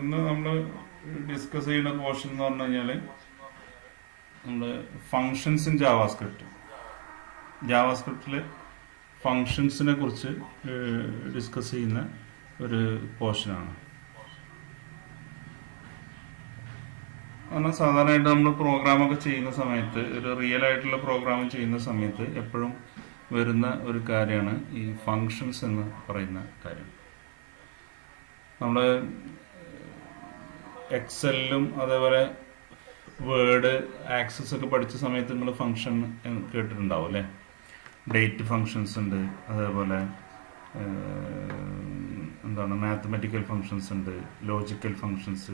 ഇന്ന് നമ്മൾ ഡിസ്കസ് ചെയ്യുന്ന പോർഷൻ എന്ന് പറഞ്ഞു കഴിഞ്ഞാൽ നമ്മൾ ഫങ്ഷൻസ് ഇൻ ജാവാസ്ക്രിപ്റ്റിൽ ഫങ്ഷൻസിനെ കുറിച്ച് ഡിസ്കസ് ചെയ്യുന്ന ഒരു പോർഷനാണ്. കാരണം സാധാരണയായിട്ട് നമ്മൾ പ്രോഗ്രാമൊക്കെ ചെയ്യുന്ന സമയത്ത്, ഒരു റിയൽ ആയിട്ടുള്ള പ്രോഗ്രാം ചെയ്യുന്ന സമയത്ത് എപ്പോഴും വരുന്ന ഒരു കാര്യമാണ് ഈ ഫങ്ഷൻസ് എന്ന് പറയുന്ന കാര്യം. നമ്മൾ എക്സലിലും അതേപോലെ വേർഡ്, ആക്സസ് ഒക്കെ പഠിച്ച സമയത്ത് നിങ്ങൾ ഫങ്ഷൻ കേട്ടിട്ടുണ്ടാവും അല്ലേ. ഡേറ്റ് ഫങ്ഷൻസ് ഉണ്ട്, അതേപോലെ എന്താണ് മാത്തമാറ്റിക്കൽ ഫങ്ഷൻസ് ഉണ്ട്, ലോജിക്കൽ ഫങ്ഷൻസ്,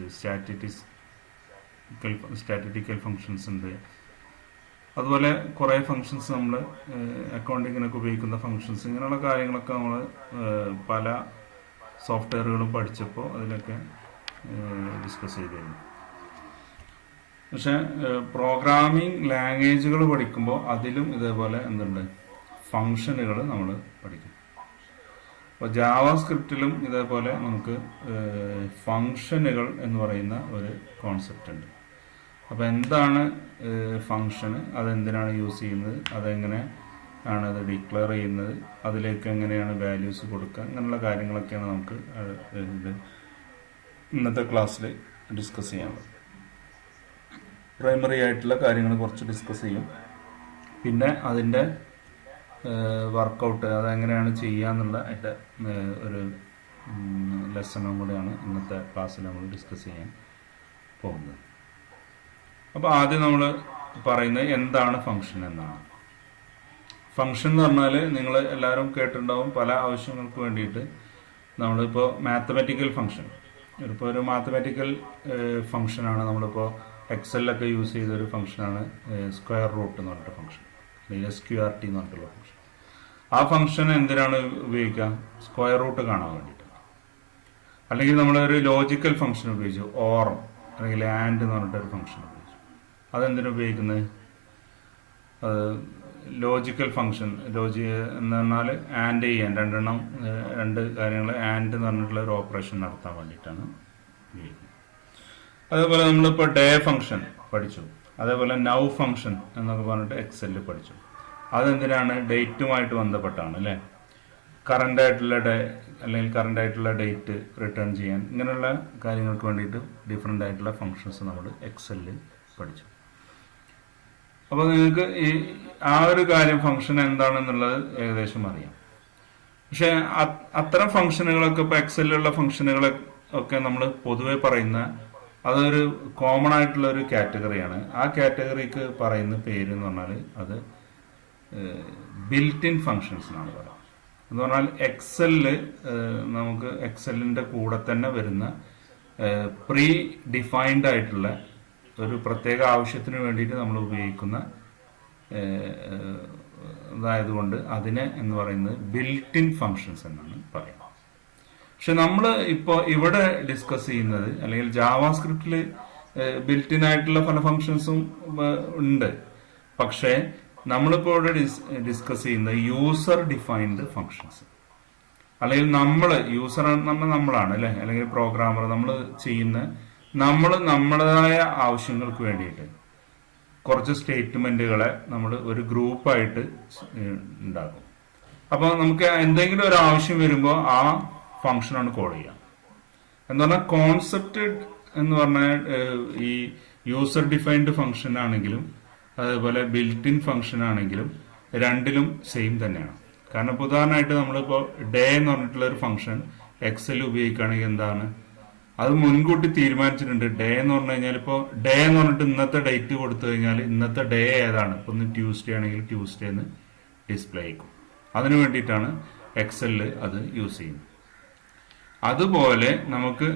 സ്റ്റാറ്റിസ്റ്റിക്കൽ ഫങ്ഷൻസ് ഉണ്ട്. അതുപോലെ കുറേ ഫങ്ഷൻസ് നമ്മൾ അക്കൗണ്ടിങ്ങിനൊക്കെ ഉപയോഗിക്കുന്ന ഫങ്ഷൻസ്, ഇങ്ങനെയുള്ള കാര്യങ്ങളൊക്കെ നമ്മൾ പല സോഫ്റ്റ്വെയറുകളും പഠിച്ചപ്പോൾ അതിലൊക്കെ ഡിസ്കസ് ചെയ്തിരുന്നു. പക്ഷെ പ്രോഗ്രാമിംഗ് ലാംഗ്വേജുകൾ പഠിക്കുമ്പോൾ അതിലും ഇതേപോലെ എന്തുണ്ട്, ഫങ്ഷനുകൾ നമ്മൾ പഠിക്കും. അപ്പോൾ ജാവാസ്ക്രിപ്റ്റിലും ഇതേപോലെ നമുക്ക് ഫങ്ഷനുകൾ എന്ന് പറയുന്ന ഒരു കോൺസെപ്റ്റ് ഉണ്ട്. അപ്പോൾ എന്താണ് ഫങ്ഷന്, അതെന്തിനാണ് യൂസ് ചെയ്യുന്നത്, അതെങ്ങനെ ആണ് അത് ഡിക്ലെയർ ചെയ്യുന്നത്, അതിലേക്ക് എങ്ങനെയാണ് വാല്യൂസ് കൊടുക്കുക, അങ്ങനെയുള്ള കാര്യങ്ങളൊക്കെയാണ് നമുക്ക് ഇന്നത്തെ ക്ലാസ്സിൽ ഡിസ്കസ് ചെയ്യാനുള്ളത്. പ്രൈമറി ആയിട്ടുള്ള കാര്യങ്ങൾ കുറച്ച് ഡിസ്കസ് ചെയ്യും. പിന്നെ അതിൻ്റെ വർക്കൗട്ട്, അതെങ്ങനെയാണ് ചെയ്യുക എന്നുള്ള അതിൻ്റെ ഒരു ലെസണും കൂടെയാണ് ഇന്നത്തെ ക്ലാസ്സിൽ നമ്മൾ ഡിസ്കസ് ചെയ്യാൻ പോകുന്നത്. അപ്പോൾ ആദ്യം നമ്മൾ പറയുന്നത് എന്താണ് ഫങ്ഷൻ എന്നാണ്. ഫങ്ഷൻ എന്ന് പറഞ്ഞാൽ നിങ്ങൾ എല്ലാവരും കേട്ടിട്ടുണ്ടാവും, പല ആവശ്യങ്ങൾക്ക് വേണ്ടിയിട്ട് നമ്മളിപ്പോൾ മാത്തമാറ്റിക്കൽ ഫങ്ഷൻ, ഇപ്പോൾ ഒരു മാത്തമാറ്റിക്കൽ ഫങ്ഷനാണ് നമ്മളിപ്പോൾ എക്സലിലൊക്കെ യൂസ് ചെയ്തൊരു ഫങ്ഷനാണ് സ്ക്വയർ റൂട്ട് എന്ന് പറഞ്ഞിട്ട് ഫങ്ഷൻ, അല്ലെങ്കിൽ SQRT എന്ന് പറഞ്ഞിട്ടുള്ള ഫങ്ഷൻ. ആ ഫങ്ഷൻ എന്തിനാണ് ഉപയോഗിക്കുക, സ്ക്വയർ റൂട്ട് കാണാൻ വേണ്ടിയിട്ട്. അല്ലെങ്കിൽ നമ്മളൊരു ലോജിക്കൽ ഫങ്ഷൻ ഉപയോഗിച്ചു, ഓർ അല്ലെങ്കിൽ ആൻഡ് എന്ന് പറഞ്ഞിട്ടൊരു ഫങ്ഷൻ ഉപയോഗിച്ചു. അതെന്തിനാണ് ഉപയോഗിക്കുന്നത്, ലോജിക്കൽ ഫങ്ഷൻ എന്ന് പറഞ്ഞാൽ ആൻഡ് ചെയ്യാൻ, രണ്ട് കാര്യങ്ങൾ ആൻഡ് എന്ന് പറഞ്ഞിട്ടുള്ള ഒരു ഓപ്പറേഷൻ നടത്താൻ വേണ്ടിയിട്ടാണ് ഉപയോഗിക്കുന്നത്. അതേപോലെ നമ്മളിപ്പോൾ ഡേ ഫങ്ഷൻ പഠിച്ചു, അതേപോലെ നൗ ഫങ്ഷൻ എന്നൊക്കെ പറഞ്ഞിട്ട് എക്സലിൽ പഠിച്ചു. അതെന്തിനാണ്, ഡേറ്റുമായിട്ട് ബന്ധപ്പെട്ടാണ് അല്ലേ. കറണ്ട് ആയിട്ടുള്ള ഡേ അല്ലെങ്കിൽ കറണ്ട് ആയിട്ടുള്ള ഡേറ്റ് റിട്ടേൺ ചെയ്യാൻ, ഇങ്ങനെയുള്ള കാര്യങ്ങൾക്ക് വേണ്ടിയിട്ട് ഡിഫറെൻ്റ് ആയിട്ടുള്ള ഫങ്ഷൻസ് നമ്മൾ എക്സലിൽ പഠിച്ചു. അപ്പോൾ നിങ്ങൾക്ക് ആ ഒരു കാര്യം ഫങ്ഷൻ എന്താണെന്നുള്ളത് ഏകദേശം അറിയാം. പക്ഷെ അത്തരം ഫങ്ഷനുകളൊക്കെ ഇപ്പോൾ എക്സലിലുള്ള ഫങ്ഷനുകളൊക്കെ നമ്മൾ പൊതുവെ പറയുന്ന അതൊരു കോമൺ ആയിട്ടുള്ള ഒരു കാറ്റഗറിയാണ്. ആ കാറ്റഗറിക്ക് പറയുന്ന പേര് എന്ന് പറഞ്ഞാൽ അത് ബിൽറ്റ് ഇൻ ഫങ്ഷൻസ് എന്നാണ് പറയുക. എന്ന് പറഞ്ഞാൽ എക്സലിൽ നമുക്ക് എക്സലിൻ്റെ കൂടെ തന്നെ വരുന്ന പ്രീ ഡിഫൈൻഡ് ആയിട്ടുള്ള ഒരു പ്രത്യേക ആവശ്യത്തിന് വേണ്ടിയിട്ട് നമ്മൾ ഉപയോഗിക്കുന്ന അതായതുകൊണ്ട് അതിനെ എന്ന് പറയുന്നത് ബിൽറ്റ് ഇൻ ഫങ്ഷൻസ് എന്നാണ് പറയുന്നത്. പക്ഷെ നമ്മൾ ഇപ്പോൾ ഇവിടെ ഡിസ്കസ് ചെയ്യുന്നത്, അല്ലെങ്കിൽ ജാവാസ്ക്രിപ്റ്റിൽ ബിൽറ്റ് ഇൻ ആയിട്ടുള്ള പല ഫങ്ഷൻസും ഉണ്ട്. പക്ഷേ നമ്മളിപ്പോൾ ഇവിടെ ഡിസ്കസ് ചെയ്യുന്നത് യൂസർ ഡിഫൈൻഡ് ഫങ്ഷൻസ്, അല്ലെങ്കിൽ നമ്മൾ യൂസർ എന്ന് പറഞ്ഞാൽ നമ്മളാണ് അല്ലേ, അല്ലെങ്കിൽ പ്രോഗ്രാമർ, നമ്മൾ ചെയ്യുന്ന നമ്മുടേതായ ആവശ്യങ്ങൾക്ക് വേണ്ടിയിട്ട് കുറച്ച് സ്റ്റേറ്റ്മെന്റുകളെ നമ്മൾ ഒരു ഗ്രൂപ്പായിട്ട് ഉണ്ടാക്കും. അപ്പോൾ നമുക്ക് എന്തെങ്കിലും ഒരു ആവശ്യം വരുമ്പോൾ ആ ഫങ്ഷനാണ് കോൾ ചെയ്യുക. എന്ന് പറഞ്ഞാൽ കോൺസെപ്റ്റ് എന്ന് പറഞ്ഞാൽ ഈ യൂസർ ഡിഫൈൻഡ് ഫങ്ഷൻ ആണെങ്കിലും അതേപോലെ ബിൽറ്റ് ഇൻ ഫങ്ഷൻ ആണെങ്കിലും രണ്ടിലും സെയിം തന്നെയാണ്. കാരണം ഇപ്പോൾ ഉദാഹരണമായിട്ട് നമ്മളിപ്പോൾ ഡേ എന്ന് പറഞ്ഞിട്ടുള്ള ഒരു ഫങ്ഷൻ എക്സൽ ഉപയോഗിക്കുകയാണെങ്കിൽ എന്താണ്, അത് മുൻകൂട്ടി തീരുമാനിച്ചിട്ടുണ്ട്. ഡേ എന്ന് പറഞ്ഞു കഴിഞ്ഞാൽ ഇപ്പോൾ ഡേ എന്ന് പറഞ്ഞിട്ട് ഇന്നത്തെ ഡേറ്റ് കൊടുത്തു കഴിഞ്ഞാൽ ഇന്നത്തെ ഡേ ഏതാണ്, ഇപ്പോൾ ഇന്ന് ട്യൂസ്ഡേ ആണെങ്കിൽ ട്യൂസ്ഡേ എന്ന് ഡിസ്പ്ലേ ആയിരിക്കും. അതിനു വേണ്ടിയിട്ടാണ് എക്സലിൽ അത് യൂസ് ചെയ്യുന്നത്. അതുപോലെ നമുക്ക്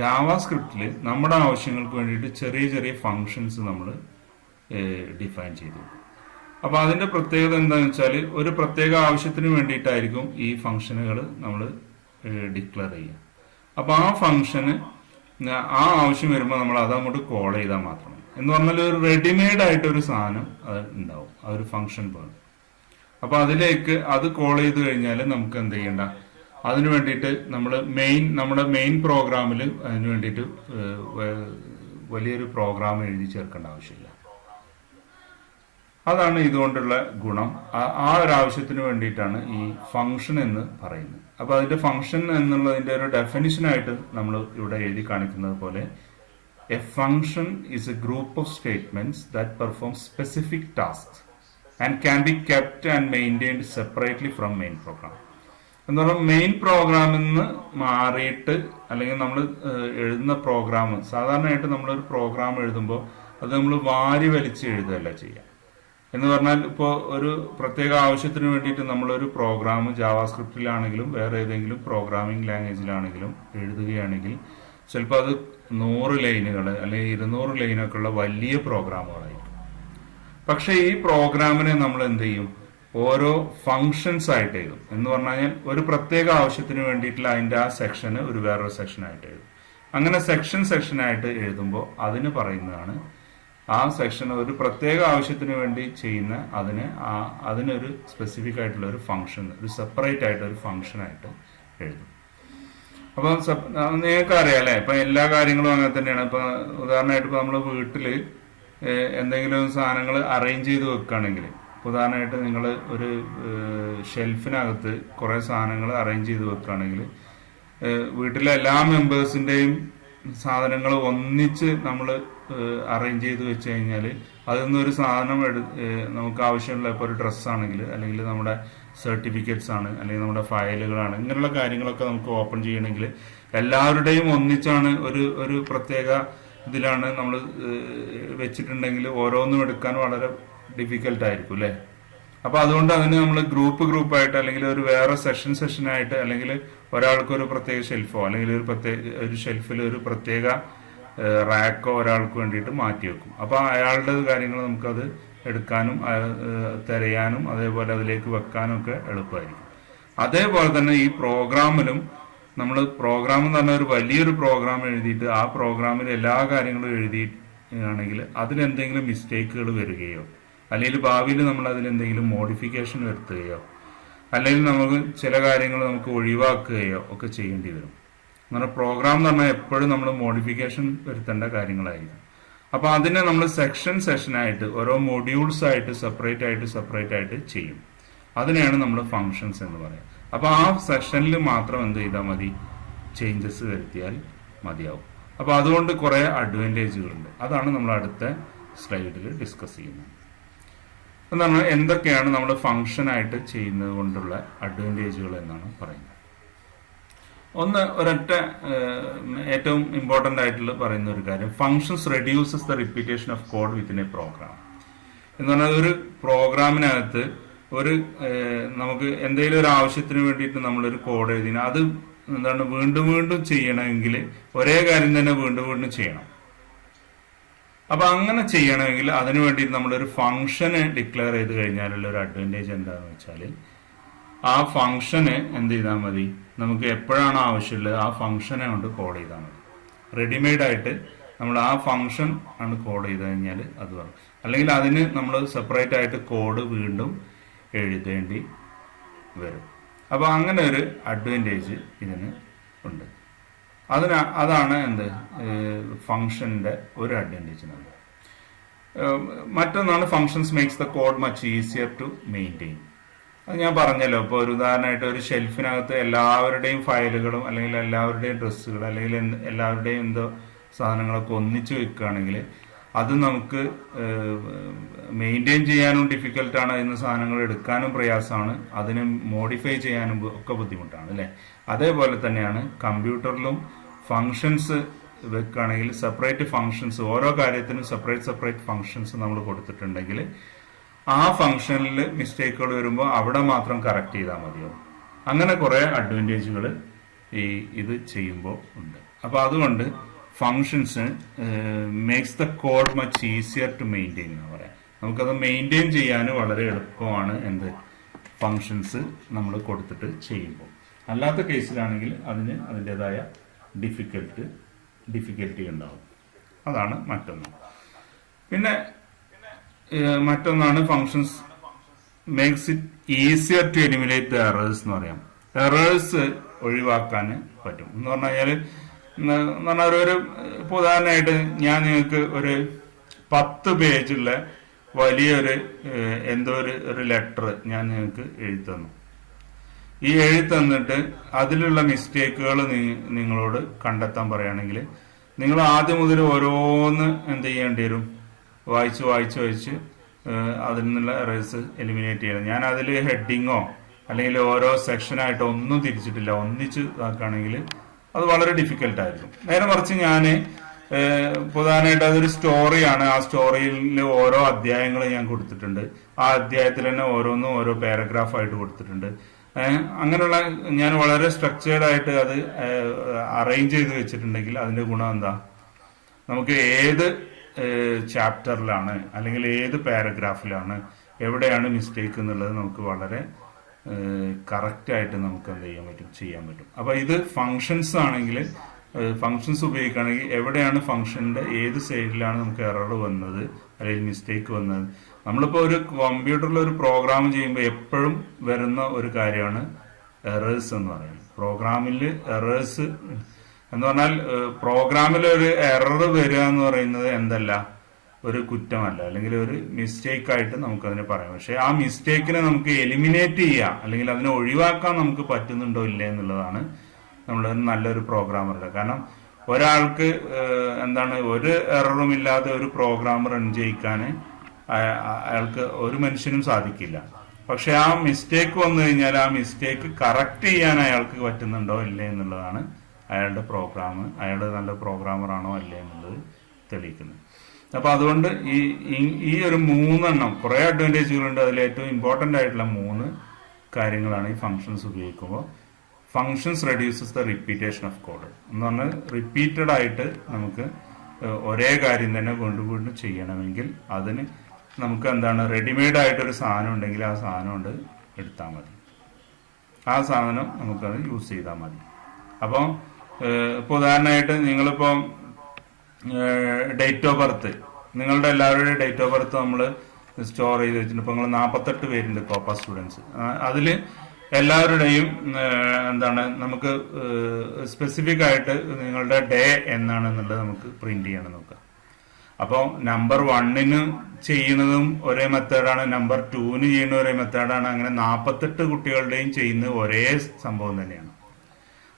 ജാവാസ്ക്രിപ്റ്റിൽ നമ്മുടെ ആവശ്യങ്ങൾക്ക് വേണ്ടിയിട്ട് ചെറിയ ചെറിയ ഫങ്ഷൻസ് നമ്മൾ ഡിഫൈൻ ചെയ്തു. അപ്പോൾ അതിൻ്റെ പ്രത്യേകത എന്താണെന്ന് വെച്ചാൽ ഒരു പ്രത്യേക ആവശ്യത്തിന് വേണ്ടിയിട്ടായിരിക്കും ഈ ഫങ്ഷനുകൾ നമ്മൾ ഡിക്ലെയർ ചെയ്യുക. അപ്പോൾ ആ ഫങ്ഷന് ആ ആവശ്യം വരുമ്പോൾ നമ്മൾ അതങ്ങോട്ട് കോൾ ചെയ്താൽ മാത്രമേ, എന്ന് പറഞ്ഞാൽ ഒരു റെഡിമെയ്ഡ് ആയിട്ടൊരു സാധനം അത് ഉണ്ടാവും, ആ ഒരു ഫങ്ഷൻ പോലെ. അപ്പോൾ അതിലേക്ക് അത് കോൾ ചെയ്ത് കഴിഞ്ഞാൽ നമുക്ക് എന്ത് ചെയ്യണ്ട, അതിനു വേണ്ടിയിട്ട് നമ്മുടെ മെയിൻ പ്രോഗ്രാമിൽ അതിനു വേണ്ടിയിട്ട് വലിയൊരു പ്രോഗ്രാം എഴുതി ചേർക്കേണ്ട ആവശ്യമില്ല. അതാണ് ഇതുകൊണ്ടുള്ള ഗുണം. ആ ഒരു ആവശ്യത്തിന് വേണ്ടിയിട്ടാണ് ഈ ഫംഗ്ഷൻ എന്ന് പറയുന്നത്. അപ്പൊ അതിന്റെ ഫംഗ്ഷൻ എന്നുള്ളതിന്റെ ഒരു ഡെഫിനിഷനായിട്ട് നമ്മൾ ഇവിടെ എഴുതി കാണിക്കുന്നത് പോലെ a function is a group of statements that perform specific task and can be kept and maintained separately from main program. എന്ന് പറഞ്ഞാൽ മെയിൻ പ്രോഗ്രാമിൽ നിന്ന് മാറിയിട്ട്, അല്ലെങ്കിൽ നമ്മൾ എഴുതുന്ന പ്രോഗ്രാം, സാധാരണയായിട്ട് നമ്മളൊരു പ്രോഗ്രാം എഴുതുമ്പോൾ അത് നമ്മൾ വാരി വലിച്ച് എഴുതുകയല്ല ചെയ്യുക. എന്ന് പറഞ്ഞാൽ ഇപ്പോൾ ഒരു പ്രത്യേക ആവശ്യത്തിന് വേണ്ടിയിട്ട് നമ്മളൊരു പ്രോഗ്രാം ജാവാസ്ക്രിപ്റ്റിലാണെങ്കിലും വേറെ ഏതെങ്കിലും പ്രോഗ്രാമിംഗ് ലാംഗ്വേജിലാണെങ്കിലും എഴുതുകയാണെങ്കിൽ ചിലപ്പോൾ അത് 100 ലൈനുകൾ അല്ലെങ്കിൽ 200 ലൈനൊക്കെ ഉള്ള വലിയ പ്രോഗ്രാമുകളായിരിക്കും. പക്ഷെ ഈ പ്രോഗ്രാമിനെ നമ്മൾ എന്ത് ചെയ്യും, ഓരോ ഫങ്ഷൻസ് ആയിട്ട് എഴുതും. എന്ന് പറഞ്ഞു കഴിഞ്ഞാൽ ഒരു പ്രത്യേക ആവശ്യത്തിന് വേണ്ടിയിട്ടുള്ള അതിൻ്റെ ആ സെക്ഷന് ഒരു വേറൊരു സെക്ഷനായിട്ട് എഴുതും. അങ്ങനെ സെക്ഷനായിട്ട് എഴുതുമ്പോൾ അതിന് പറയുന്നതാണ്, ആ സെക്ഷൻ ഒരു പ്രത്യേക ആവശ്യത്തിന് വേണ്ടി ചെയ്യുന്ന അതിനൊരു സ്പെസിഫിക് ആയിട്ടുള്ള ഒരു ഫംഗ്ഷൻ, ഒരു സെപ്പറേറ്റ് ആയിട്ട് ഒരു ഫംഗ്ഷനായിട്ട് എഴുതും. അപ്പൊ നിങ്ങൾക്ക് അറിയാം അല്ലെ, ഇപ്പൊ എല്ലാ കാര്യങ്ങളും അങ്ങനെ തന്നെയാണ്. ഇപ്പൊ ഉദാഹരണമായിട്ട് ഇപ്പൊ നമ്മൾ വീട്ടില് എന്തെങ്കിലും സാധനങ്ങൾ അറേഞ്ച് ചെയ്ത് വെക്കുകയാണെങ്കിൽ, ഉദാഹരണമായിട്ട് നിങ്ങൾ ഒരു ഷെൽഫിനകത്ത് കുറെ സാധനങ്ങൾ അറേഞ്ച് ചെയ്ത് വെക്കുകയാണെങ്കിൽ വീട്ടിലെ എല്ലാ മെമ്പേഴ്സിന്റെയും സാധനങ്ങൾ ഒന്നിച്ച് നമ്മൾ അറേഞ്ച് ചെയ്ത് വെച്ച് കഴിഞ്ഞാൽ അതിൽ നിന്നൊരു സാധനം നമുക്ക് ആവശ്യമുള്ള, ഇപ്പോൾ ഒരു ഡ്രസ്സാണെങ്കിൽ അല്ലെങ്കിൽ നമ്മുടെ സർട്ടിഫിക്കറ്റ്സ് ആണ് അല്ലെങ്കിൽ നമ്മുടെ ഫയലുകളാണ്, ഇങ്ങനെയുള്ള കാര്യങ്ങളൊക്കെ നമുക്ക് ഓപ്പൺ ചെയ്യണമെങ്കിൽ എല്ലാവരുടെയും ഒന്നിച്ചാണ് ഒരു പ്രത്യേക ഇതിലാണ് നമ്മൾ വെച്ചിട്ടുണ്ടെങ്കിൽ ഓരോന്നും എടുക്കാൻ വളരെ ഡിഫിക്കൽട്ട് ആയിരിക്കും അല്ലേ. അപ്പൊ അതുകൊണ്ട് അതിന് നമ്മൾ ഗ്രൂപ്പായിട്ട് അല്ലെങ്കിൽ ഒരു വേറെ സെഷനായിട്ട് അല്ലെങ്കിൽ ഒരാൾക്ക് ഒരു പ്രത്യേക ഷെൽഫോ അല്ലെങ്കിൽ ഒരു ഷെൽഫിൽ ഒരു പ്രത്യേക റാക്കോ ഒരാൾക്ക് വേണ്ടിയിട്ട് മാറ്റി വെക്കും. അപ്പൊ അയാളുടെ കാര്യങ്ങൾ നമുക്കത് എടുക്കാനും തിരയാനും അതേപോലെ അതിലേക്ക് വെക്കാനും ഒക്കെ എളുപ്പമായിരിക്കും. അതേപോലെ തന്നെ ഈ പ്രോഗ്രാമിലും നമ്മൾ പ്രോഗ്രാം എന്ന് പറഞ്ഞാൽ ഒരു വലിയൊരു പ്രോഗ്രാം എഴുതിയിട്ട് ആ പ്രോഗ്രാമിൽ എല്ലാ കാര്യങ്ങളും എഴുതിയാണെങ്കിൽ അതിലെന്തെങ്കിലും മിസ്റ്റേക്കുകൾ വരികയോ അല്ലെങ്കിൽ ഭാവിയിൽ നമ്മൾ അതിലെന്തെങ്കിലും മോഡിഫിക്കേഷൻ വരുത്തുകയോ അല്ലെങ്കിൽ നമുക്ക് ചില കാര്യങ്ങൾ നമുക്ക് ഒഴിവാക്കുകയോ ഒക്കെ ചെയ്യേണ്ടി വരും. എന്ന് പറഞ്ഞാൽ പ്രോഗ്രാം എന്ന് പറഞ്ഞാൽ എപ്പോഴും നമ്മൾ മോഡിഫിക്കേഷൻ വരുത്തേണ്ട കാര്യങ്ങളായിരിക്കും. അപ്പൊ അതിനെ നമ്മൾ സെഷനായിട്ട് ഓരോ മൊഡ്യൂൾസ് ആയിട്ട് സെപ്പറേറ്റ് ആയിട്ട് ചെയ്യും. അതിനെയാണ് നമ്മൾ ഫങ്ഷൻസ് എന്ന് പറയുന്നത്. അപ്പൊ ആ സെഷനിൽ മാത്രം എന്ത് ചെയ്താൽ മതി, ചേഞ്ചസ് വരുത്തിയാൽ മതിയാവും. അപ്പൊ അതുകൊണ്ട് കുറെ അഡ്വാൻറ്റേജുകളുണ്ട്. അതാണ് നമ്മൾ അടുത്ത സ്ലൈഡിൽ ഡിസ്കസ് ചെയ്യുന്നത്. എന്താണ് എന്തൊക്കെയാണ് നമ്മൾ ഫങ്ഷനായിട്ട് ചെയ്യുന്നത് കൊണ്ടുള്ള അഡ്വാൻറ്റേജുകൾ എന്നാണ് പറയുന്നത്. ഒരൊറ്റ ഏറ്റവും ഇമ്പോർട്ടൻ്റ് ആയിട്ടുള്ള പറയുന്ന ഒരു കാര്യം, functions reduces the repetition of code within a program. എന്ന് പറഞ്ഞാൽ ഒരു പ്രോഗ്രാമിനകത്ത് നമുക്ക് എന്തെങ്കിലും ഒരു ആവശ്യത്തിന് വേണ്ടിയിട്ട് നമ്മളൊരു കോഡ് എഴുതിനാൽ അത് എന്താണ് വീണ്ടും ചെയ്യണമെങ്കിൽ ഒരേ കാര്യം തന്നെ വീണ്ടും ചെയ്യണം. അപ്പൊ അങ്ങനെ ചെയ്യണമെങ്കിൽ അതിനു വേണ്ടിയിട്ട് നമ്മളൊരു ഫംഗ്ഷന് ഡിക്ലെയർ ചെയ്ത് കഴിഞ്ഞാലുള്ള ഒരു അഡ്വാൻറ്റേജ് എന്താണെന്ന് വെച്ചാൽ ആ ഫംഗ്ഷന് എന്ത് ചെയ്താൽ മതി, നമുക്ക് എപ്പോഴാണ് ആവശ്യമുള്ളത് ആ ഫംഗ്ഷനെ കൊണ്ട് കോഡ് ചെയ്താൽ മതി. റെഡിമെയ്ഡ് ആയിട്ട് നമ്മൾ ആ ഫംഗ്ഷൻ ആണ് കോഡ് ചെയ്ത് കഴിഞ്ഞാൽ അത് വരും. അല്ലെങ്കിൽ അതിന് നമ്മൾ സെപ്പറേറ്റ് ആയിട്ട് കോഡ് വീണ്ടും എഴുതേണ്ടി വരും. അപ്പൊ അങ്ങനെ ഒരു അഡ്വാൻറ്റേജ് ഇതിന് ഉണ്ട്. അതാണ് എന്ത് ഫംഗ്ഷന്റെ ഒരു അഡ്വാൻറ്റേജ്. മറ്റൊന്നാണ് functions makes the code much easier to maintain. അത് ഞാൻ പറഞ്ഞല്ലോ. ഇപ്പോൾ ഒരു ഉദാഹരണമായിട്ട് ഒരു ഷെൽഫിനകത്ത് എല്ലാവരുടെയും ഫയലുകളും അല്ലെങ്കിൽ എല്ലാവരുടെയും ഡ്രസ്സുകൾ അല്ലെങ്കിൽ എല്ലാവരുടെയും എന്തോ സാധനങ്ങളൊക്കെ ഒന്നിച്ചു വെക്കുകയാണെങ്കിൽ അത് നമുക്ക് മെയിൻറ്റെയിൻ ചെയ്യാനും ഡിഫിക്കൽട്ടാണ്. അതിന് സാധനങ്ങൾ എടുക്കാനും പ്രയാസമാണ്, അതിന് മോഡിഫൈ ചെയ്യാനും ഒക്കെ ബുദ്ധിമുട്ടാണ് അല്ലേ. അതേപോലെ തന്നെയാണ് കമ്പ്യൂട്ടറിലും ഫങ്ഷൻസ് വെക്കുകയാണെങ്കിൽ സെപ്പറേറ്റ് ഫങ്ഷൻസ്, ഓരോ കാര്യത്തിനും സെപ്പറേറ്റ് ഫങ്ഷൻസ് നമ്മൾ കൊടുത്തിട്ടുണ്ടെങ്കിൽ ആ ഫങ്ഷനിൽ മിസ്റ്റേക്കുകൾ വരുമ്പോൾ അവിടെ മാത്രം കറക്റ്റ് ചെയ്താൽ മതിയാവും. അങ്ങനെ കുറെ അഡ്വാൻറ്റേജുകൾ ഇത് ചെയ്യുമ്പോൾ ഉണ്ട്. അപ്പൊ അതുകൊണ്ട് functions makes the code much easier to maintain എന്ന് പറയാം. നമുക്കത് മെയിൻറ്റെയിൻ ചെയ്യാൻ വളരെ എളുപ്പമാണ് ഫങ്ഷൻസ് നമ്മൾ കൊടുത്തിട്ട് ചെയ്യുമ്പോൾ. അല്ലാത്ത കേസിലാണെങ്കിൽ അതിൻ്റെതായ ഡിഫിക്കൽറ്റി ഉണ്ടാവും. അതാണ് മറ്റൊന്ന്. പിന്നെ മറ്റൊന്നാണ് functions makes it easier to eliminate the errors എന്ന് പറയാം. എറേഴ്സ് ഒഴിവാക്കാൻ പറ്റും എന്ന് പറഞ്ഞു കഴിഞ്ഞാൽ ഒരു ഇപ്പോൾ ഉദാഹരണമായിട്ട് ഞാൻ നിങ്ങൾക്ക് ഒരു 10 പേജുള്ള വലിയൊരു എന്തോ ഒരു ലെറ്റർ ഞാൻ നിങ്ങൾക്ക് എഴുതി തന്നു. ഈ എഴുതി തന്നിട്ട് അതിലുള്ള മിസ്റ്റേക്കുകൾ നിങ്ങളോട് കണ്ടെത്താൻ പറയുകയാണെങ്കിൽ നിങ്ങൾ ആദ്യം മുതൽ ഓരോന്ന് എന്ത് ചെയ്യേണ്ടി വരും, വായിച്ച് അതിൽ നിന്നുള്ള എറേഴ്സ് എലിമിനേറ്റ് ചെയ്യണം. ഞാൻ അതിൽ ഹെഡിങ്ങോ അല്ലെങ്കിൽ ഓരോ സെക്ഷനായിട്ടോ ഒന്നും തിരിച്ചിട്ടില്ല, ഒന്നിച്ച് ഇതാക്കുകയാണെങ്കിൽ അത് വളരെ ഡിഫിക്കൽട്ടായിരിക്കും. നേരെ മറിച്ച് ഞാൻ പ്രധാനമായിട്ട് അതൊരു സ്റ്റോറിയാണ്. ആ സ്റ്റോറിയിൽ ഓരോ അധ്യായങ്ങൾ ഞാൻ കൊടുത്തിട്ടുണ്ട്. ആ അധ്യായത്തിൽ തന്നെ ഓരോന്നും ഓരോ പാരഗ്രാഫായിട്ട് കൊടുത്തിട്ടുണ്ട്. അങ്ങനെയുള്ള ഞാൻ വളരെ സ്ട്രക്ചേർഡ് ആയിട്ട് അത് അറേഞ്ച് ചെയ്ത് വെച്ചിട്ടുണ്ടെങ്കിൽ അതിന്റെ ഗുണം എന്താ, നമുക്ക് ഏത് ചാപ്റ്ററിലാണ് അല്ലെങ്കിൽ ഏത് പാരഗ്രാഫിലാണ് എവിടെയാണ് മിസ്റ്റേക്ക് എന്നുള്ളത് നമുക്ക് വളരെ കറക്റ്റായിട്ട് നമുക്ക് എന്ത് ചെയ്യാൻ പറ്റും. അപ്പൊ ഇത് ഫങ്ഷൻസ് ആണെങ്കിൽ, ഫങ്ഷൻസ് ഉപയോഗിക്കുകയാണെങ്കിൽ എവിടെയാണ് ഫങ്ഷന്റെ ഏത് സൈഡിലാണ് നമുക്ക് എറർ വന്നത് അല്ലെങ്കിൽ മിസ്റ്റേക്ക് വന്നത്. നമ്മളിപ്പോ ഒരു കമ്പ്യൂട്ടറിൽ ഒരു പ്രോഗ്രാം ചെയ്യുമ്പോൾ എപ്പോഴും വരുന്ന ഒരു കാര്യമാണ് എറേഴ്സ് എന്ന് പറയുന്നത്. പ്രോഗ്രാമിൽ എറേഴ്സ് എന്ന് പറഞ്ഞാൽ പ്രോഗ്രാമിൽ ഒരു എറർ വരിക എന്ന് പറയുന്നത് എന്തല്ല, ഒരു കുറ്റമല്ല, അല്ലെങ്കിൽ ഒരു മിസ്റ്റേക്ക് ആയിട്ട് നമുക്കതിനെ പറയാം. പക്ഷെ ആ മിസ്റ്റേക്കിനെ നമുക്ക് എലിമിനേറ്റ് ചെയ്യാം അല്ലെങ്കിൽ അതിനെ ഒഴിവാക്കാൻ നമുക്ക് പറ്റുന്നുണ്ടോ ഇല്ലേ എന്നുള്ളതാണ് നമ്മൾ നല്ലൊരു പ്രോഗ്രാമറുടെ. കാരണം ഒരാൾക്ക് ഒരു എററും ഇല്ലാതെ ഒരു പ്രോഗ്രാം റൺ ചെയ്യിക്കാൻ അയാൾക്ക് ഒരു മനുഷ്യനും സാധിക്കില്ല. പക്ഷെ ആ മിസ്റ്റേക്ക് വന്നു കഴിഞ്ഞാൽ ആ മിസ്റ്റേക്ക് കറക്റ്റ് ചെയ്യാൻ അയാൾക്ക് പറ്റുന്നുണ്ടോ ഇല്ലേ എന്നുള്ളതാണ് അയാളുടെ പ്രോഗ്രാം, അയാൾ നല്ല പ്രോഗ്രാമർ ആണോ അല്ലേ എന്നുള്ളത് തെളിയിക്കുന്നത്. അപ്പൊ അതുകൊണ്ട് ഈ ഒരു 3 എണ്ണം കുറെ അഡ്വാൻറ്റേജുകളുണ്ട്. അതിൽ ഏറ്റവും ഇമ്പോർട്ടൻ്റ് ആയിട്ടുള്ള 3 കാര്യങ്ങളാണ് ഈ ഫങ്ഷൻസ് ഉപയോഗിക്കുമ്പോൾ. Functions reduces the repetition of code എന്ന് പറഞ്ഞാൽ റിപ്പീറ്റഡ് ആയിട്ട് നമുക്ക് ഒരേ കാര്യം തന്നെ വീണ്ടും ചെയ്യണമെങ്കിൽ അതിന് നമുക്ക് റെഡിമെയ്ഡ് ആയിട്ടൊരു സാധനം ഉണ്ടെങ്കിൽ ആ സാധനം കൊണ്ട് എടുത്താൽ മതി, ആ സാധനം നമുക്കത് യൂസ് ചെയ്താൽ മതി. അപ്പോൾ ഇപ്പോൾ ഉദാഹരണമായിട്ട് നിങ്ങളിപ്പോൾ ഡേറ്റ് ഓഫ് ബർത്ത്, നിങ്ങളുടെ എല്ലാവരുടെയും ഡേറ്റ് ഓഫ് ബർത്ത് നമ്മൾ സ്റ്റോർ ചെയ്ത് വെച്ചിട്ടുണ്ട്. ഇപ്പോൾ നിങ്ങൾ 48 പേരുണ്ട് കോപ്പ സ്റ്റുഡൻസ്. അതിൽ എല്ലാവരുടെയും നമുക്ക് സ്പെസിഫിക് ആയിട്ട് നിങ്ങളുടെ ഡേ എന്നാണെന്നുള്ളത് നമുക്ക് പ്രിന്റ് ചെയ്യണം നോക്കുക. അപ്പോൾ നമ്പർ 1 ചെയ്യുന്നതും ഒരേ മെത്തേഡാണ്, നമ്പർ 2 ചെയ്യുന്ന ഒരേ മെത്തേഡാണ്. അങ്ങനെ 48 കുട്ടികളുടെയും ചെയ്യുന്ന ഒരേ സംഭവം തന്നെയാണ്.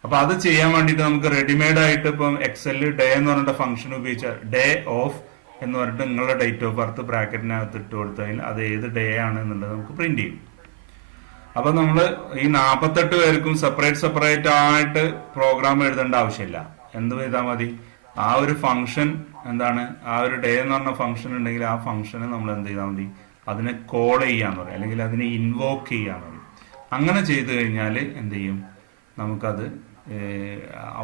അപ്പൊ അത് ചെയ്യാൻ വേണ്ടിയിട്ട് നമുക്ക് റെഡിമെയ്ഡ് ആയിട്ട് ഇപ്പം എക്സലിൽ ഡേ എന്ന് പറഞ്ഞിട്ട് ഫംഗ്ഷൻ ഉപയോഗിച്ച ഡേ ഓഫ് എന്ന് പറഞ്ഞിട്ട് നിങ്ങളുടെ ഡേറ്റ് ഓഫ് ബർത്ത് ബ്രാക്കറ്റിനകത്ത് ഇട്ട് കൊടുത്താൽ അത് ഏത് ഡേ ആണ് എന്നുള്ളത് നമുക്ക് പ്രിന്റ് ചെയ്യും. അപ്പൊ നമ്മൾ ഈ 48 പേർക്കും സെപ്പറേറ്റ് ആയിട്ട് പ്രോഗ്രാം എഴുതേണ്ട ആവശ്യമില്ല. എന്ത് ചെയ്താൽ മതി, ആ ഒരു ഫംഗ്ഷൻ ആ ഒരു ഡേ എന്ന് പറഞ്ഞ ഫംഗ്ഷൻ ഉണ്ടെങ്കിൽ ആ ഫംഗ്ഷനെ നമ്മൾ എന്ത് ചെയ്താൽ മതി, അതിനെ കോൾ ചെയ്യാന്ന് പറയും അല്ലെങ്കിൽ അതിനെ ഇൻവോക്ക് ചെയ്യാന്ന് പറയും. അങ്ങനെ ചെയ്തു കഴിഞ്ഞാൽ എന്ത് ചെയ്യും, നമുക്കത്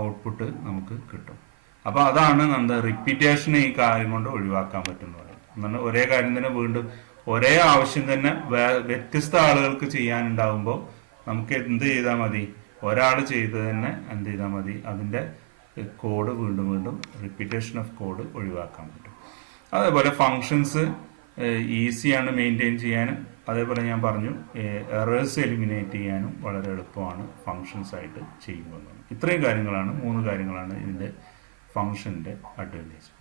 ഔട്ട്പുട്ട് നമുക്ക് കിട്ടും. അപ്പൊ അതാണ് നമ്മുടെ റിപ്പീറ്റേഷനെ ഈ കാര്യം കൊണ്ട് ഒഴിവാക്കാൻ പറ്റുന്നത്. എന്നാൽ ഒരേ കാര്യം തന്നെ വീണ്ടും ഒരേ ആവശ്യം തന്നെ വ്യത്യസ്ത ആളുകൾക്ക് ചെയ്യാനുണ്ടാകുമ്പോൾ നമുക്ക് എന്ത് ചെയ്താൽ മതി, ഒരാൾ ചെയ്ത് തന്നെ എന്ത് ചെയ്താൽ മതി, അതിന്റെ കോഡ് വീണ്ടും റിപ്പീറ്റേഷൻ ഓഫ് കോഡ് ഒഴിവാക്കാൻ പറ്റും. അതേപോലെ ഫങ്ഷൻസ് ഈസിയാണ് മെയിൻറ്റെയിൻ ചെയ്യാനും, അതേപോലെ ഞാൻ പറഞ്ഞു എറേഴ്സ് എലിമിനേറ്റ് ചെയ്യാനും വളരെ എളുപ്പമാണ് ഫങ്ഷൻസ് ആയിട്ട് ചെയ്യുമ്പോൾ. ഇത്രയും കാര്യങ്ങളാണ് 3 കാര്യങ്ങളാണ് ഇതിന്റെ ഫങ്ഷന്റെ അഡ്വാൻറ്റേജ്.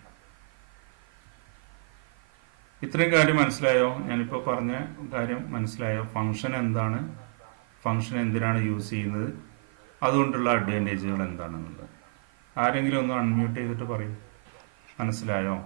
ഇത്രയും കാര്യം മനസ്സിലായോ? ഞാനിപ്പോൾ പറഞ്ഞ കാര്യം മനസ്സിലായോ? ഫങ്ഷൻ എന്താണ്, ഫങ്ഷൻ എന്തിനാണ് യൂസ് ചെയ്യുന്നത്, അതുകൊണ്ടുള്ള അഡ്വാൻറ്റേജുകൾ എന്താണെന്നുള്ളത്. ആരെങ്കിലും ഒന്ന് അൺമ്യൂട്ട് ചെയ്തിട്ട് പറയും, മനസ്സിലായോ?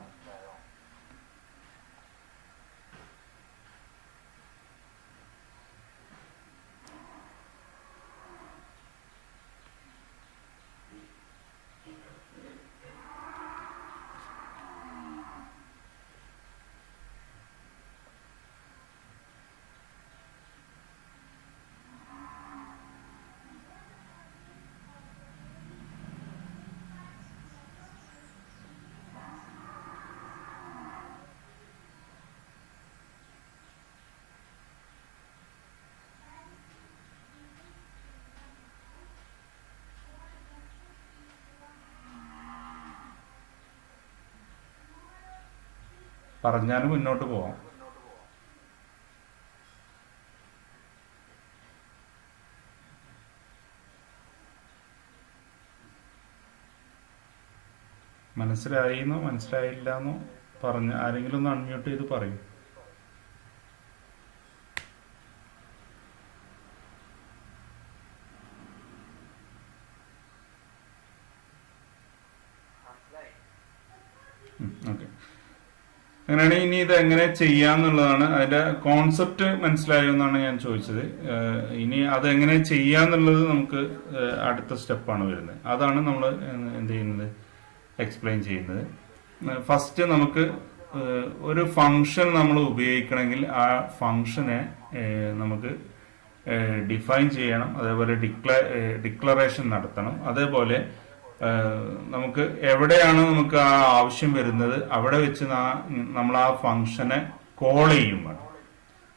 പറഞ്ഞാലും മുന്നോട്ട് പോവാം. മനസ്സിലായിന്നോ മനസ്സിലായില്ല എന്നോ പറഞ്ഞ് ആരെങ്കിലും ഒന്ന് അൺമ്യൂട്ട് ചെയ്ത് പറയും. ഓക്കെ, അങ്ങനെയാണെങ്കിൽ ഇനി ഇത് എങ്ങനെ ചെയ്യാന്നുള്ളതാണ്, അതിന്റെ കോൺസെപ്റ്റ് മനസ്സിലായോ എന്നാണ് ഞാൻ ചോദിച്ചത്. ഇനി അത് എങ്ങനെ ചെയ്യാന്നുള്ളത് നമുക്ക് അടുത്ത സ്റ്റെപ്പാണ് വരുന്നത്. അതാണ് നമ്മൾ എന്ത് ചെയ്യുന്നത്, എക്സ്പ്ലെയിൻ ചെയ്യുന്നത്. ഫസ്റ്റ് നമുക്ക് ഒരു ഫംഗ്ഷൻ നമ്മൾ ഉപയോഗിക്കണമെങ്കിൽ ആ ഫംഗ്ഷനെ നമുക്ക് ഡിഫൈൻ ചെയ്യണം, അതേപോലെ ഡിക്ലറേഷൻ നടത്തണം. അതേപോലെ നമുക്ക് എവിടെയാണ് നമുക്ക് ആ ആവശ്യം വരുന്നത് അവിടെ വെച്ച് നമ്മൾ ആ ഫംഗ്ഷനെ കോൾ ചെയ്യും വേണം.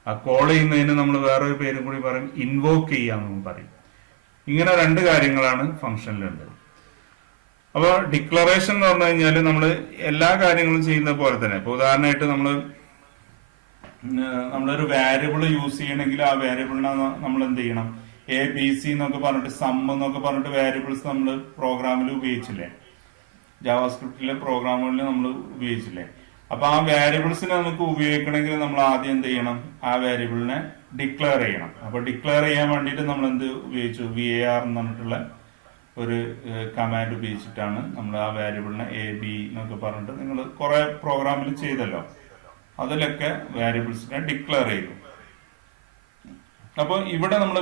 ആ കോൾ ചെയ്യുന്നതിന് നമ്മൾ വേറൊരു പേരും കൂടി പറയും, ഇൻവോക്ക് ചെയ്യാന്ന് പറയും. ഇങ്ങനെ രണ്ട് കാര്യങ്ങളാണ് ഫംഗ്ഷനിലുള്ളത്. അപ്പോൾ ഡിക്ലറേഷൻ എന്ന് പറഞ്ഞു കഴിഞ്ഞാൽ നമ്മൾ എല്ലാ കാര്യങ്ങളും ചെയ്യുന്ന പോലെ തന്നെ, ഇപ്പൊ ഉദാഹരണമായിട്ട് നമ്മളൊരു വാരിയബിൾ യൂസ് ചെയ്യണമെങ്കിൽ ആ വാരിയബിളിനെ നമ്മൾ എന്ത് ചെയ്യണം, ABC എന്നൊക്കെ പറഞ്ഞിട്ട് സം എന്നൊക്കെ പറഞ്ഞിട്ട് വാരിയബിൾസ് നമ്മൾ പ്രോഗ്രാമിൽ ഉപയോഗിച്ചില്ലേ, ജാവാസ്ക്രിപ്റ്റിലെ പ്രോഗ്രാമുകളിൽ നമ്മൾ ഉപയോഗിച്ചില്ലേ. അപ്പൊ ആ വാരിയബിൾസിനെ നമുക്ക് ഉപയോഗിക്കണമെങ്കിൽ നമ്മൾ ആദ്യം എന്ത് ചെയ്യണം, ആ വാരിയബിളിനെ ഡിക്ലെയർ ചെയ്യണം. അപ്പൊ ഡിക്ലെയർ ചെയ്യാൻ വേണ്ടിയിട്ട് നമ്മൾ എന്ത് ഉപയോഗിച്ചു, VAR എന്ന് പറഞ്ഞിട്ടുള്ള ഒരു കമാൻഡ് ഉപയോഗിച്ചിട്ടാണ് നമ്മൾ ആ വാരിയബിളിനെ AB എന്നൊക്കെ പറഞ്ഞിട്ട് നിങ്ങൾ കുറെ പ്രോഗ്രാമിൽ ചെയ്തല്ലോ, അതിലൊക്കെ വാരിയബിൾസിനെ ഡിക്ലെയർ ചെയ്തു. അപ്പൊ ഇവിടെ നമ്മൾ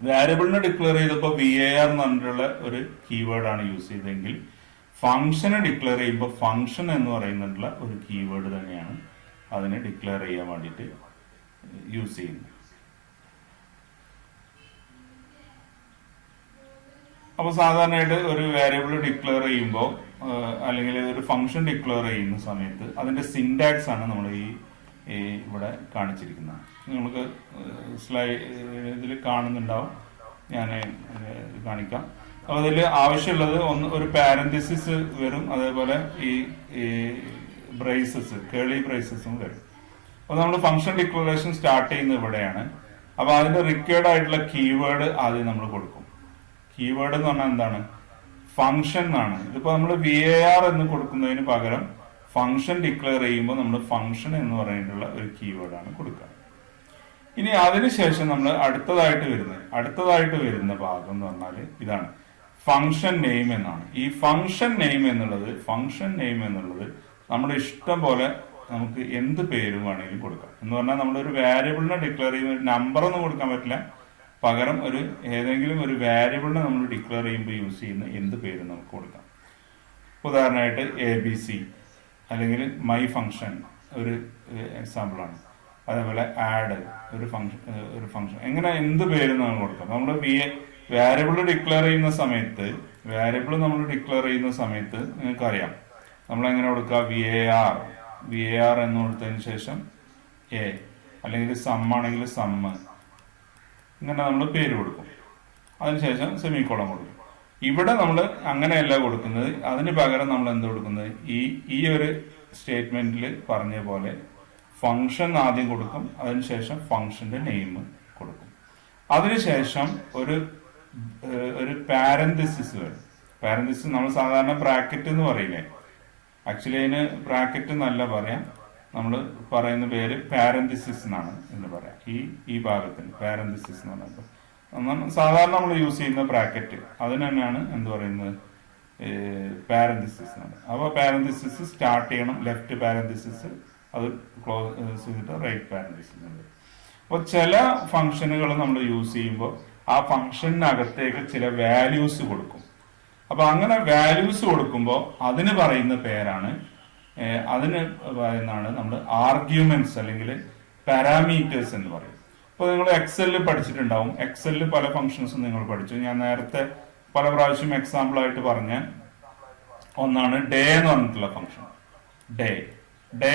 വാരിയബിളിനെ ഡിക്ലെയർ ചെയ്തപ്പോൾ VAR എന്ന് പറഞ്ഞിട്ടുള്ള ഒരു കീവേഡാണ് യൂസ് ചെയ്തതെങ്കിൽ, ഫംഗ്ഷനെ ഡിക്ലെയർ ചെയ്യുമ്പോൾ ഫംഗ്ഷൻ എന്ന് പറയുന്നുള്ള ഒരു കീവേഡ് തന്നെയാണ് അതിനെ ഡിക്ലെയർ ചെയ്യാൻ വേണ്ടിയിട്ട് യൂസ് ചെയ്യുന്നത്. അപ്പൊ സാധാരണയായിട്ട് ഒരു വേരിയബിൾ ഡിക്ലെയർ ചെയ്യുമ്പോൾ അല്ലെങ്കിൽ ഒരു ഫംഗ്ഷൻ ഡിക്ലെയർ ചെയ്യുന്ന സമയത്ത് അതിന്റെ സിന്റാക്സ് ആണ് നമ്മൾ ഈ ഇവിടെ കാണിച്ചിരിക്കുന്നത്. നമുക്ക് ഇതിൽ കാണുന്നുണ്ടാവും, ഞാൻ കാണിക്കാം. അപ്പൊ അതിൽ ആവശ്യമുള്ളത് ഒരു പാരന്തിസിസ് വരും, അതേപോലെ ഈ ബ്രേസസ്, കേളി ബ്രേസസും വരും. അപ്പൊ നമ്മൾ ഫംഗ്ഷൻ ഡിക്ലറേഷൻ സ്റ്റാർട്ട് ചെയ്യുന്നത് ഇവിടെയാണ്. അപ്പൊ അതിന്റെ റിക്വയർഡ് ആയിട്ടുള്ള കീവേഡ് ആദ്യം നമ്മൾ കൊടുക്കും. കീവേഡ് എന്ന് പറഞ്ഞാൽ എന്താണ്, ഫംഗ്ഷൻ എന്നാണ്. ഇതിപ്പോ നമ്മൾ VAR എന്ന് കൊടുക്കുന്നതിന് പകരം ഫംഗ്ഷൻ ഡിക്ലെയർ ചെയ്യുമ്പോൾ നമ്മൾ ഫംഗ്ഷൻ എന്ന് പറഞ്ഞിട്ടുള്ള ഒരു കീവേഡാണ് കൊടുക്കുക. ഇനി അതിനുശേഷം നമ്മൾ അടുത്തതായിട്ട് വരുന്ന ഭാഗം എന്ന് പറഞ്ഞാൽ ഇതാണ്, ഫംഗ്ഷൻ നെയിം എന്നാണ്. ഈ ഫംഗ്ഷൻ നെയിം എന്നുള്ളത് നമ്മുടെ ഇഷ്ടം പോലെ നമുക്ക് എന്ത് പേരും വേണമെങ്കിലും കൊടുക്കാം. എന്ന് പറഞ്ഞാൽ നമ്മളൊരു വാരിയബിളിനെ ഡിക്ലെയർ ചെയ്യുന്ന ഒരു നമ്പർ ഒന്നും കൊടുക്കാൻ പറ്റില്ല, പകരം ഏതെങ്കിലും ഒരു വാരിയബിളിനെ നമ്മൾ ഡിക്ലെയർ ചെയ്യുമ്പോൾ യൂസ് ചെയ്യുന്ന എന്ത് പേരും നമുക്ക് കൊടുക്കാം. ഉദാഹരണമായിട്ട് ABC അല്ലെങ്കിൽ മൈ ഫംഗ്ഷൻ ഒരു എക്സാമ്പിളാണ്. അതേപോലെ ആഡ് ഒരു ഫംഗ്ഷൻ എങ്ങനെ എന്ത് പേരും നമ്മൾ കൊടുക്കാം. നമ്മൾ വാരിയബിൾ ഡിക്ലെയർ ചെയ്യുന്ന സമയത്ത് നിങ്ങൾക്കറിയാം നമ്മൾ എങ്ങനെ കൊടുക്കുക, VAR എന്ന് കൊടുത്തതിന് ശേഷം അല്ലെങ്കിൽ സം ആണെങ്കിൽ സമ്മ്, ഇങ്ങനെ നമ്മൾ പേര് കൊടുക്കും. അതിനുശേഷം സെമിക്കോളൻ കൊടുക്കും. ഇവിടെ നമ്മൾ അങ്ങനെയല്ല കൊടുക്കുന്നത്, അതിന് പകരം നമ്മൾ എന്ത് കൊടുക്കുന്നത്, ഈ ഒരു സ്റ്റേറ്റ്മെന്റിൽ പറഞ്ഞ പോലെ ഫംഗ്ഷൻ ആദ്യം കൊടുക്കും, അതിനുശേഷം ഫംഗ്ഷന്റെ നെയിം കൊടുക്കും. അതിനുശേഷം ഒരു പാരന്തിസിസ് വരും. പാരന്തിസിസ് നമ്മൾ സാധാരണ ബ്രാക്കറ്റ് എന്ന് പറയില്ലേ, ആക്ച്വലി അതിന് ബ്രാക്കറ്റ് എന്നല്ല പറയാം, നമ്മൾ പറയുന്ന പേര് പാരന്തിസിസ് എന്നാണ് എന്ന് പറയാം. ഈ ഭാഗത്തിന് പാരന്തിസിസ് എന്ന് പറയുന്നത് സാധാരണ നമ്മൾ യൂസ് ചെയ്യുന്ന ബ്രാക്കറ്റ്, അതിന് തന്നെയാണ് എന്ത് പറയുന്നത്, പാരന്തിസിസ് എന്നാണ്. അപ്പോൾ പാരന്തിസിസ് സ്റ്റാർട്ട് ചെയ്യണം, ലെഫ്റ്റ് പാരന്തിസിസ്, അത് ക്ലോസ് ചെയ്തിട്ട് റൈറ്റ് പാരന്തിസിസ് ഉണ്ട്. അപ്പോൾ ചില ഫംഗ്ഷനുകൾ നമ്മൾ യൂസ് ചെയ്യുമ്പോൾ ആ ഫംഗ്ഷനകത്തേക്ക് ചില വാല്യൂസ് കൊടുക്കും. അപ്പൊ അങ്ങനെ വാല്യൂസ് കൊടുക്കുമ്പോൾ അതിന് പറയുന്ന പേരാണ്, നമ്മൾ ആർഗ്യുമെന്റ്സ് അല്ലെങ്കിൽ പാരാമീറ്റേഴ്സ് എന്ന് പറയും. ഇപ്പൊ നിങ്ങൾ എക്സലിൽ പഠിച്ചിട്ടുണ്ടാവും, എക്സലിൽ പല ഫംഗ്ഷൻസും നിങ്ങൾ പഠിച്ചു. ഞാൻ നേരത്തെ പല പ്രാവശ്യം എക്സാമ്പിൾ ആയിട്ട് പറഞ്ഞ ഒന്നാണ് ഡേ എന്ന് പറഞ്ഞിട്ടുള്ള ഫംഗ്ഷൻ. ഡേ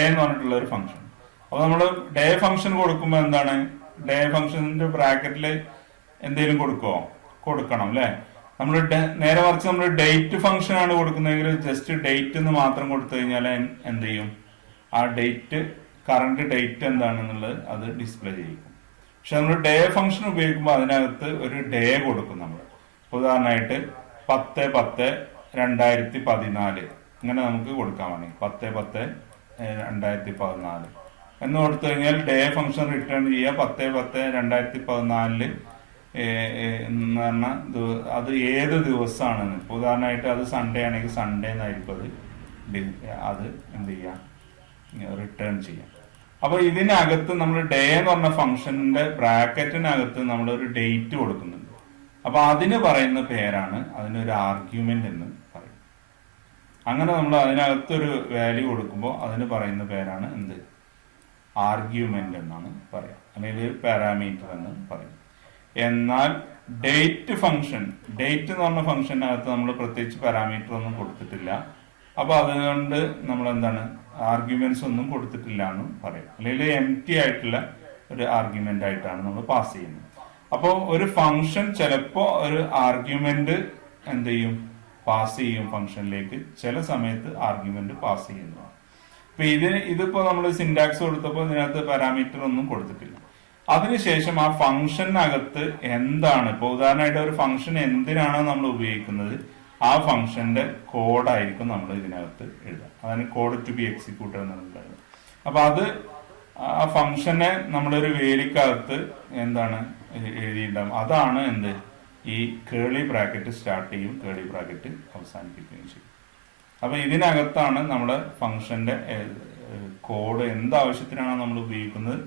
എന്ന് പറഞ്ഞിട്ടുള്ള ഒരു ഫംഗ്ഷൻ. അപ്പൊ നമ്മൾ ഡേ ഫംഗ്ഷൻ കൊടുക്കുമ്പോൾ എന്താണ്, ഡേ ഫംഗ്ഷന്റെ ബ്രാക്കറ്റിൽ എന്തെങ്കിലും കൊടുക്കണം അല്ലെ. നമ്മൾ നേരെ മറിച്ച് നമ്മൾ ഡേറ്റ് ഫംഗ്ഷൻ ആണ് കൊടുക്കുന്നതെങ്കിൽ ജസ്റ്റ് ഡേറ്റ് എന്ന് മാത്രം കൊടുത്തു കഴിഞ്ഞാൽ എന്ത് ചെയ്യും, ആ ഡേറ്റ് കറണ്ട് ഡേറ്റ് എന്താണെന്നുള്ളത് അത് ഡിസ്പ്ലേ ചെയ്യും. പക്ഷെ നമ്മൾ ഡേ ഫംഗ്ഷൻ ഉപയോഗിക്കുമ്പോൾ അതിനകത്ത് ഒരു ഡേ കൊടുക്കും നമ്മൾ. ഉദാഹരണമായിട്ട് 10/10 2014 ഇങ്ങനെ നമുക്ക് കൊടുക്കാൻ വേണമെങ്കിൽ 10/10/2014 എന്ന് കൊടുത്തു കഴിഞ്ഞാൽ ഡേ ഫംഗ്ഷൻ റിട്ടേൺ ചെയ്യുക 10/10/2014 എന്ന് പറഞ്ഞാൽ അത് ഏത് ദിവസമാണെന്ന്. ഇപ്പോൾ ഉദാഹരണമായിട്ട് അത് സൺഡേ ആണെങ്കിൽ സൺഡേ എന്നായിരിക്കും അത് എന്ത് ചെയ്യാം, റിട്ടേൺ ചെയ്യാം. അപ്പൊ ഇതിനകത്ത് നമ്മൾ ഡേ എന്ന് പറഞ്ഞ ഫംഗ്ഷന്റെ ബ്രാക്കറ്റിനകത്ത് നമ്മളൊരു ഡേറ്റ് കൊടുക്കുന്നുണ്ട്. അപ്പൊ അതിന് പറയുന്ന പേരാണ്, അതിനൊരു ആർഗ്യുമെന്റ് എന്ന് പറയും. അങ്ങനെ നമ്മൾ അതിനകത്തൊരു വാല്യൂ കൊടുക്കുമ്പോൾ അതിന് പറയുന്ന പേരാണ് എന്ത്, ആർഗ്യുമെന്റ് എന്നാണ് പറയാം, അല്ലെങ്കിൽ പാരാമീറ്റർ എന്ന് പറയും. എന്നാൽ ഡേറ്റ് ഫംഗ്ഷൻ, ഡേറ്റ് എന്ന് പറഞ്ഞ ഫംഗ്ഷനകത്ത് നമ്മൾ പ്രത്യേകിച്ച് പാരാമീറ്റർ ഒന്നും കൊടുത്തിട്ടില്ല. അപ്പൊ അതുകൊണ്ട് നമ്മൾ എന്താണ്, ആർഗ്യുമെന്റ്സ് ഒന്നും കൊടുത്തിട്ടില്ല എന്ന് പറയും, അല്ലെങ്കിൽ എം ടി ആയിട്ടുള്ള ഒരു ആർഗ്യുമെന്റ് ആയിട്ടാണ് നമ്മൾ പാസ് ചെയ്യുന്നത്. അപ്പോൾ ഒരു ഫംഗ്ഷൻ ചിലപ്പോ ഒരു ആർഗ്യുമെന്റ് എന്ത് ചെയ്യും, പാസ് ചെയ്യും ഫംഗ്ഷനിലേക്ക്, ചില സമയത്ത് ആർഗ്യുമെന്റ് പാസ് ചെയ്യുന്നതാണ്. ഇപ്പൊ ഇതിപ്പോ നമ്മൾ സിന്റാക്സ് കൊടുത്തപ്പോൾ ഇതിനകത്ത് പാരാമീറ്റർ ഒന്നും കൊടുത്തിട്ടില്ല. അതിനുശേഷം ആ ഫംഗ്ഷനകത്ത് എന്താണ്, ഇപ്പൊ ഉദാഹരണമായിട്ട് ഒരു ഫംഗ്ഷൻ എന്തിനാണോ നമ്മൾ ഉപയോഗിക്കുന്നത് ആ ഫംഗ്ഷന്റെ കോഡായിരിക്കും നമ്മൾ ഇതിനകത്ത് എഴുതുക. അതാണ് കോഡ് ടു ബി എക്സിക്യൂട്ടഡ് എന്നുള്ളത്. അപ്പൊ അത് ആ ഫംഗ്ഷനെ നമ്മളൊരു വേലിക്കകത്ത് എന്താണ് എഴുതിയിട്ടുണ്ടാവും. അതാണ് എന്ത്, ഈ കേളി ബ്രാക്കറ്റ് സ്റ്റാർട്ട് ചെയ്യും, കേളി ബ്രാക്കറ്റ് അവസാനിപ്പിക്കുകയും ചെയ്യും. അപ്പൊ ഇതിനകത്താണ് നമ്മുടെ ഫംഗ്ഷന്റെ കോഡ്, എന്താവശ്യത്തിനാണോ നമ്മൾ ഉപയോഗിക്കുന്നത്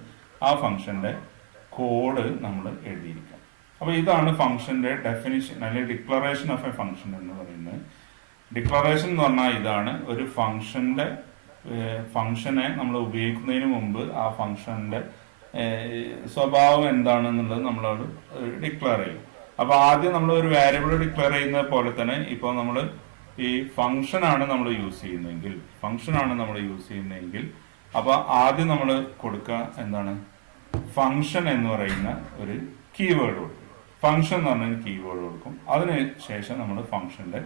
ആ ഫംഗ്ഷന്റെ കോഡ് നമ്മൾ എഴുതിയിരിക്കാം. അപ്പൊ ഇതാണ് ഫംഗ്ഷന്റെ ഡെഫിനിഷൻ, അല്ലെങ്കിൽ ഡിക്ലറേഷൻ ഓഫ് എ ഫംഗ്ഷൻ എന്ന് പറയുന്നത്. ഡിക്ലറേഷൻ എന്ന് പറഞ്ഞാൽ ഇതാണ്, ഒരു ഫംഗ്ഷനെ നമ്മൾ ഉപയോഗിക്കുന്നതിന് മുമ്പ് ആ ഫംഗ്ഷന്റെ സ്വഭാവം എന്താണെന്നുള്ളത് നമ്മളോട് ഡിക്ലെയർ ചെയ്യും. അപ്പൊ ആദ്യം നമ്മൾ ഒരു വേരിയബിൾ ഡിക്ലെയർ ചെയ്യുന്നത് പോലെ തന്നെ ഇപ്പോൾ നമ്മൾ ഈ ഫംഗ്ഷനാണ് നമ്മൾ യൂസ് ചെയ്യുന്നതെങ്കിൽ അപ്പൊ ആദ്യം നമ്മൾ കൊടുക്കുക എന്താണ്, ഫംഗ്ഷൻ എന്ന് പറയുന്ന ഒരു കീവേഡ് കൊടുക്കും. ഫംഗ്ഷൻ എന്ന് പറഞ്ഞ കീവേഡ് കൊടുക്കും. അതിന് ശേഷം നമ്മൾ ഫംഗ്ഷന്റെ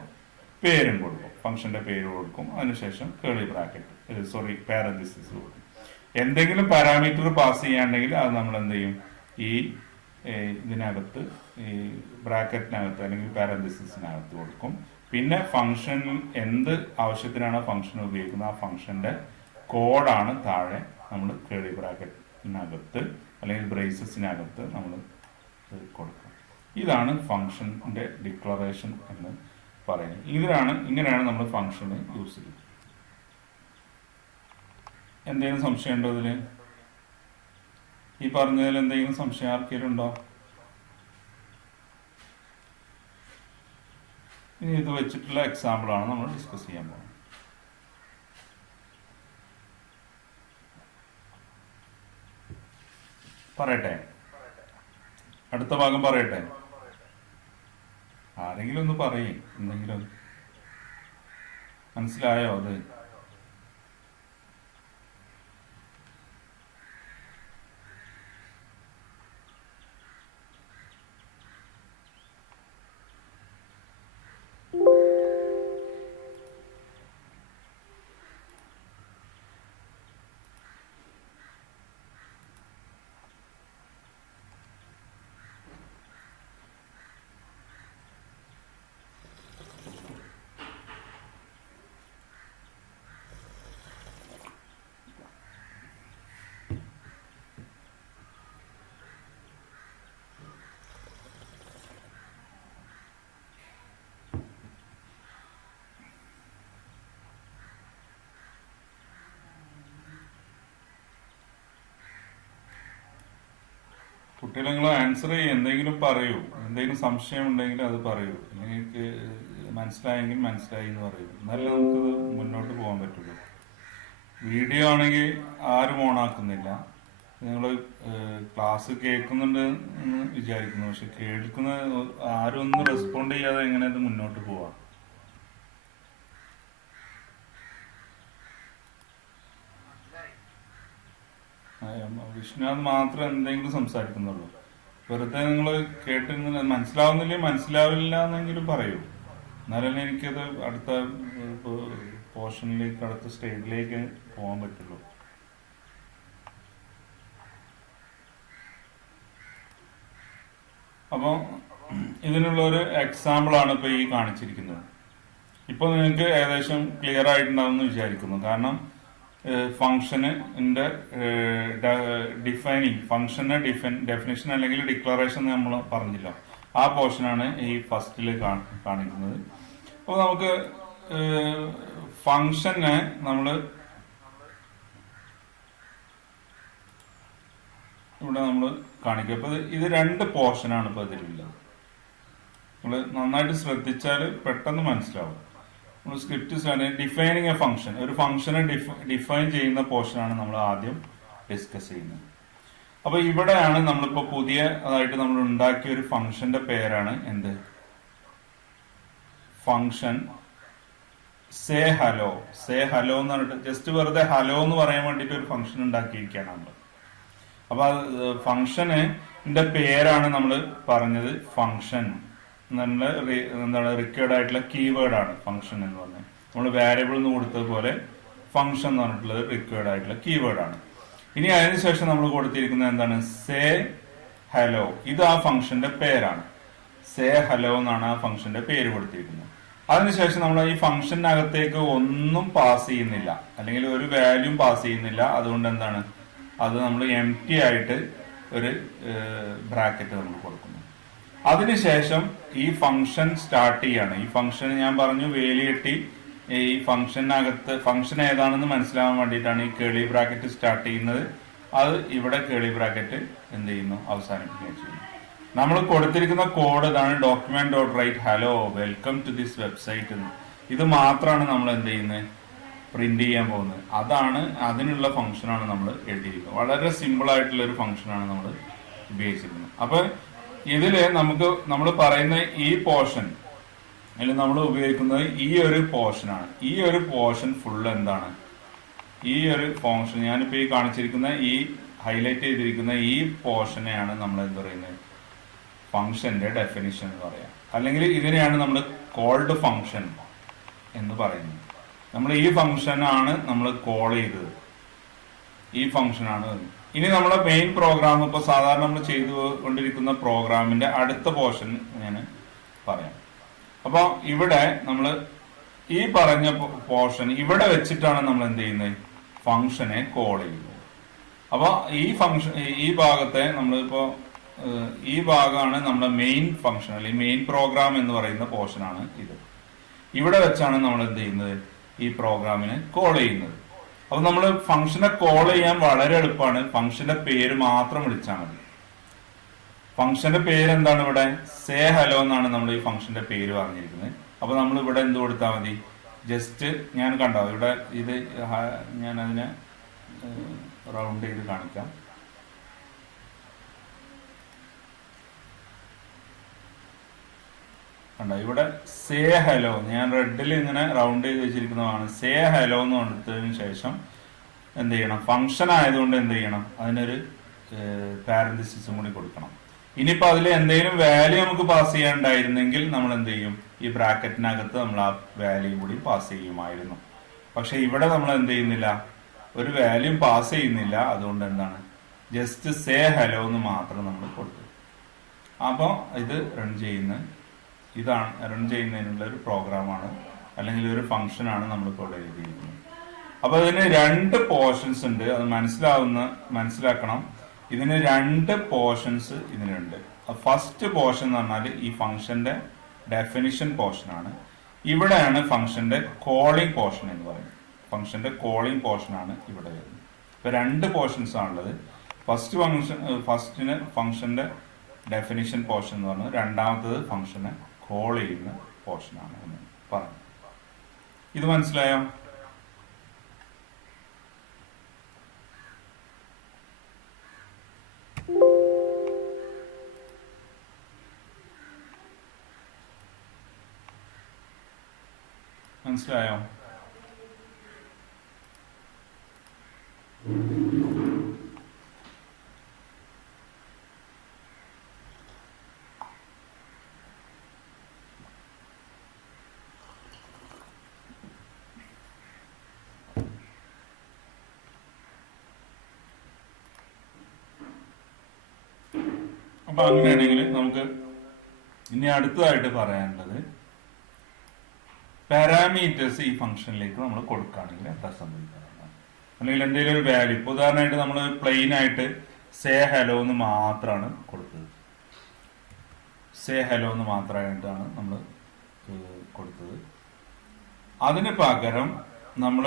പേരും കൊടുക്കും. അതിനുശേഷം കേളി ബ്രാക്കറ്റ് പാരന്തസിസ് കൊടുക്കും. എന്തെങ്കിലും പാരാമീറ്റർ പാസ് ചെയ്യാണ്ടെങ്കിൽ അത് നമ്മൾ എന്ത് ചെയ്യും, ഈ ഇതിനകത്ത് ഈ ബ്രാക്കറ്റിനകത്ത് അല്ലെങ്കിൽ പാരന്തസിസിനകത്ത് കൊടുക്കും. പിന്നെ ഫംഗ്ഷനിൽ എന്ത് ആവശ്യത്തിനാണ് ഫംഗ്ഷൻ ഉപയോഗിക്കുന്നത് ആ ഫംഗ്ഷന്റെ കോഡാണ് താഴെ നമ്മൾ കേളി ബ്രാക്കറ്റിനകത്ത് അല്ലെങ്കിൽ ബ്രേസസിനകത്ത് നമ്മൾ കൊടുക്കുക. ഇതാണ് ഫംഗ്ഷന്റെ ഡിക്ലറേഷൻ എന്ന് പറയുന്നത്. ഇങ്ങനെയാണ് നമ്മൾ ഫംഗ്ഷന് യൂസ് ചെയ്യുന്നത്. എന്തെങ്കിലും സംശയം ഉണ്ടോ ഇതില്? ഈ പറഞ്ഞതിൽ എന്തെങ്കിലും സംശയം ആർക്കെങ്കിലും ഉണ്ടോ? ഇനി ഇത് വെച്ചിട്ടുള്ള എക്സാമ്പിൾ ആണ് നമ്മൾ ഡിസ്കസ് ചെയ്യാൻ പോകുന്നത്. പറയട്ടെ, അടുത്ത ഭാഗം പറയട്ടെ. ആരെങ്കിലും ഒന്ന് പറയേ, എന്തെങ്കിലും മനസ്സിലായോ അത്? കുട്ടികൾ നിങ്ങൾ ആൻസർ ചെയ്യും, എന്തെങ്കിലും പറയൂ, എന്തെങ്കിലും സംശയം ഉണ്ടെങ്കിൽ അത് പറയൂ, അല്ലെങ്കിൽ മനസ്സിലായെങ്കിൽ മനസ്സിലായി എന്ന് പറയൂ. എന്നാലേ നമുക്കിത് മുന്നോട്ട് പോകാൻ പറ്റുള്ളൂ. വീഡിയോ ആണെങ്കിൽ ആരും ഓണാക്കുന്നില്ല. നിങ്ങൾ ക്ലാസ് കേൾക്കുന്നുണ്ട് എന്ന് വിചാരിക്കുന്നു, പക്ഷെ കേൾക്കുന്ന ആരും ഒന്നും റെസ്പോണ്ട് ചെയ്യാതെ എങ്ങനെ ഇത് മുന്നോട്ട് പോവാം? വിഷ്ണുനാഥ് മാത്രം എന്തെങ്കിലും സംസാരിക്കുന്നുള്ളൂ. വെറുതെ നിങ്ങൾ കേട്ടിരുന്ന മനസ്സിലാവില്ല എന്നെങ്കിലും പറയൂ. എന്നാലല്ലേ എനിക്കത് അടുത്ത പോർഷനിലേക്ക്, അടുത്ത സ്റ്റേജിലേക്ക് പോകാൻ പറ്റുള്ളൂ. അപ്പോൾ ഇതിനുള്ള ഒരു എക്സാമ്പിൾ ആണ് ഇപ്പൊ ഈ കാണിച്ചിരിക്കുന്നത്. ഇപ്പൊ നിങ്ങൾക്ക് ഏകദേശം ക്ലിയർ ആയിട്ടുണ്ടാവും എന്ന് വിചാരിക്കുന്നു. കാരണം ഫംഗ്ഷന്റെ ഡെഫിനിഷൻ അല്ലെങ്കിൽ ഡിക്ലറേഷൻ നമ്മൾ പറഞ്ഞില്ല, ആ പോർഷനാണ് ഈ ഫസ്റ്റിൽ കാണിക്കുന്നത്. അപ്പോൾ നമുക്ക് ഫംഗ്ഷനെ നമ്മൾ ഇവിടെ കാണിക്കുക. അപ്പൊ ഇത് രണ്ട് പോർഷനാണ് ഇപ്പൊ ഇതിലുള്ളത്. നമ്മൾ നന്നായിട്ട് ശ്രദ്ധിച്ചാൽ പെട്ടെന്ന് മനസ്സിലാവും. നമ്മൾ സ്ക്രിപ്റ്റ് ഡിഫൈനിങ് എ ഫംഗ്ഷൻ, ഒരു ഫംഗ്ഷനെ ഡിഫൈൻ ചെയ്യുന്ന പോർഷനാണ് നമ്മൾ ആദ്യം ഡിസ്കസ് ചെയ്യുന്നത്. അപ്പൊ ഇവിടെയാണ് നമ്മളിപ്പോ പുതിയതായിട്ട് നമ്മൾ ഉണ്ടാക്കിയ ഒരു ഫംഗ്ഷന്റെ പേരാണ് എന്ത്, function say hello. Say hello എന്ന് പറഞ്ഞിട്ട് ജസ്റ്റ് വെറുതെ ഹലോ എന്ന് പറയാൻ വേണ്ടിട്ട് ഒരു ഫംഗ്ഷൻ ഉണ്ടാക്കിയിരിക്കുകയാണ് നമ്മൾ. അപ്പൊ ഫംഗ്ഷന്റെ പേരാണ് നമ്മൾ പറഞ്ഞത് ഫംഗ്ഷൻ. എന്താണ് റിക്വയർഡ് ആയിട്ടുള്ള കീവേഡ് ആണ് ഫംഗ്ഷൻ എന്ന് പറഞ്ഞത്. നമ്മൾ വാരിയബിൾ എന്ന് കൊടുത്തതുപോലെ ഫംഗ്ഷൻ എന്ന് പറഞ്ഞിട്ടുള്ളത് റിക്വയർഡ് ആയിട്ടുള്ള കീവേഡ് ആണ്. ഇനി അതിനുശേഷം നമ്മൾ കൊടുത്തിരിക്കുന്നത് എന്താണ്, സേ ഹലോ. ഇത് ആ ഫംഗ്ഷന്റെ പേരാണ്. സേ ഹലോ എന്നാണ് ആ ഫംഗ്ഷന്റെ പേര് കൊടുത്തിരിക്കുന്നത്. അതിനുശേഷം നമ്മൾ ഈ ഫംഗ്ഷനകത്തേക്ക് ഒന്നും പാസ് ചെയ്യുന്നില്ല, അല്ലെങ്കിൽ ഒരു വാല്യൂ പാസ് ചെയ്യുന്നില്ല. അതുകൊണ്ട് എന്താണ്, അത് നമ്മൾ എം ടി ആയിട്ട് ഒരു ബ്രാക്കറ്റ് നമ്മൾ കൊടുക്കുന്നു. അതിനുശേഷം ഈ ഫംഗ്ഷൻ സ്റ്റാർട്ട് ചെയ്യാണ്. ഈ ഫംഗ്ഷൻ ഞാൻ പറഞ്ഞു വേലിയെട്ടി ഈ ഫംഗ്ഷനകത്ത് ഫംഗ്ഷൻ ഏതാണെന്ന് മനസ്സിലാവാൻ വേണ്ടിയിട്ടാണ് ഈ കേളി ബ്രാക്കറ്റ് സ്റ്റാർട്ട് ചെയ്യുന്നത്. അത് ഇവിടെ കേളി ബ്രാക്കറ്റ് എന്ത് ചെയ്യുന്നു, അവസാനിപ്പിക്കുകയും ചെയ്യുന്നു. നമ്മൾ കൊടുത്തിരിക്കുന്ന കോഡ് ഇതാണ്, document dot write hello welcome to this website എന്ന്. ഇത് മാത്രമാണ് നമ്മൾ എന്ത് ചെയ്യുന്നത്, പ്രിന്റ് ചെയ്യാൻ പോകുന്നത്. അതിനുള്ള ഫംഗ്ഷനാണ് നമ്മൾ എഴുതിയിരിക്കുന്നത്. വളരെ സിമ്പിൾ ആയിട്ടുള്ള ഒരു ഫംഗ്ഷനാണ് നമ്മൾ ഉപയോഗിച്ചിരിക്കുന്നത്. അപ്പൊ ഇതില് നമ്മൾ പറയുന്ന ഈ പോർഷൻ അല്ലെങ്കിൽ നമ്മൾ ഉപയോഗിക്കുന്നത് ഈ ഒരു പോർഷനാണ്. ഈ ഒരു പോർഷൻ ഫുൾ എന്താണ്, ഈ ഒരു ഫംഗ്ഷൻ ഞാനിപ്പോ ഈ കാണിച്ചിരിക്കുന്ന ഈ ഹൈലൈറ്റ് ചെയ്തിരിക്കുന്ന ഈ പോർഷനെയാണ് നമ്മൾ എന്ത് പറയുന്നത്, ഫംഗ്ഷന്റെ ഡെഫിനിഷൻ എന്ന് പറയാം. അല്ലെങ്കിൽ ഇതിനെയാണ് നമ്മൾ കോൾഡ് ഫംഗ്ഷൻ എന്ന് പറയുന്നത്. നമ്മൾ ഈ ഫംഗ്ഷനാണ് നമ്മൾ കോൾ ചെയ്തത്, ഈ ഫംഗ്ഷനാണ്. ഇനി നമ്മുടെ മെയിൻ പ്രോഗ്രാം ഇപ്പൊ സാധാരണ നമ്മൾ ചെയ്തുകൊണ്ടിരിക്കുന്ന പ്രോഗ്രാമിന്റെ അടുത്ത പോർഷൻ ഞാൻ പറയാം. അപ്പൊ ഇവിടെ നമ്മൾ ഈ പറഞ്ഞ പോർഷൻ ഇവിടെ വെച്ചിട്ടാണ് നമ്മൾ എന്ത് ചെയ്യുന്നത്, ഫംഗ്ഷനെ കോൾ ചെയ്യുന്നത്. അപ്പൊ ഈ ഭാഗത്തെ നമ്മളിപ്പോ ഈ ഭാഗമാണ് നമ്മുടെ മെയിൻ ഫംഗ്ഷൻ അല്ലെങ്കിൽ മെയിൻ പ്രോഗ്രാം എന്ന് പറയുന്ന പോർഷനാണ് ഇത്. ഇവിടെ വെച്ചാണ് നമ്മൾ എന്ത് ചെയ്യുന്നത്, ഈ പ്രോഗ്രാമിനെ കോൾ ചെയ്യുന്നത്. അപ്പൊ നമ്മൾ ഫംഗ്ഷനെ കോൾ ചെയ്യാൻ വളരെ എളുപ്പമാണ്. ഫംഗ്ഷന്റെ പേര് മാത്രം വിളിച്ചാൽ മതി. ഫംഗ്ഷന്റെ പേര് എന്താണ്, ഇവിടെ സേ ഹലോ എന്നാണ് നമ്മൾ ഈ ഫംഗ്ഷന്റെ പേര് പറഞ്ഞിരിക്കുന്നത്. അപ്പൊ നമ്മൾ ഇവിടെ എന്ത് കൊടുത്താൽ മതി, ജസ്റ്റ് ഞാൻ കണ്ടോ ഇവിടെ ഇത് ഞാൻ അതിനെ റൗണ്ട് ചെയ്ത് കാണിക്കാം. കണ്ടോ ഇവിടെ സേ ഹലോ ഞാൻ റെഡിൽ ഇങ്ങനെ റൗണ്ട് ചെയ്ത് വെച്ചിരിക്കുന്നതാണ്. സേ ഹലോ എന്ന് കൊടുത്തതിന് ശേഷം എന്ത് ചെയ്യണം, ഫംഗ്ഷൻ ആയതുകൊണ്ട് എന്ത് ചെയ്യണം, അതിനൊരു പാരന്തിസിസും കൂടി കൊടുക്കണം. ഇനിയിപ്പോ അതിൽ എന്തെങ്കിലും വാല്യൂ നമുക്ക് പാസ് ചെയ്യാണ്ടായിരുന്നെങ്കിൽ നമ്മൾ എന്ത് ചെയ്യും, ഈ ബ്രാക്കറ്റിനകത്ത് നമ്മൾ ആ വാല്യൂ കൂടി പാസ് ചെയ്യുമായിരുന്നു. പക്ഷെ ഇവിടെ നമ്മൾ എന്ത് ചെയ്യുന്നില്ല, ഒരു വാല്യൂ പാസ് ചെയ്യുന്നില്ല. അതുകൊണ്ട് എന്താണ്, ജസ്റ്റ് സേ ഹലോ എന്ന് മാത്രം നമ്മൾ കൊടുത്തു. അപ്പൊ ഇത് റൺ ചെയ്യുന്നതിനുള്ള ഒരു പ്രോഗ്രാമാണ് അല്ലെങ്കിൽ ഒരു ഫംഗ്ഷനാണ് നമ്മൾ ഇവിടെ എഴുതിയിരിക്കുന്നത്. അപ്പൊ ഇതിന് രണ്ട് പോർഷൻസ് ഉണ്ട്, അത് മനസ്സിലാക്കണം. ഇതിന് രണ്ട് പോർഷൻസ് ഇതിനുണ്ട്. ഫസ്റ്റ് പോർഷൻ എന്ന് പറഞ്ഞാൽ ഈ ഫംഗ്ഷന്റെ ഡെഫിനിഷൻ പോർഷനാണ്. ഇവിടെയാണ് ഫംഗ്ഷന്റെ കോളിംഗ് പോർഷൻ എന്ന് പറയുന്നത്. ഫംഗ്ഷന്റെ കോളിംഗ് പോർഷനാണ് ഇവിടെ വരുന്നത്. ഇപ്പൊ രണ്ട് പോർഷൻസ് ആണുള്ളത്. ഫസ്റ്റിന് ഫംഗ്ഷന്റെ ഡെഫിനിഷൻ പോർഷൻ എന്ന് പറഞ്ഞത്, രണ്ടാമത്തത് ഫംഗ്ഷനെ കോൾ ചെയ്യുന്ന പോർഷനാണ് എന്ന് പറഞ്ഞു. ഇത് മനസ്സിലായോ? മനസ്സിലായോ? അപ്പൊ അങ്ങനെയാണെങ്കിൽ നമുക്ക് ഇനി അടുത്തതായിട്ട് പറയാനുള്ളത് പാരാമീറ്റേഴ്സ് ഈ ഫംഗ്ഷനിലേക്ക് നമ്മൾ കൊടുക്കുകയാണെങ്കിൽ എന്താ സംഭവിക്കുക, അല്ലെങ്കിൽ എന്തെങ്കിലും ഒരു വാല്യൂ, ഇപ്പൊ ഉദാഹരണമായിട്ട് നമ്മൾ പ്ലെയിൻ ആയിട്ട് സേ ഹലോ എന്ന് മാത്രമാണ് കൊടുത്തത്, സേ ഹലോ എന്ന് മാത്രമായിട്ടാണ് നമ്മൾ കൊടുത്തത്. അതിന് പകരം നമ്മൾ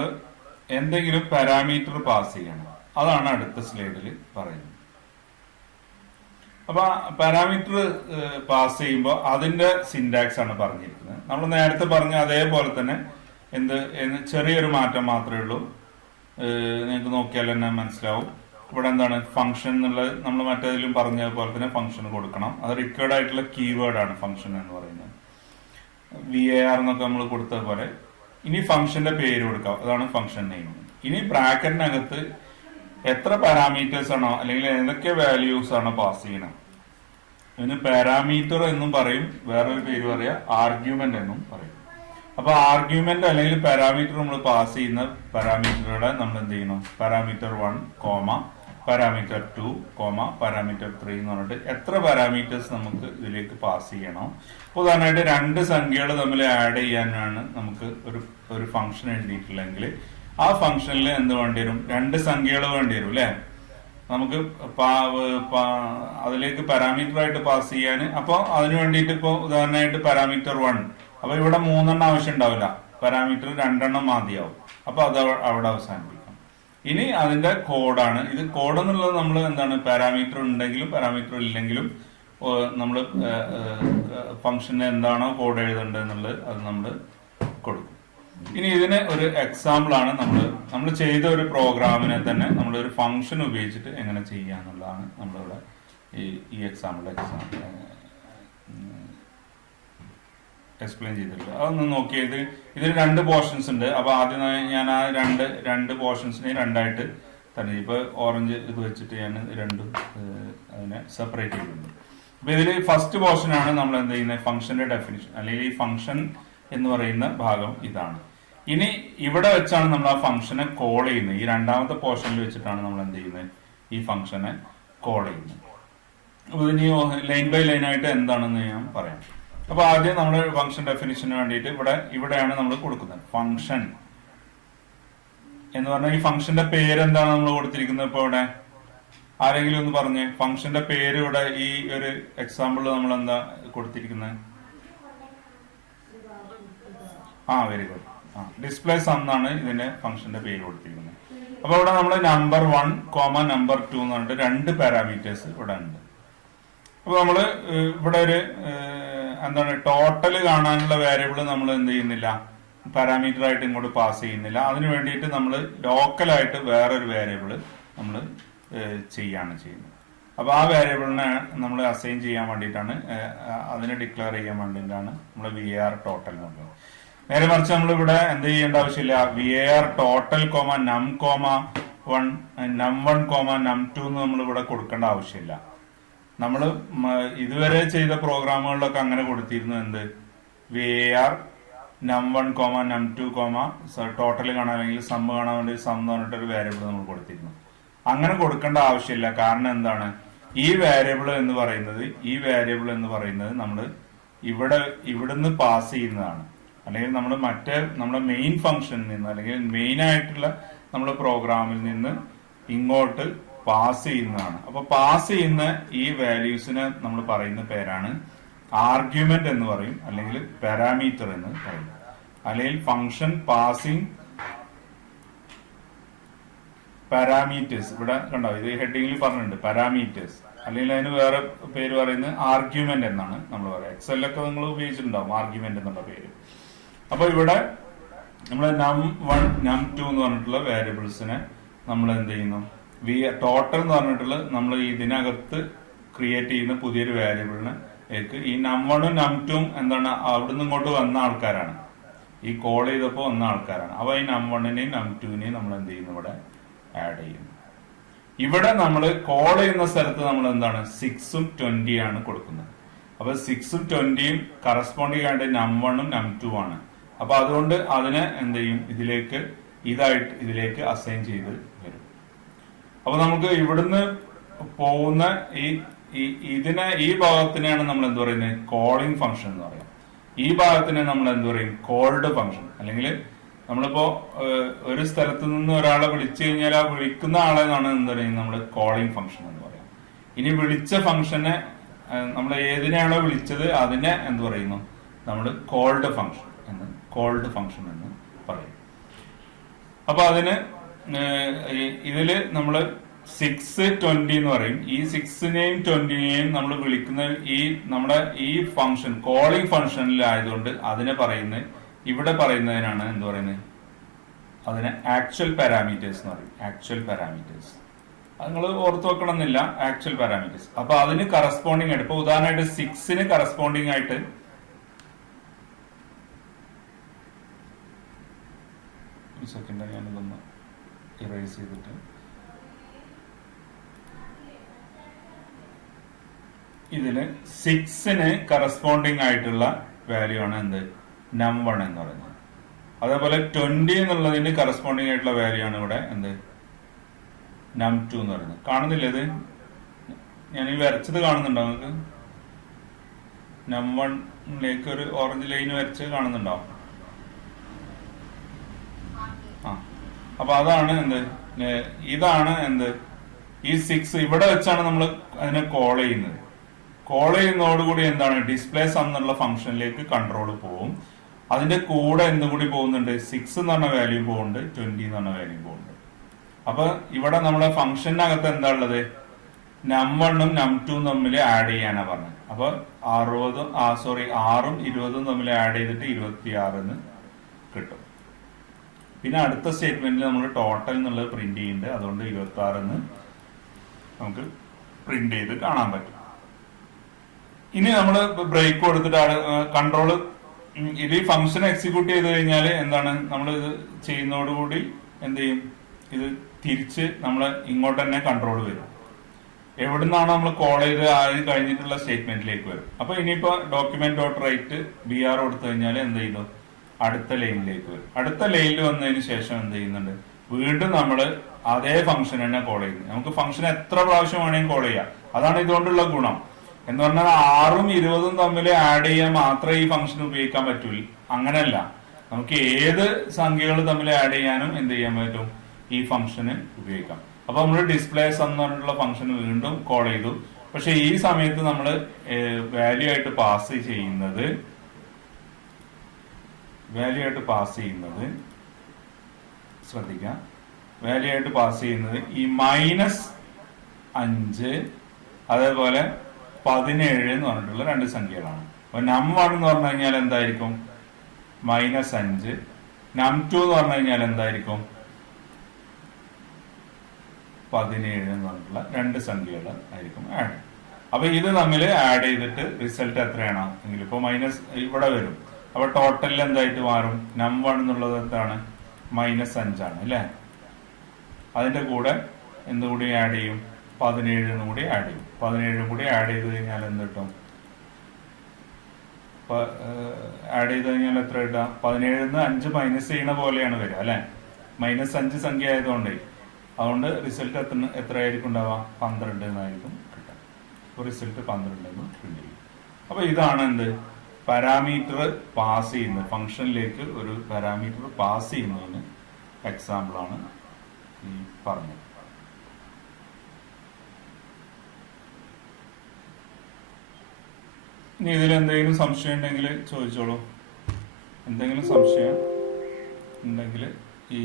എന്തെങ്കിലും പാരാമീറ്റർ പാസ് ചെയ്യണം. അതാണ് അടുത്ത സ്ലൈഡിൽ പറയുന്നത്. അപ്പൊ പാരാമീറ്റർ പാസ് ചെയ്യുമ്പോൾ അതിന്റെ സിന്റാക്സ് ആണ് പറഞ്ഞിരിക്കുന്നത്. നമ്മൾ നേരത്തെ പറഞ്ഞ അതേപോലെ തന്നെ ചെറിയൊരു മാറ്റം മാത്രമേ ഉള്ളൂ. നിങ്ങൾക്ക് നോക്കിയാൽ തന്നെ മനസ്സിലാവും. ഇവിടെ എന്താണ് ഫംഗ്ഷൻ എന്നുള്ളത് നമ്മൾ മറ്റേതിലും പറഞ്ഞ പോലെ തന്നെ ഫംഗ്ഷൻ കൊടുക്കണം. അത് റിക്വയർഡ് ആയിട്ടുള്ള കീവേഡ് ആണ് ഫംഗ്ഷൻ എന്ന് പറയുന്നത്. VAR എന്നൊക്കെ നമ്മൾ കൊടുത്ത പോലെ ഇനി ഫംഗ്ഷന്റെ പേര് കൊടുക്കാം, അതാണ് ഫംഗ്ഷൻ നെയിം. ഇനി ബ്രാക്കറ്റിനകത്ത് എത്ര പാരാമീറ്റേഴ്സ് ആണോ അല്ലെങ്കിൽ ഏതൊക്കെ വാല്യൂസ് ആണോ പാസ് ചെയ്യണം, ഇതിന് പാരാമീറ്റർ എന്നും പറയും, വേറൊരു പേര് പറയാ ആർഗ്യുമെന്റ് എന്നും പറയും. അപ്പൊ ആർഗ്യുമെന്റ് അല്ലെങ്കിൽ പാരാമീറ്റർ നമ്മൾ പാസ് ചെയ്യുന്ന പാരാമീറ്ററുടെ നമ്മൾ എന്ത് ചെയ്യണം, പാരാമീറ്റർ 1, പാരാമീറ്റർ 2, പാരാമീറ്റർ 3 എന്ന് പറഞ്ഞിട്ട് എത്ര പാരാമീറ്റേഴ്സ് നമുക്ക് ഇതിലേക്ക് പാസ് ചെയ്യണം. ഉദാഹരണമായിട്ട് 2 സംഖ്യകൾ തമ്മിൽ ആഡ് ചെയ്യാനാണ് നമുക്ക് ഒരു ഫംഗ്ഷൻ എഴുതിയിട്ടില്ലെങ്കിൽ ആ ഫംഗ്ഷനിൽ എന്ത് വേണ്ടി വരും, 2 സംഖ്യകൾ വേണ്ടി വരും അല്ലെ, നമുക്ക് അതിലേക്ക് പാരാമീറ്റർ ആയിട്ട് പാസ് ചെയ്യാൻ. അപ്പൊ അതിന് വേണ്ടിയിട്ട് ഇപ്പൊ ഉദാഹരണമായിട്ട് പാരാമീറ്റർ 1, അപ്പൊ ഇവിടെ 3 എണ്ണം ആവശ്യം ഉണ്ടാവില്ല, പാരാമീറ്റർ 2 എണ്ണം മതിയാവും. അപ്പൊ അത് അവിടെ അവസാനിപ്പിക്കാം. ഇനി അതിന്റെ കോഡാണ് ഇത്. കോഡ് എന്നുള്ളത് നമ്മൾ എന്താണ്, പാരാമീറ്റർ ഉണ്ടെങ്കിലും പാരാമീറ്റർ ഇല്ലെങ്കിലും നമ്മൾ ഫംഗ്ഷന് എന്താണോ കോഡ് എഴുതേണ്ടത് എന്നുള്ളത് അത് നമ്മൾ കൊടുക്കും. ഇനി ഇതിന് ഒരു എക്സാമ്പിൾ ആണ് നമ്മൾ ചെയ്ത ഒരു പ്രോഗ്രാമിനെ തന്നെ നമ്മൾ ഒരു ഫംഗ്ഷൻ ഉപയോഗിച്ചിട്ട് എങ്ങനെ ചെയ്യാന്നുള്ളതാണ് നമ്മളിവിടെ ഈ എക്സാമ്പിൾ എക്സ്പ്ലെയിൻ ചെയ്തിട്ടുള്ളത്. അതൊന്ന് നോക്കിയത് ഇതിൽ 2 പോർഷൻസ് ഉണ്ട്. അപ്പൊ ആദ്യം ഞാൻ ആ രണ്ട് പോർഷൻസിനെ രണ്ടായിട്ട് തന്നെ ഇപ്പൊ ഓറഞ്ച് ഇത് വെച്ചിട്ട് ഞാൻ രണ്ടും അതിനെ സെപ്പറേറ്റ് ചെയ്തിട്ടുണ്ട്. അപ്പൊ ഇതിൽ ഫസ്റ്റ് പോർഷൻ ആണ് നമ്മൾ എന്ത് ചെയ്യുന്നത്, ഫംഗ്ഷന്റെ ഡെഫിനിഷൻ അല്ലെങ്കിൽ ഈ ഫംഗ്ഷൻ എന്ന് പറയുന്ന ഭാഗം ഇതാണ്. ഇനി ഇവിടെ വെച്ചാണ് നമ്മൾ ആ ഫംഗ്ഷനെ കോൾ ചെയ്യുന്നത്. ഈ രണ്ടാമത്തെ പോർഷനിൽ വെച്ചിട്ടാണ് നമ്മൾ എന്ത് ചെയ്യുന്നത്, ഈ ഫംഗ്ഷനെ കോൾ ചെയ്യുന്നത്. അപ്പൊ ഇനി ലൈൻ ബൈ ലൈൻ ആയിട്ട് എന്താണെന്ന് ഞാൻ പറയാം. അപ്പൊ ആദ്യം നമ്മൾ ഫംഗ്ഷൻ ഡെഫിനിഷന് വേണ്ടിയിട്ട് ഇവിടെയാണ് നമ്മൾ കൊടുക്കുന്നത് ഫംഗ്ഷൻ എന്ന് പറഞ്ഞാൽ ഈ ഫംഗ്ഷന്റെ പേര് എന്താണ് നമ്മൾ കൊടുത്തിരിക്കുന്നത്. ഇപ്പൊ ഇവിടെ ആരെങ്കിലും ഒന്ന് പറഞ്ഞേ, ഫംഗ്ഷന്റെ പേര് ഇവിടെ ഈ ഒരു എക്സാമ്പിൾ നമ്മൾ എന്താ കൊടുത്തിരിക്കുന്നത്? Very good. ഡിസ്പ്ലേ സം എന്നാണ് ഇതിന്റെ ഫംഗ്ഷന്റെ പേര് കൊടുത്തിരിക്കുന്നത്. അപ്പൊ ഇവിടെ നമ്മൾ നമ്പർ 1, നമ്പർ 2 എന്ന് പറഞ്ഞിട്ട് 2 പാരാമീറ്റേഴ്സ് ഇവിടെ ഉണ്ട്. അപ്പൊ നമ്മള് ഇവിടെ ഒരു എന്താണ് ടോട്ടൽ കാണാനുള്ള വേരിയബിൾ നമ്മൾ എന്ത് ചെയ്യുന്നില്ല, പാരാമീറ്റർ ആയിട്ട് ഇങ്ങോട്ട് പാസ് ചെയ്യുന്നില്ല. അതിന് വേണ്ടിയിട്ട് നമ്മൾ ലോക്കലായിട്ട് വേറൊരു വേരിയബിൾ നമ്മൾ ചെയ്യാണ് ചെയ്യുന്നത്. അപ്പൊ ആ വേരിയബിളിനെ നമ്മൾ അസൈൻ ചെയ്യാൻ വേണ്ടിയിട്ടാണ്, അതിനെ ഡിക്ലെയർ ചെയ്യാൻ വേണ്ടിയിട്ടാണ് നമ്മൾ VAR ടോട്ടൽ എന്നുള്ളത്. നേരെ മറിച്ച് നമ്മൾ ഇവിടെ എന്ത് ചെയ്യേണ്ട ആവശ്യമില്ല. VAR total num1, num1, num2 എന്ന് നമ്മൾ ഇവിടെ കൊടുക്കേണ്ട ആവശ്യമില്ല. നമ്മൾ ഇതുവരെ ചെയ്ത പ്രോഗ്രാമുകളിലൊക്കെ അങ്ങനെ കൊടുത്തിരുന്നു. എന്ത് VAR num1, num2, ടോട്ടൽ കാണാൻ അല്ലെങ്കിൽ സം കാണാൻ വേണ്ടി സം എന്ന് പറഞ്ഞിട്ടൊരു വേരിയബിൾ നമ്മൾ കൊടുത്തിരുന്നു. അങ്ങനെ കൊടുക്കേണ്ട ആവശ്യമില്ല. കാരണം എന്താണ്, ഈ വേരിയബിൾ എന്ന് പറയുന്നത് നമ്മൾ ഇവിടുന്ന് പാസ് ചെയ്യുന്നതാണ്. അല്ലെങ്കിൽ നമ്മൾ നമ്മുടെ മെയിൻ ഫംഗ്ഷനിൽ നിന്ന് അല്ലെങ്കിൽ മെയിൻ ആയിട്ടുള്ള നമ്മുടെ പ്രോഗ്രാമിൽ നിന്ന് ഇങ്ങോട്ട് പാസ് ചെയ്യുന്നതാണ്. അപ്പൊ പാസ് ചെയ്യുന്ന ഈ വാല്യൂസിനെ നമ്മൾ പറയുന്ന പേരാണ് ആർഗ്യുമെന്റ് എന്ന് പറയും, അല്ലെങ്കിൽ പാരാമീറ്റർ എന്ന് പറയും. അല്ലെങ്കിൽ ഫംഗ്ഷൻ പാസിംഗ് പാരാമീറ്റേഴ്സ്. ഇവിടെ കണ്ടോ, ഇത് ഹെഡിങ്ങിൽ പറഞ്ഞിട്ടുണ്ട് പാരാമീറ്റേഴ്സ്, അല്ലെങ്കിൽ അതിന് വേറെ പേര് പറയുന്നത് ആർഗ്യുമെന്റ് എന്നാണ് നമ്മൾ പറയുക. എക്സലൊക്കെ നിങ്ങൾ ഉപയോഗിച്ചിട്ടുണ്ടാവും ആർഗ്യുമെന്റ് എന്നുള്ള പേര്. അപ്പൊ ഇവിടെ നമ്മൾ num1, num2 എന്ന് പറഞ്ഞിട്ടുള്ള വേരിയബിൾസിനെ നമ്മൾ എന്ത് ചെയ്യുന്നു, ടോട്ടൽ എന്ന് പറഞ്ഞിട്ടുള്ള നമ്മൾ ഇതിനകത്ത് ക്രിയേറ്റ് ചെയ്യുന്ന പുതിയൊരു വേരിയബിളിലേക്ക് ഈ num1ഉം num2ഉം എന്താണ്, അവിടുന്ന് ഇങ്ങോട്ട് വന്ന ആൾക്കാരാണ്, ഈ കോൾ ചെയ്തപ്പോൾ വന്ന ആൾക്കാരാണ്. അപ്പൊ ഈ num1നെയും num2നെയും നമ്മൾ എന്ത് ചെയ്യുന്നു, ഇവിടെ ആഡ് ചെയ്യുന്നു. ഇവിടെ നമ്മൾ കോൾ ചെയ്യുന്ന സ്ഥലത്ത് നമ്മൾ എന്താണ് 6ഉം 20 ആണ് കൊടുക്കുന്നത്. അപ്പൊ 6ഉം 20ഉം കറസ്പോണ്ടിങ് ആയിട്ട് num1ഉം num2 ആണ്. അപ്പൊ അതുകൊണ്ട് അതിനെ എന്ത് ചെയ്യും, ഇതിലേക്ക് അസൈൻ ചെയ്ത് വരും. അപ്പൊ നമുക്ക് ഇവിടുന്ന് പോകുന്ന ഈ ഭാഗത്തിനെയാണ് നമ്മൾ എന്ത് പറയുന്നത്, കോളിംഗ് ഫംഗ്ഷൻ എന്ന് പറയാം. ഈ ഭാഗത്തിനെ നമ്മൾ എന്ത് പറയും? Called function. അല്ലെങ്കിൽ നമ്മളിപ്പോ ഒരു സ്ഥലത്ത് നിന്ന് ഒരാളെ വിളിച്ചു കഴിഞ്ഞാൽ ആ വിളിക്കുന്ന ആളെ എന്നാണ് എന്ത് പറയുന്നത്? നമ്മൾ കോളിംഗ് ഫംഗ്ഷൻ എന്ന് പറയാം. ഇനി വിളിച്ച ഫംഗ്ഷനെ നമ്മൾ ഏതിനെയാണോ വിളിച്ചത് അതിനെ എന്ത് പറയുന്നു? നമ്മൾ കോൾഡ് ഫംഗ്ഷൻ എന്ന് പറയും. അപ്പൊ അതിന് ഇതില് നമ്മള് 6, 20 എന്ന് പറയും. ഈ 6നെയും 20നെയും നമ്മൾ വിളിക്കുന്ന നമ്മുടെ ഈ ഫംഗ്ഷൻ കോളിംഗ് ഫംഗ്ഷനിലായതുകൊണ്ട് അതിനെ പറയുന്നത്, ഇവിടെ പറയുന്നതിനാണ് എന്ത് പറയുന്നത്? അതിനെ ആക്ച്വൽ പാരാമീറ്റേഴ്സ് എന്ന് പറയും. ആക്ച്വൽ പാരാമീറ്റേഴ്സ് അത് നിങ്ങൾ ഓർത്ത് വെക്കണമെന്നില്ല. Actual parameters. അപ്പൊ അതിന് കറസ്പോണ്ടിങ് ആയിട്ട്, ഇപ്പൊ ഉദാഹരണമായിട്ട് 6ന് കറസ്പോണ്ടിങ് ആയിട്ട് ഒരു സെക്കൻഡ് ഞാനിതൊന്ന് ഇറേസ് ചെയ്തിട്ട് ഇതിന് 6ന് കറസ്പോണ്ടിങ് ആയിട്ടുള്ള വാല്യൂ ആണ് എന്ത്? num1 എന്ന് പറയുന്നത്. അതേപോലെ 20 എന്നുള്ളതിന് കറസ്പോണ്ടിങ് ആയിട്ടുള്ള വാല്യൂ ആണ് ഇവിടെ എന്ത്? num2 എന്ന് പറയുന്നത്. കാണുന്നില്ല ഇത്? ഞാൻ ഈ വരച്ചത് കാണുന്നുണ്ടോ നിങ്ങൾക്ക്? num1ലേക്ക് ഒരു ഓറഞ്ച് ലൈൻ വരച്ച് കാണുന്നുണ്ടോ? അപ്പൊ അതാണ് എന്ത്? ഇതാണ് എന്ത്? ഈ 6 ഇവിടെ വെച്ചാണ് നമ്മൾ അതിനെ കോൾ ചെയ്യുന്നത്. കോൾ ചെയ്യുന്നതോടുകൂടി എന്താണ്? ഡിസ്പ്ലേ സം എന്നുള്ള ഫംഗ്ഷനിലേക്ക് കൺട്രോൾ പോവും. അതിന്റെ കൂടെ എന്തും കൂടി പോകുന്നുണ്ട്? 6 എന്ന് പറഞ്ഞ വാല്യൂ പോകുന്നുണ്ട്, 20 എന്ന് പറഞ്ഞ വാല്യൂ പോകുന്നുണ്ട്. അപ്പൊ ഇവിടെ നമ്മുടെ ഫംഗ്ഷനകത്ത് എന്താ ഉള്ളത്? num1ഉം num2ഉം തമ്മിൽ ആഡ് ചെയ്യാനാ പറഞ്ഞത്. അപ്പൊ 6ഉം 20ഉം തമ്മിൽ ആഡ് ചെയ്തിട്ട് 26 എന്ന് കിട്ടും. പിന്നെ അടുത്ത സ്റ്റേറ്റ്മെന്റിൽ നമ്മൾ ടോട്ടൽ എന്നുള്ളത് പ്രിന്റ് ചെയ്യുന്നുണ്ട്. അതുകൊണ്ട് 26 എന്ന് നമുക്ക് പ്രിന്റ് ചെയ്ത് കാണാൻ പറ്റും. ഇനി നമ്മൾ ബ്രേക്ക് കൊടുത്തിട്ട് കൺട്രോള് ഇത് ഈ ഫംഗ്ഷൻ എക്സിക്യൂട്ട് ചെയ്ത് കഴിഞ്ഞാൽ എന്താണ്? നമ്മൾ ഇത് ചെയ്യുന്നതോടുകൂടി എന്ത് ചെയ്യും? ഇത് തിരിച്ച് നമ്മൾ ഇങ്ങോട്ട് തന്നെ കൺട്രോൾ വരും. എവിടുന്നാണോ നമ്മൾ കോൾ ചെയ്ത് ആദ്യം കഴിഞ്ഞിട്ടുള്ള സ്റ്റേറ്റ്മെന്റിലേക്ക് വരും. അപ്പൊ ഇനിയിപ്പോ ഡോക്യുമെന്റ് ഡോട്ട് റൈറ്റ് BR കൊടുത്തു കഴിഞ്ഞാൽ എന്ത് ചെയ്യുന്നു? അടുത്ത ലൈനിലേക്ക് വരും. അടുത്ത ലൈനിൽ വന്നതിന് ശേഷം എന്ത് ചെയ്യുന്നുണ്ട്? വീണ്ടും നമ്മൾ അതേ ഫംഗ്ഷൻ തന്നെ കോൾ ചെയ്യുന്നത്. നമുക്ക് ഫംഗ്ഷൻ എത്ര പ്രാവശ്യം വേണമെങ്കിൽ കോൾ ചെയ്യാം. അതാണ് ഇതുകൊണ്ടുള്ള ഗുണം. എന്ന് പറഞ്ഞാൽ 6ഉം 20ഉം തമ്മിൽ ആഡ് ചെയ്യാൻ മാത്രമേ ഈ ഫംഗ്ഷൻ ഉപയോഗിക്കാൻ പറ്റൂ. അങ്ങനെയല്ല, നമുക്ക് ഏത് സംഖ്യകൾ തമ്മിൽ ആഡ് ചെയ്യാനും എന്ത് ചെയ്യാൻ പറ്റും? ഈ ഫംഗ്ഷന് ഉപയോഗിക്കാം. അപ്പൊ നമ്മൾ ഡിസ്പ്ലേ സം എന്ന് പറഞ്ഞിട്ടുള്ള ഫംഗ്ഷൻ വീണ്ടും കോൾ ചെയ്തു. പക്ഷെ ഈ സമയത്ത് നമ്മൾ വാല്യൂ ആയിട്ട് പാസ് ചെയ്യുന്നത് ശ്രദ്ധിക്കാം. വാല്യൂ ആയിട്ട് പാസ് ചെയ്യുന്നത് ഈ -5 അതേപോലെ 17 എന്ന് പറഞ്ഞിട്ടുള്ള രണ്ട് സംഖ്യകളാണ്. അപ്പൊ num1 എന്ന് പറഞ്ഞു കഴിഞ്ഞാൽ എന്തായിരിക്കും? -5. num2 എന്ന് പറഞ്ഞു കഴിഞ്ഞാൽ എന്തായിരിക്കും? 17 എന്ന് പറഞ്ഞിട്ടുള്ള രണ്ട് സംഖ്യകൾ ആയിരിക്കും ആഡ്. അപ്പൊ ഇത് തമ്മിൽ ആഡ് ചെയ്തിട്ട് റിസൾട്ട് എത്രയാണ് എങ്കിൽ ഇപ്പൊ മൈനസ് ഇവിടെ വരും. അപ്പൊ ടോട്ടലിൽ എന്തായിട്ട് മാറും? num1 എന്നുള്ളത് എന്താണ്? -5 ആണ് അല്ലെ? അതിന്റെ കൂടെ എന്തുകൂടി ആഡ് ചെയ്യും? 17 കൂടി ആഡ് ചെയ്യും. 17 കൂടി ആഡ് ചെയ്ത് കഴിഞ്ഞാൽ എന്ത് കിട്ടും? ആഡ് ചെയ്ത് കഴിഞ്ഞാൽ എത്ര കിട്ടാം? 17 5 മൈനസ് ചെയ്യുന്ന പോലെയാണ് വരിക അല്ലെ? -5 സംഖ്യ ആയതുകൊണ്ട് അതുകൊണ്ട് റിസൾട്ട് എത്രയായിരിക്കും ഉണ്ടാവുക? 12 എന്നായിരിക്കും കിട്ടുക. അപ്പൊ റിസൾട്ട് 12 എന്ന് പ്രിന്റ് ചെയ്യും. അപ്പൊ ഇതാണ് എന്ത്? പാരാമീറ്റർ പാസ് ചെയ്യുന്നത്. ഫംഗ്ഷനിലേക്ക് ഒരു പാരാമീറ്റർ പാസ് ചെയ്യുന്നതിന് എക്സാമ്പിൾ ആണ് ഈ പറഞ്ഞത്. ഇനി ഇതിൽ എന്തെങ്കിലും സംശയം ഉണ്ടെങ്കിൽ ചോദിച്ചോളൂ. എന്തെങ്കിലും സംശയം ഉണ്ടെങ്കിൽ ഈ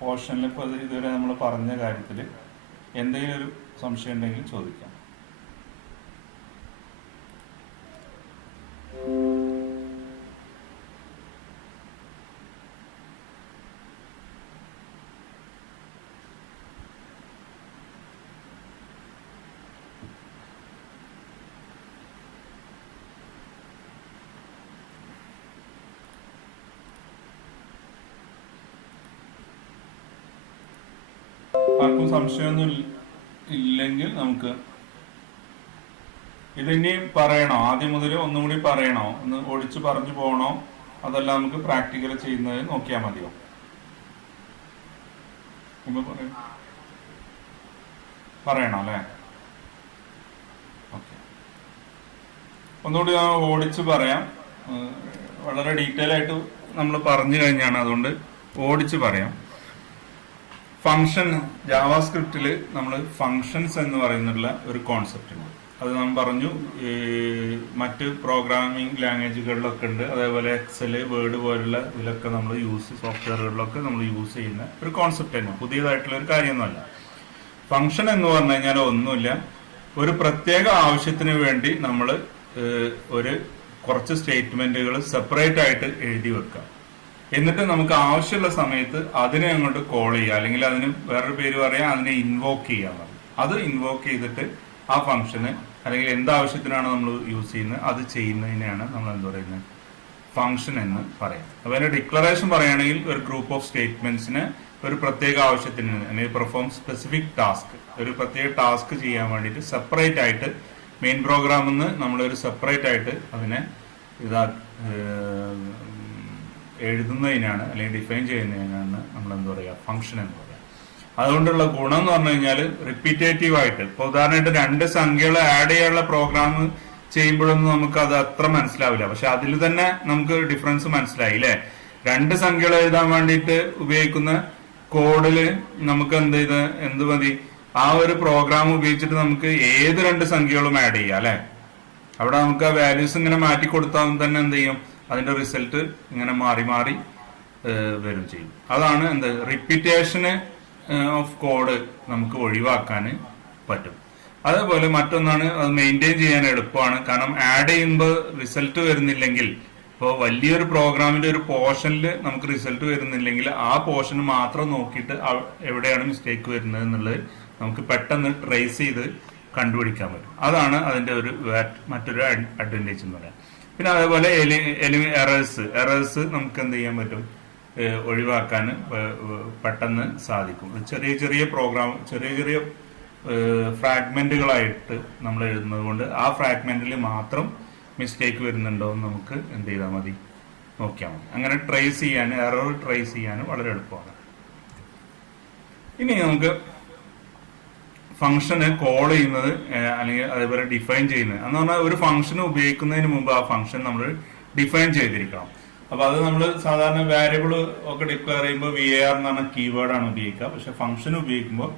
പോർഷനിൽ ഇപ്പോൾ ഇതുവരെ നമ്മൾ പറഞ്ഞ കാര്യത്തിൽ എന്തെങ്കിലും ഒരു സംശയം ഉണ്ടെങ്കിൽ ചോദിക്കാം. ആർക്കും സംശയമൊന്നും ഇല്ലെങ്കിൽ നമുക്ക് ഇതിനെയും പറയണോ? ആദ്യം മുതൽ ഒന്നും കൂടി പറയണോ? ഒന്ന് ഓടിച്ച് പറഞ്ഞു പോകണോ? അതല്ല നമുക്ക് പ്രാക്ടിക്കൽ ചെയ്യുന്നത് നോക്കിയാൽ മതിയോ? പറയണോ അല്ലേ? ഓക്കെ, ഒന്നുകൂടി ഓടിച്ച് പറയാം. വളരെ ഡീറ്റെയിൽ ആയിട്ട് നമ്മൾ പറഞ്ഞു കഴിഞ്ഞാണ്, അതുകൊണ്ട് ഓടിച്ച് പറയാം. ഫംഗ്ഷൻ ജാവാസ്ക്രിപ്റ്റിൽ നമ്മൾ ഫങ്ഷൻസ് എന്ന് പറയുന്നുള്ള ഒരു കോൺസെപ്റ്റ് ഉണ്ട്. അത് നാം പറഞ്ഞു മറ്റ് പ്രോഗ്രാമിംഗ് ലാംഗ്വേജുകളിലൊക്കെ ഉണ്ട്. അതേപോലെ എക്സല്, വേർഡ് പോലുള്ള ഇതിലൊക്കെ നമ്മൾ സോഫ്റ്റ്വെയറുകളിലൊക്കെ നമ്മൾ യൂസ് ചെയ്യുന്ന ഒരു കോൺസെപ്റ്റ് തന്നെ, പുതിയതായിട്ടുള്ള ഒരു കാര്യമൊന്നുമല്ല. ഫംഗ്ഷൻ എന്ന് പറഞ്ഞു കഴിഞ്ഞാൽ ഒന്നുമില്ല, ഒരു പ്രത്യേക ആവശ്യത്തിന് വേണ്ടി നമ്മൾ കുറച്ച് സ്റ്റേറ്റ്മെന്റുകൾ സെപ്പറേറ്റ് ആയിട്ട് എഴുതി വെക്കുക. എന്നിട്ട് നമുക്ക് ആവശ്യമുള്ള സമയത്ത് അതിനെ അങ്ങോട്ട് കോൾ ചെയ്യുക, അല്ലെങ്കിൽ അതിന് വേറൊരു പേര് പറയാം, അതിനെ ഇൻവോക്ക് ചെയ്യാൻ. അത് ഇൻവോക്ക് ചെയ്തിട്ട് ആ ഫംഗ്ഷന് അല്ലെങ്കിൽ എന്താവശ്യത്തിനാണ് നമ്മൾ യൂസ് ചെയ്യുന്നത് അത് ചെയ്യുന്നതിനെയാണ് നമ്മൾ എന്താ പറയുന്നത്, ഫംഗ്ഷൻ എന്ന് പറയാം. അപ്പൊ അതിന്റെ ഡിക്ലറേഷൻ പറയുകയാണെങ്കിൽ ഒരു ഗ്രൂപ്പ് ഓഫ് സ്റ്റേറ്റ്മെന്റ്സിന് ഒരു പ്രത്യേക ആവശ്യത്തിന് അല്ലെങ്കിൽ പെർഫോം സ്പെസിഫിക് ടാസ്ക്, ഒരു പ്രത്യേക ടാസ്ക് ചെയ്യാൻ വേണ്ടിയിട്ട് സെപ്പറേറ്റ് ആയിട്ട് മെയിൻ പ്രോഗ്രാമിൽ നിന്ന് നമ്മളൊരു സെപ്പറേറ്റ് ആയിട്ട് അതിനെ എഴുതുന്നതിനാണ് അല്ലെങ്കിൽ ഡിഫൈൻ ചെയ്യുന്നതിനാണ് നമ്മൾ എന്താ പറയുക, ഫംഗ്ഷൻ എന്ന് പറയുക. അതുകൊണ്ടുള്ള ഗുണം എന്ന് പറഞ്ഞു കഴിഞ്ഞാൽ റിപ്പീറ്റേറ്റീവ് ആയിട്ട്, ഇപ്പൊ ഉദാഹരണമായിട്ട് 2 സംഖ്യകൾ ആഡ് ചെയ്യാനുള്ള പ്രോഗ്രാം ചെയ്യുമ്പോഴൊന്നും നമുക്ക് അത് അത്ര മനസ്സിലാവില്ല. പക്ഷെ അതിൽ തന്നെ നമുക്ക് ഡിഫറൻസ് മനസ്സിലായി അല്ലെ. 2 സംഖ്യകൾ എഴുതാൻ വേണ്ടിയിട്ട് ഉപയോഗിക്കുന്ന കോഡില് നമുക്ക് എന്ത് മതി, ആ ഒരു പ്രോഗ്രാം ഉപയോഗിച്ചിട്ട് നമുക്ക് ഏത് 2 സംഖ്യകളും ആഡ് ചെയ്യാം അല്ലെ. അവിടെ നമുക്ക് ആ വാല്യൂസ് ഇങ്ങനെ മാറ്റി കൊടുത്താൽ തന്നെ എന്ത് ചെയ്യും, അതിന്റെ റിസൾട്ട് ഇങ്ങനെ മാറി മാറി വരും ചെയ്യും. അതാണ് റിപ്പീറ്റേഷന് ഓഫ് കോഡ് നമുക്ക് ഒഴിവാക്കാൻ പറ്റും. അതേപോലെ മറ്റൊന്നാണ്, അത് മെയിൻറ്റെയിൻ ചെയ്യാൻ എളുപ്പമാണ്. കാരണം ആഡ് ചെയ്യുമ്പോൾ റിസൾട്ട് വരുന്നില്ലെങ്കിൽ, ഇപ്പോൾ വലിയൊരു പ്രോഗ്രാമിന്റെ ഒരു പോർഷനിൽ നമുക്ക് റിസൾട്ട് വരുന്നില്ലെങ്കിൽ ആ പോർഷൻ മാത്രം നോക്കിയിട്ട് എവിടെയാണ് മിസ്റ്റേക്ക് വരുന്നത് എന്നുള്ളത് നമുക്ക് പെട്ടെന്ന് ട്രേസ് ചെയ്ത് കണ്ടുപിടിക്കാൻ പറ്റും. അതാണ് അതിന്റെ മറ്റൊരു അഡ്വാൻറ്റേജ് എന്ന് പറയാം. പിന്നെ അതേപോലെ എറേഴ്സ് നമുക്ക് എന്ത് ചെയ്യാൻ പറ്റും, ഒഴിവാക്കാൻ പെട്ടെന്ന് സാധിക്കും. ചെറിയ ചെറിയ ഫ്രാഗ്മെന്റുകളായിട്ട് നമ്മൾ എഴുതുന്നത് കൊണ്ട് ആ ഫ്രാഗ്മെന്റിൽ മാത്രം മിസ്റ്റേക്ക് വരുന്നുണ്ടോ എന്ന് നമുക്ക് എന്ത് ചെയ്താൽ മതി, നോക്കിയാൽ മതി. അങ്ങനെ എറർ ട്രേസ് ചെയ്യാൻ വളരെ എളുപ്പമാണ്. ഇനി നമുക്ക് ഫംഗ്ഷന് കോൾ ചെയ്യുന്നത് അല്ലെങ്കിൽ അതേപോലെ ഡിഫൈൻ ചെയ്യുന്നത് എന്ന് പറഞ്ഞാൽ, ഒരു ഫംഗ്ഷൻ ഉപയോഗിക്കുന്നതിന് മുമ്പ് ആ ഫംഗ്ഷൻ നമ്മൾ ഡിഫൈൻ ചെയ്തിരിക്കണം. അപ്പൊ അത് നമ്മൾ സാധാരണ വാരിയബിൾ ഒക്കെ ഡിക്ലെയർ ചെയ്യുമ്പോൾ VAR എന്ന് പറഞ്ഞ കീവേഡാണ് ഉപയോഗിക്കുക. പക്ഷെ ഫംഗ്ഷൻ ഉപയോഗിക്കുമ്പോൾ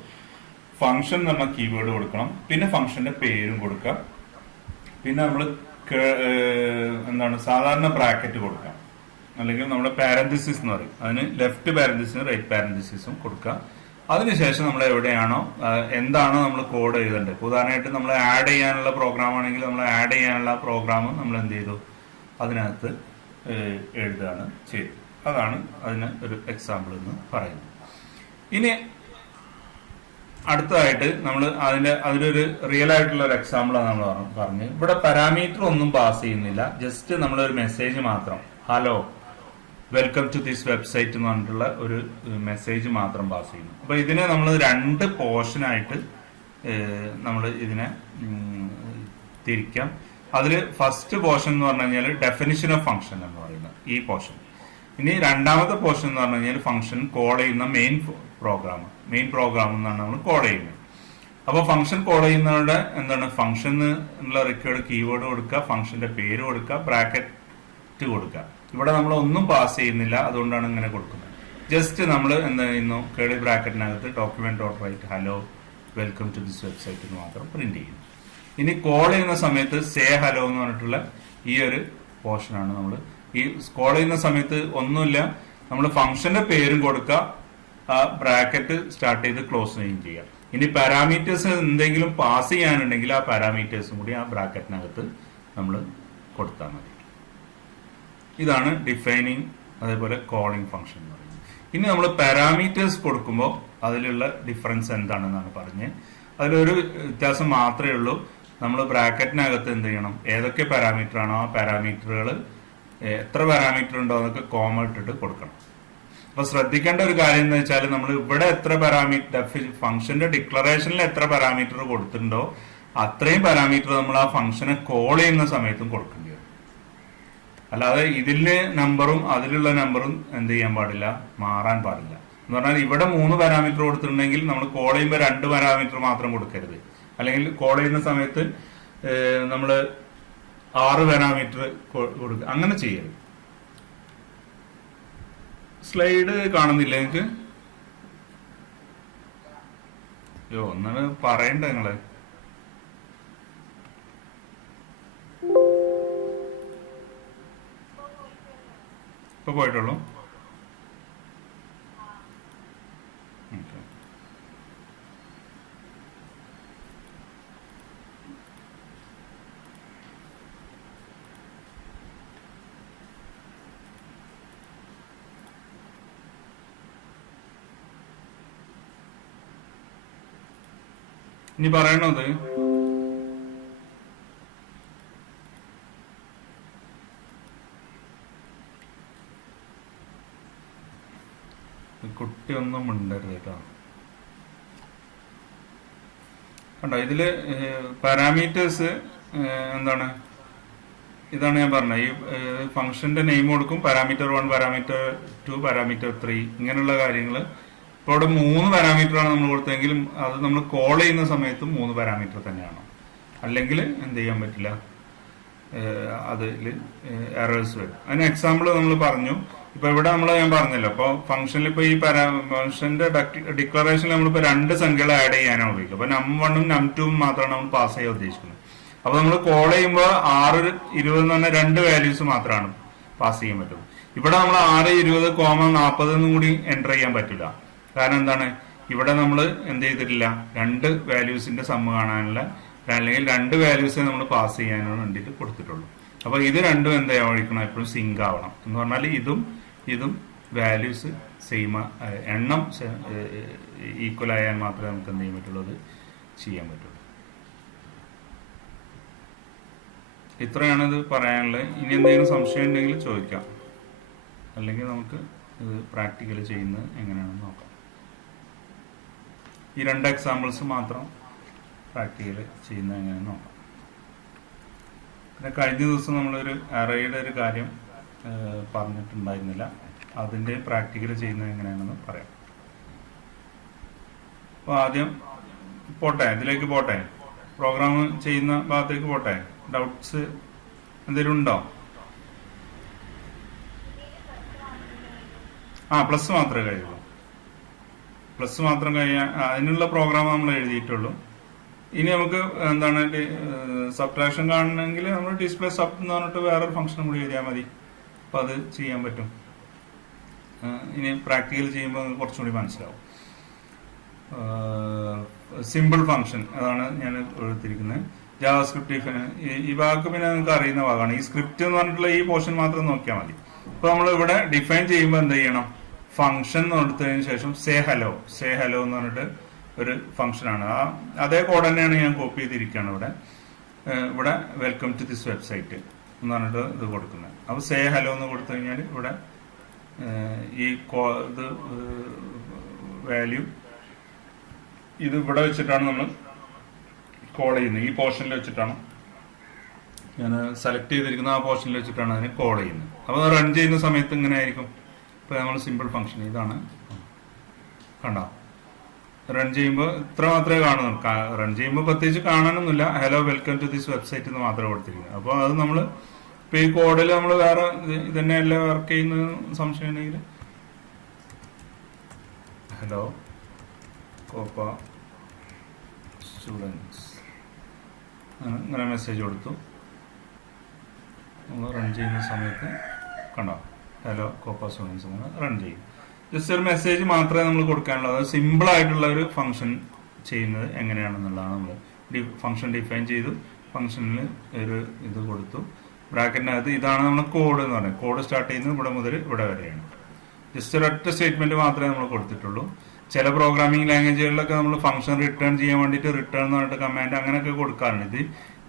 ഫംഗ്ഷൻ എന്ന് പറഞ്ഞ കീവേഡ് കൊടുക്കണം, പിന്നെ ഫംഗ്ഷന്റെ പേരും കൊടുക്കുക, പിന്നെ നമ്മൾ സാധാരണ ബ്രാക്കറ്റ് കൊടുക്കാം, അല്ലെങ്കിൽ നമ്മുടെ പാരന്തിസിസ് എന്ന് പറയും, അതിന് ലെഫ്റ്റ് പാരന്തിസിസും റൈറ്റ് പാരന്തിസിസും കൊടുക്കുക. അതിനുശേഷം നമ്മൾ എവിടെയാണോ എന്താണോ നമ്മൾ കോഡ് എഴുതേണ്ടത്, ഉദാഹരണമായിട്ട് നമ്മൾ ആഡ് ചെയ്യാനുള്ള പ്രോഗ്രാം ആണെങ്കിൽ നമ്മൾ ആഡ് ചെയ്യാനുള്ള പ്രോഗ്രാം നമ്മൾ എന്ത് ചെയ്തു, അതിനകത്ത് എഴുതുകയാണ് ചെയ്തത്. അതാണ് അതിന് ഒരു എക്സാമ്പിൾ എന്ന് പറയുന്നത്. ഇനി അടുത്തതായിട്ട് നമ്മൾ അതിലൊരു റിയൽ ആയിട്ടുള്ള ഒരു എക്സാമ്പിളാണ് നമ്മൾ പറഞ്ഞ്. ഇവിടെ പാരാമീറ്റർ ഒന്നും പാസ് ചെയ്യുന്നില്ല, ജസ്റ്റ് നമ്മളൊരു മെസ്സേജ് മാത്രം, hello welcome to this website എന്ന് പറഞ്ഞിട്ടുള്ള ഒരു മെസ്സേജ് മാത്രം പാസ് ചെയ്യുന്നു. അപ്പൊ ഇതിനെ നമ്മൾ 2 പോർഷനായിട്ട് നമ്മൾ ഇതിനെ തിരിക്കാം. അതിൽ ഫസ്റ്റ് പോർഷൻ എന്ന് പറഞ്ഞു കഴിഞ്ഞാൽ ഡെഫിനിഷൻ ഓഫ് ഫംഗ്ഷൻ എന്ന് പറയുന്നത് ഈ പോർഷൻ. ഇനി രണ്ടാമത്തെ പോർഷൻ എന്ന് പറഞ്ഞു കഴിഞ്ഞാൽ ഫംഗ്ഷൻ കോൾ ചെയ്യുന്ന മെയിൻ പ്രോഗ്രാം എന്നാണ് നമ്മൾ കോൾ ചെയ്യുന്നത്. അപ്പൊ ഫംഗ്ഷൻ കോൾ ചെയ്യുന്നവരുടെ ഫംഗ്ഷൻ എന്നുള്ള റിക്വേർഡ് കീവേഡ് കൊടുക്കുക, ഫംഗ്ഷന്റെ പേര് കൊടുക്കുക, ബ്രാക്കറ്റ് കൊടുക്കുക. ഇവിടെ നമ്മൾ ഒന്നും പാസ് ചെയ്യുന്നില്ല, അതുകൊണ്ടാണ് ഇങ്ങനെ കൊടുക്കുന്നത്. ജസ്റ്റ് നമ്മൾ എന്ത് ചെയ്യുന്നു, കേളി ബ്രാക്കറ്റിനകത്ത് document dot write hello welcome to this website എന്ന് മാത്രം പ്രിന്റ് ചെയ്യുന്നു. ഇനി കോൾ ചെയ്യുന്ന സമയത്ത് സേ ഹലോ എന്ന് പറഞ്ഞിട്ടുള്ള ഈ ഒരു പോർഷനാണ് നമ്മൾ ഈ കോൾ ചെയ്യുന്ന സമയത്ത് ഒന്നുമില്ല, നമ്മൾ ഫംഗ്ഷന്റെ പേരും കൊടുക്കുക, ആ ബ്രാക്കറ്റ് സ്റ്റാർട്ട് ചെയ്ത് ക്ലോസ് ചെയ്യുക. ഇനി പാരാമീറ്റേഴ്സ് എന്തെങ്കിലും പാസ് ചെയ്യാനുണ്ടെങ്കിൽ ആ പാരാമീറ്റേഴ്സും കൂടി ആ ബ്രാക്കറ്റിനകത്ത് നമ്മൾ കൊടുത്താൽ മതി. ഇതാണ് ഡിഫൈനിങ് അതേപോലെ കോളിംഗ് ഫംഗ്ഷൻ എന്ന് പറയുന്നത്. ഇനി നമ്മൾ പാരാമീറ്റേഴ്സ് കൊടുക്കുമ്പോൾ അതിലുള്ള ഡിഫറൻസ് എന്താണെന്നാണ് പറഞ്ഞത്. അതിലൊരു വ്യത്യാസം മാത്രമേ ഉള്ളൂ, നമ്മൾ ബ്രാക്കറ്റിനകത്ത് എന്ത് ചെയ്യണം, ഏതൊക്കെ പാരാമീറ്റർ ആണോ ആ പാരാമീറ്ററുകൾ എത്ര പാരാമീറ്റർ ഉണ്ടോ അതൊക്കെ കോമ ഇട്ടിട്ട് കൊടുക്കണം. അപ്പൊ ശ്രദ്ധിക്കേണ്ട ഒരു കാര്യം എന്ന് വെച്ചാൽ നമ്മൾ ഇവിടെ എത്ര പാരാമീറ്റർ ഫംഗ്ഷന്റെ ഡിക്ലറേഷനിൽ എത്ര പാരാമീറ്റർ കൊടുത്തിട്ടുണ്ടോ അത്രയും പാരാമീറ്റർ നമ്മൾ ആ ഫംഗ്ഷനെ കോൾ ചെയ്യുന്ന സമയത്തും കൊടുക്കേണ്ടി വരും. അല്ലാതെ ഇതിലെ നമ്പറും അതിലുള്ള നമ്പറും എന്ത് ചെയ്യാൻ പാടില്ല, മാറാൻ പാടില്ല. എന്ന് പറഞ്ഞാൽ ഇവിടെ 3 പാരാമീറ്റർ കൊടുത്തിട്ടുണ്ടെങ്കിൽ നമ്മൾ കോൾ ചെയ്യുമ്പോൾ 2 പാരാമീറ്റർ മാത്രം കൊടുക്കരുത്. അല്ലെങ്കിൽ കോൾ ചെയ്യുന്ന സമയത്ത് നമ്മൾ 6 പാരാമീറ്റർ കൊടുക്കുക, അങ്ങനെ ചെയ്യരുത്. സ്ലൈഡ് കാണുന്നില്ല നിങ്ങൾക്ക്? യോ ഒന്നാണ് പറയണ്ട നിങ്ങള്. ഇപ്പൊ പോയിട്ടുള്ളൂ. ഇനി പറയണത് കുട്ടിയൊന്നും മിണ്ടരുത് കേട്ടോ. കണ്ടോ ഇതില് പാരാമീറ്റേഴ്സ് എന്താണ്, ഇതാണ് ഞാൻ പറഞ്ഞത്. ഈ ഫംഗ്ഷന്റെ നെയിം കൊടുക്കും, പാരാമീറ്റർ 1, പാരാമീറ്റർ 2, പാരാമീറ്റർ 3, ഇങ്ങനെയുള്ള കാര്യങ്ങൾ. ഇപ്പോൾ ഇവിടെ 3 പാരാമീറ്ററാണ് നമ്മൾ കൊടുത്തതെങ്കിലും അത് നമ്മൾ കോൾ ചെയ്യുന്ന സമയത്തും 3 പാരാമീറ്റർ തന്നെയാണ്. അല്ലെങ്കിൽ എന്ത് ചെയ്യാൻ പറ്റില്ല, അതിൽ എറേഴ്സ് വരും. അതിന് എക്സാമ്പിൾ നമ്മൾ പറഞ്ഞു. ഇപ്പൊ ഇവിടെ ഞാൻ പറഞ്ഞല്ലോ, അപ്പൊ ഫംഗ്ഷനിൽ ഇപ്പൊ ഈ ഫംഗ്ഷന്റെ ഡിക്ലറേഷനിൽ നമ്മളിപ്പോ 2 സംഖ്യകൾ ആഡ് ചെയ്യാനാണ് ഉപയോഗിക്കുക. അപ്പൊ num1 ഉം num2 ഉം മാത്രമാണ് നമ്മൾ പാസ് ചെയ്യാൻ ഉദ്ദേശിക്കുന്നത്. അപ്പൊ നമ്മൾ കോൾ ചെയ്യുമ്പോൾ 6, 20 എന്ന് പറഞ്ഞ 2 വാല്യൂസ് മാത്രമാണ് പാസ് ചെയ്യാൻ പറ്റുള്ളൂ. ഇവിടെ നമ്മൾ 6, 20, 40 എന്നും കൂടി എൻ്റർ ചെയ്യാൻ പറ്റില്ല. കാരണം എന്താണ്, ഇവിടെ നമ്മൾ എന്ത് ചെയ്തിട്ടില്ല, 2 വാല്യൂസിന്റെ സമ്മ് കാണാനുള്ള, അല്ലെങ്കിൽ 2 വാല്യൂസെ നമ്മൾ പാസ് ചെയ്യാനും വേണ്ടിയിട്ട് കൊടുത്തിട്ടുള്ളൂ. അപ്പൊ ഇത് രണ്ടും എന്തായിരിക്കണം, എപ്പോഴും സിങ്ക് ആവണം. എന്ന് പറഞ്ഞാൽ ഇതും വാല്യൂസ് സെയിം, എണ്ണം ഈക്വൽ ആയാൽ മാത്രമേ നമുക്ക് എന്ത് ചെയ്യാൻ പറ്റുള്ളൂ, അത് ചെയ്യാൻ പറ്റുള്ളൂ. ഇത്രയാണ് ഇത് പറയാനുള്ളത്. ഇനി എന്തെങ്കിലും സംശയം ഉണ്ടെങ്കിൽ ചോദിക്കാം, അല്ലെങ്കിൽ നമുക്ക് ഇത് പ്രാക്ടിക്കൽ ചെയ്യുന്നത് എങ്ങനെയാണെന്ന് നോക്കാം. ഈ 2 എക്സാമ്പിൾസ് മാത്രം പ്രാക്ടിക്കൽ ചെയ്യുന്നത് എങ്ങനെയാണെന്ന് നോക്കാം. പിന്നെ കഴിഞ്ഞ ദിവസം നമ്മളൊരു അറേയുടെ ഒരു കാര്യം പറഞ്ഞിട്ടുണ്ടായിരുന്നില്ല, അതിൻ്റെ പ്രാക്ടിക്കൽ ചെയ്യുന്നത് എങ്ങനെയാണെന്ന് പറയാം. അപ്പോൾ ആദ്യം പോട്ടെ, ഇതിലേക്ക് പോട്ടെ, പ്രോഗ്രാം ചെയ്യുന്ന ഭാഗത്തേക്ക് പോട്ടെ. ഡൗട്ട്സ് എന്തെങ്കിലും ഉണ്ടോ? പ്ലസ് മാത്രമേ കഴിയുള്ളൂ. പ്ലസ് മാത്രം കഴിയാൻ അതിനുള്ള പ്രോഗ്രാം നമ്മൾ എഴുതിയിട്ടുള്ളൂ. ഇനി നമുക്ക് എന്താണ് സബ്ട്രാക്ഷൻ കാണണമെങ്കിൽ നമ്മൾ ഡിസ്പ്ലേ സബ് എന്ന് പറഞ്ഞിട്ട് വേറൊരു ഫംഗ്ഷൻ കൂടി എഴുതിയാൽ മതി. അപ്പോൾ അത് ചെയ്യാൻ പറ്റും. ഇനി പ്രാക്ടിക്കൽ ചെയ്യുമ്പോൾ കുറച്ചും കൂടി മനസ്സിലാവും. സിമ്പിൾ ഫംഗ്ഷൻ അതാണ് ഞാൻ എടുത്തിരിക്കുന്നത്. ജാവാസ്ക്രിപ്റ്റ് ഈ വാക്ക് പിന്നെ നിങ്ങൾക്ക് അറിയുന്ന ഭാഗമാണ്. ഈ സ്ക്രിപ്റ്റ് എന്ന് പറഞ്ഞിട്ടുള്ള ഈ പോർഷൻ മാത്രം നോക്കിയാൽ മതി. ഇപ്പോൾ നമ്മൾ ഇവിടെ ഡിഫൈൻ ചെയ്യുമ്പോൾ എന്ത് ചെയ്യണം, ഫംഗ്ഷൻ എന്ന് കൊടുത്തതിന് ശേഷം സേ ഹലോ എന്ന് പറഞ്ഞിട്ട് ഒരു ഫംഗ്ഷനാണ്. അതേ കോഡ് തന്നെയാണ് ഞാൻ കോപ്പി ചെയ്തിരിക്കുകയാണ് ഇവിടെ വെൽക്കം ടു ദിസ് വെബ്സൈറ്റ് എന്ന് പറഞ്ഞിട്ട് ഇത് കൊടുക്കുന്നത്. അപ്പോൾ സേ ഹലോ എന്ന് കൊടുത്തു കഴിഞ്ഞാൽ ഇവിടെ ഈ ഇത് വാല്യൂ ഇത് ഇവിടെ വെച്ചിട്ടാണ് നമ്മൾ കോൾ ചെയ്യുന്നത്. ഈ പോർഷനിൽ വെച്ചിട്ടാണ് ഞാൻ സെലക്ട് ചെയ്തിരിക്കുന്ന ആ പോർഷനിൽ വെച്ചിട്ടാണ് അതിനെ കോൾ ചെയ്യുന്നത്. അപ്പോൾ റൺ ചെയ്യുന്ന സമയത്ത് ഇങ്ങനെ ആയിരിക്കും. ഇപ്പോൾ നമ്മൾ സിമ്പിൾ ഫംഗ്ഷൻ ഇതാണ്, കണ്ടോ? റൺ ചെയ്യുമ്പോൾ ഇത്ര മാത്രമേ കാണുന്നുള്ളൂ. റൺ ചെയ്യുമ്പോൾ പ്രത്യേകിച്ച് കാണാനൊന്നുമില്ല. Hello welcome to this website എന്ന് മാത്രമേ കൊടുത്തിരിക്കുന്നത്. അപ്പോൾ അത് നമ്മൾ ഇപ്പോൾ ഈ കോഡിൽ നമ്മൾ വേറെ ഇതന്നെയല്ല വർക്ക് ചെയ്യുന്ന സംശയം ഉണ്ടെങ്കിൽ ഹലോ കോപ്പ സ്റ്റുഡൻസ് അങ്ങനെ മെസ്സേജ് കൊടുത്തു. നമ്മൾ റൺ ചെയ്യുന്ന സമയത്ത് കണ്ടോ, ഹലോ കോപ്പ സ്റ്റുഡൻസ് അങ്ങനെ റൺ ചെയ്യും. ജസ്റ്റ് ഒരു മെസ്സേജ് മാത്രമേ നമ്മൾ കൊടുക്കാനുള്ളൂ. അത് സിമ്പിൾ ആയിട്ടുള്ള ഒരു ഫംഗ്ഷൻ ചെയ്യുന്നത് എങ്ങനെയാണെന്നുള്ളതാണ്. നമ്മൾ ഫംഗ്ഷൻ ഡിഫൈൻ ചെയ്തു, ഫംഗ്ഷനിൽ ഒരു ഇത് കൊടുത്തു, ബ്രാക്കറ്റിനകത്ത് ഇതാണ് നമ്മൾ കോഡ് എന്ന് പറയുന്നത്. കോഡ് സ്റ്റാർട്ട് ചെയ്യുന്നത് ഇവിടെ മുതൽ ഇവിടെ വരെയാണ്. ജസ്റ്റ് ഒരൊറ്റ സ്റ്റേറ്റ്മെന്റ് മാത്രമേ നമ്മൾ കൊടുത്തിട്ടുള്ളൂ. ചില പ്രോഗ്രാമിംഗ് ലാംഗ്വേജുകളിലൊക്കെ നമ്മൾ ഫംഗ്ഷൻ റിട്ടേൺ ചെയ്യാൻ വേണ്ടിയിട്ട് റിട്ടേൺ എന്ന് പറഞ്ഞിട്ട് കമാൻഡ് അങ്ങനെയൊക്കെ കൊടുക്കാറുണ്ട്.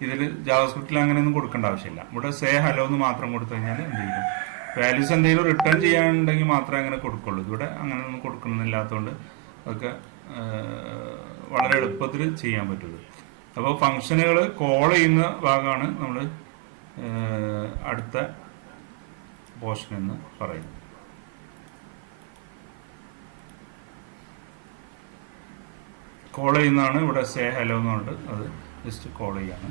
ഇതിൽ ജാവാസ്ക്രിപ്റ്റിൽ അങ്ങനെയൊന്നും കൊടുക്കേണ്ട ആവശ്യമില്ല. ഇവിടെ സേ ഹലോ എന്ന് മാത്രം കൊടുത്തു കഴിഞ്ഞാൽ എന്ത് ചെയ്യും, വാല്യൂസ് എന്തെങ്കിലും റിട്ടേൺ ചെയ്യാനുണ്ടെങ്കിൽ മാത്രമേ അങ്ങനെ കൊടുക്കുള്ളൂ. ഇവിടെ അങ്ങനെ ഒന്നും കൊടുക്കുന്നില്ലാത്തതുകൊണ്ട് അതൊക്കെ വളരെ എളുപ്പത്തിൽ ചെയ്യാൻ പറ്റുള്ളൂ. അപ്പോൾ ഫംഗ്ഷനുകൾ കോൾ ചെയ്യുന്ന ഭാഗമാണ് നമ്മൾ അടുത്ത പോർഷൻ എന്ന് പറയുന്നത്. കോൾ ചെയ്യുന്നതാണ് ഇവിടെ സേ ഹലോ എന്ന് പറഞ്ഞിട്ട് അത് ജസ്റ്റ് കോൾ ചെയ്യാണ്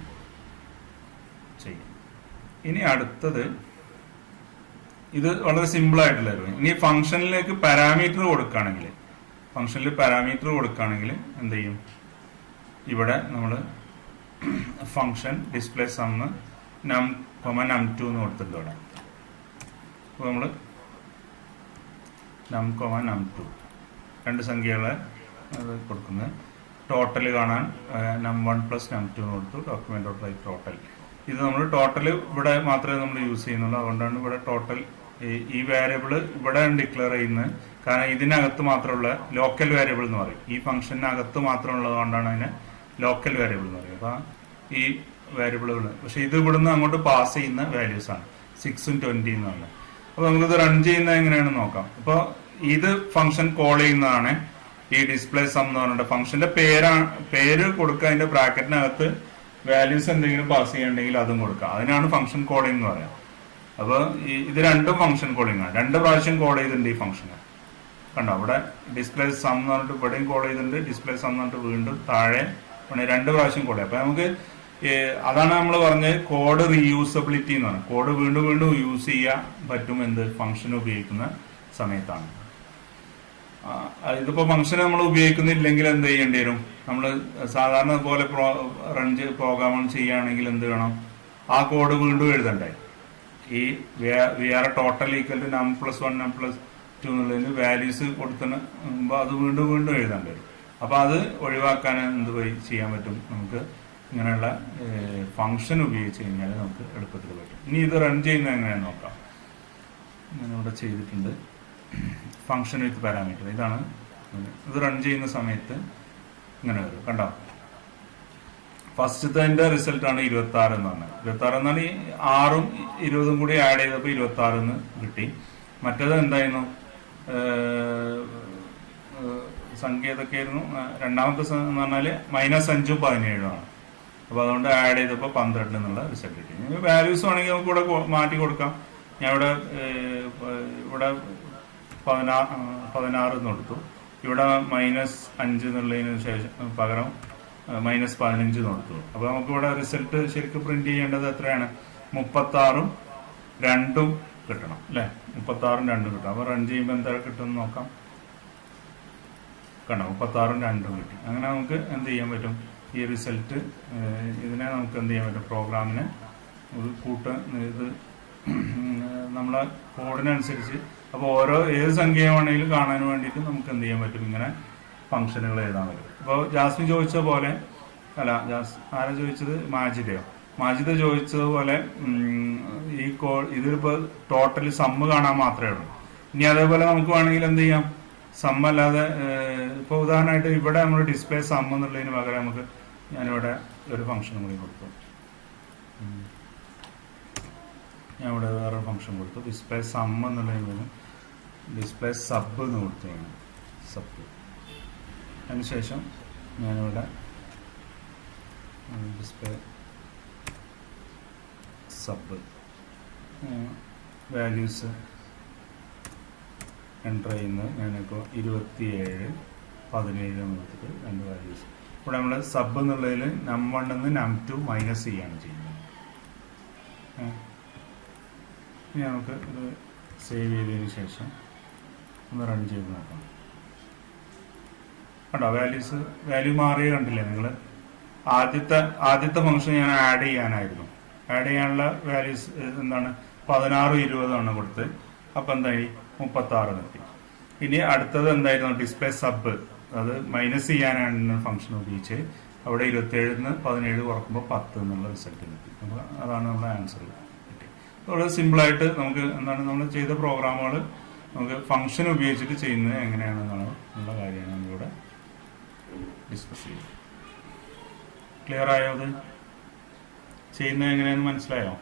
ചെയ്യുന്നത്. ഇനി അടുത്തത് ഇത് വളരെ സിമ്പിൾ ആയിട്ടുള്ളതായിരുന്നു. ഇനി ഫംഗ്ഷനിലേക്ക് പാരാമീറ്റർ കൊടുക്കുകയാണെങ്കിൽ എന്ത് ചെയ്യും? ഇവിടെ നമ്മൾ ഫംഗ്ഷൻ ഡിസ്പ്ലേ സമ്മ് നം നം2 എന്ന് കൊടുത്തിട്ടുണ്ട് ഇവിടെ. അപ്പോൾ നമ്മൾ നം2 രണ്ട് സംഖ്യകളെ അത് കൊടുക്കുന്നത്. ടോട്ടൽ കാണാൻ നം1 പ്ലസ് നം2 എന്ന് കൊടുത്തു. Document dot write total. ഇത് നമ്മൾ ടോട്ടൽ ഇവിടെ മാത്രമേ നമ്മൾ യൂസ് ചെയ്യുന്നുള്ളൂ. അതുകൊണ്ടാണ് ഇവിടെ ടോട്ടൽ ഈ വേരിയബിൾ ഇവിടെ ഡിക്ലെയർ ചെയ്യുന്നത്. കാരണം ഇതിനകത്ത് മാത്രമുള്ള ലോക്കൽ വേരിയബിൾ എന്ന് പറയും. ഈ ഫംഗ്ഷനകത്ത് മാത്രമുള്ളത് കൊണ്ടാണ് അതിനെ ലോക്കൽ വേരിയബിൾ എന്ന് പറയുന്നത്. അപ്പോൾ ഈ വേരിയബിളുകൾ പക്ഷെ ഇത് ഇവിടുന്ന് അങ്ങോട്ട് പാസ് ചെയ്യുന്ന വാല്യൂസ് ആണ് 6ഉം 20 എന്ന് പറഞ്ഞത്. അപ്പോൾ നമുക്കിത് റൺ ചെയ്യുന്നത് എങ്ങനെയാണെന്ന് നോക്കാം. അപ്പോൾ ഇത് ഫംഗ്ഷൻ കോൾ ചെയ്യുന്നതാണ് ഈ ഡിസ്പ്ലേ സം എന്ന് പറഞ്ഞിട്ട്. ഫംഗ്ഷന്റെ പേര് കൊടുക്കുക, അതിന്റെ ബ്രാക്കറ്റിനകത്ത് വാല്യൂസ് എന്തെങ്കിലും പാസ് ചെയ്യണമെങ്കിൽ അതും കൊടുക്കുക. അതിനാണ് ഫംഗ്ഷൻ കോളിംഗ് എന്ന് പറയാം. അപ്പോൾ ഇത് രണ്ടും ഫംഗ്ഷൻ കോളിംഗ് ആണ്. 2 പ്രാവശ്യം കോൾ ചെയ്തിട്ടുണ്ട് ഈ ഫംഗ്ഷന്. കണ്ടോ അവിടെ ഡിസ്പ്ലേ സം എന്ന് പറഞ്ഞിട്ട് ഇവിടെയും കോൾ ചെയ്തിട്ടുണ്ട്, ഡിസ്പ്ലേ സം എന്ന് പറഞ്ഞിട്ട് വീണ്ടും താഴെ 2 പ്രാവശ്യം കോൾ ചെയ്യാം. അപ്പൊ നമുക്ക് അതാണ് നമ്മൾ പറഞ്ഞത് കോഡ് റീയൂസബിലിറ്റി എന്ന് പറഞ്ഞത്. കോഡ് വീണ്ടും വീണ്ടും യൂസ് ചെയ്യാൻ പറ്റും എന്ത് ഫംഗ്ഷൻ ഉപയോഗിക്കുന്ന സമയത്താണ്. ഇതിപ്പോ ഫംഗ്ഷൻ നമ്മൾ ഉപയോഗിക്കുന്നില്ലെങ്കിൽ എന്ത് ചെയ്യേണ്ടി വരും? നമ്മൾ സാധാരണ പോലെ പ്രോഗ്രാം ചെയ്യുകയാണെങ്കിൽ എന്ത് വേണം? ആ കോഡ് വീണ്ടും എഴുതണ്ടേ? ഈ വേറെ ടോട്ടൽ ഈക്വൽ ടു നം+1 നം+2 എന്നുള്ളതിന് വാല്യൂസ് കൊടുത്തുമ്പോൾ അത് വീണ്ടും വീണ്ടും എഴുതേണ്ടി വരും. അപ്പൊ അത് ഒഴിവാക്കാൻ എന്ത് ചെയ്യാൻ പറ്റും? നമുക്ക് ഇങ്ങനെയുള്ള ഫംഗ്ഷൻ ഉപയോഗിച്ച് കഴിഞ്ഞാൽ നമുക്ക് എളുപ്പത്തിൽ പറ്റും. ഇനി ഇത് റൺ ചെയ്യുന്നത് എങ്ങനെയാണെന്ന് നോക്കാം. ഞാനിവിടെ ചെയ്തിട്ടുണ്ട് ഫംഗ്ഷൻ വിത്ത് പാരാമീറ്റർ. ഇതാണ് ഇത് റൺ ചെയ്യുന്ന സമയത്ത് ഇങ്ങനെ വരും. കണ്ടോ, ഫസ്റ്റത്തെ റിസൾട്ടാണ് 26 എന്ന് പറഞ്ഞത്. 26 എന്നാണ് ഈ 6ഉം 20ഉം കൂടി ആഡ് ചെയ്തപ്പോൾ 26 എന്ന് കിട്ടി. മറ്റേത് എന്തായിരുന്നു? സംഖ്യ ഏതൊക്കെയായിരുന്നു? രണ്ടാമത്തെ എന്ന് പറഞ്ഞാല് -5ഉം 17ഉം ആണ്. അപ്പൊ അതുകൊണ്ട് ആഡ് ചെയ്തപ്പോൾ 12 എന്നുള്ള റിസൾട്ട് കിട്ടി. വാല്യൂസ് വേണമെങ്കിൽ നമുക്ക് ഇവിടെ മാറ്റി കൊടുക്കാം. ഞാൻ ഇവിടെ 16 എന്ന് കൊടുത്തു. ഇവിടെ -5 എന്നുള്ളതിന് ശേഷം പകരം -15 എന്ന് കൊടുത്തു. അപ്പൊ നമുക്ക് ഇവിടെ റിസൾട്ട് ശരിക്കും പ്രിന്റ് ചെയ്യേണ്ടത് എത്രയാണ്? 36ഉം 2ഉം കിട്ടണം അല്ലെ? 36ഉം 2ഉം കിട്ടണം. അപ്പൊ റൺ ചെയ്യുമ്പോൾ എന്താ കിട്ടുമെന്ന് നോക്കാം. കണ്ടോ, 36ഉം 2ഉം കിട്ടി. അങ്ങനെ നമുക്ക് എന്ത് ചെയ്യാൻ പറ്റും? ഈ റിസൾട്ട് ഇതിനെ നമുക്ക് എന്ത് ചെയ്യാൻ പറ്റും? പ്രോഗ്രാമിനെ ഇത് നമ്മളെ കോഡിനനുസരിച്ച് അപ്പോൾ ഏത് സംഖ്യയാണെങ്കിലും കാണാൻ വേണ്ടിയിട്ട് നമുക്ക് എന്ത് ചെയ്യാൻ പറ്റും? ഇങ്ങനെ ഫംഗ്ഷനുകൾ എഴുതാൻ പറ്റും. അപ്പോൾ ജാസ്മിൻ ചോദിച്ച പോലെ ആരാ ചോദിച്ചത്? മാജിദ ചോദിച്ചതുപോലെ ഈ ഇതിലിപ്പോൾ ടോട്ടൽ സമ്മ് കാണാൻ മാത്രമേ ഉള്ളൂ. ഇനി അതേപോലെ നമുക്ക് വേണമെങ്കിൽ എന്ത് ചെയ്യാം? സമ്മ് അല്ലാതെ ഇപ്പോൾ ഉദാഹരണമായിട്ട് ഇവിടെ നമ്മൾ ഡിസ്പ്ലേ സമ്മ് എന്നുള്ളതിന് പകരം നമുക്ക് ഞാനിവിടെ ഒരു ഫംഗ്ഷൻ കൂടി കൊടുത്തു. ഞാൻ ഇവിടെ വേറെ ഫംഗ്ഷൻ കൊടുത്തു. ഡിസ്പ്ലേ സമ്മ് എന്നുള്ളതിന് ഡിസ്പ്ലേ സബ് എന്ന് കൊടുത്തു. സബ് അതിനുശേഷം ഞാനിവിടെ ഡിസ്പ്ലേ സബ് വാല്യൂസ് എൻ്റർ ചെയ്യുന്നത് ഞാനിപ്പോൾ 27, 17 എന്ന് കൊടുത്തിട്ട് 2 വാല്യൂസ്. ഇവിടെ നമ്മൾ സബ് എന്നുള്ളതിൽ നം1 നിന്ന് നം2 മൈനസ് ചെയ്യാണ് ചെയ്യുന്നത്. ഇനി നമുക്ക് ഇത് സേവ് ചെയ്തതിന് ശേഷം ഒന്ന് റൺ ചെയ്ത് നോക്കാം. കണ്ടോ, വാല്യൂ മാറിയ കണ്ടില്ലേ നിങ്ങൾ? ആദ്യത്തെ ഫംഗ്ഷൻ ഞാൻ ആഡ് ചെയ്യാനുള്ള വാല്യൂസ് എന്താണ്? 16, 20 ആണ് കൊടുത്ത്. അപ്പം എന്തായി? 36 കിട്ടി. ഇനി അടുത്തത് എന്തായിരുന്നു? ഡിസ്പ്ലേ സബ്, അത് മൈനസ് ചെയ്യാനാണ് ഫംഗ്ഷൻ ഉപയോഗിച്ച് അവിടെ 27 17 കുറക്കുമ്പോൾ 10 എന്നുള്ള റിസൾട്ട് കിട്ടി. അപ്പോൾ അതാണ് നമ്മുടെ ആൻസർ കിട്ടി. വളരെ സിമ്പിളായിട്ട് നമുക്ക് എന്താണ് നമ്മൾ ചെയ്ത പ്രോഗ്രാമുകൾ നമുക്ക് ഫംഗ്ഷൻ ഉപയോഗിച്ചിട്ട് ചെയ്യുന്നത് എങ്ങനെയാണെന്നാണ് ഉള്ള കാര്യമാണ് നമ്മളിവിടെ ഡിസ്കസ് ചെയ്യുന്നത്. ക്ലിയർ ആയോ? അത് ചെയ്യുന്നത് എങ്ങനെയാണെന്ന് മനസ്സിലായോ?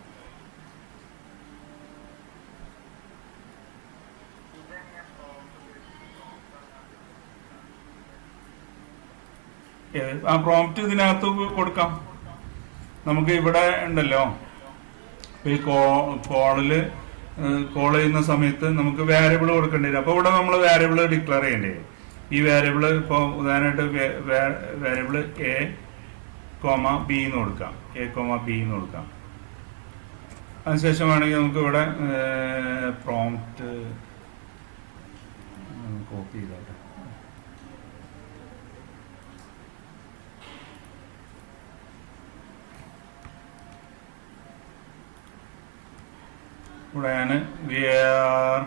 ആ പ്രോംപ്റ്റ് ഇതിനകത്ത് കൊടുക്കാം. നമുക്ക് ഇവിടെ ഉണ്ടല്ലോ ഈ കോൾ ചെയ്യുന്ന സമയത്ത് നമുക്ക് വേരിയബിൾ കൊടുക്കേണ്ടി വരും. അപ്പൊ ഇവിടെ നമ്മൾ വേരിയബിൾ ഡിക്ലെയർ ചെയ്യേണ്ടി വരും. ഈ വേരിയബിൾ ഇപ്പോൾ ഉദാഹരണമായിട്ട് വേരിയബിൾ A, B എന്ന് കൊടുക്കാം. A, B എന്ന് കൊടുക്കാം. അതിനുശേഷം വേണമെങ്കിൽ നമുക്ക് ഇവിടെ പ്രോംപ്റ്റ് കോപ്പി ചെയ്തോട്ടെ. ഇവിടെ ഞാൻ where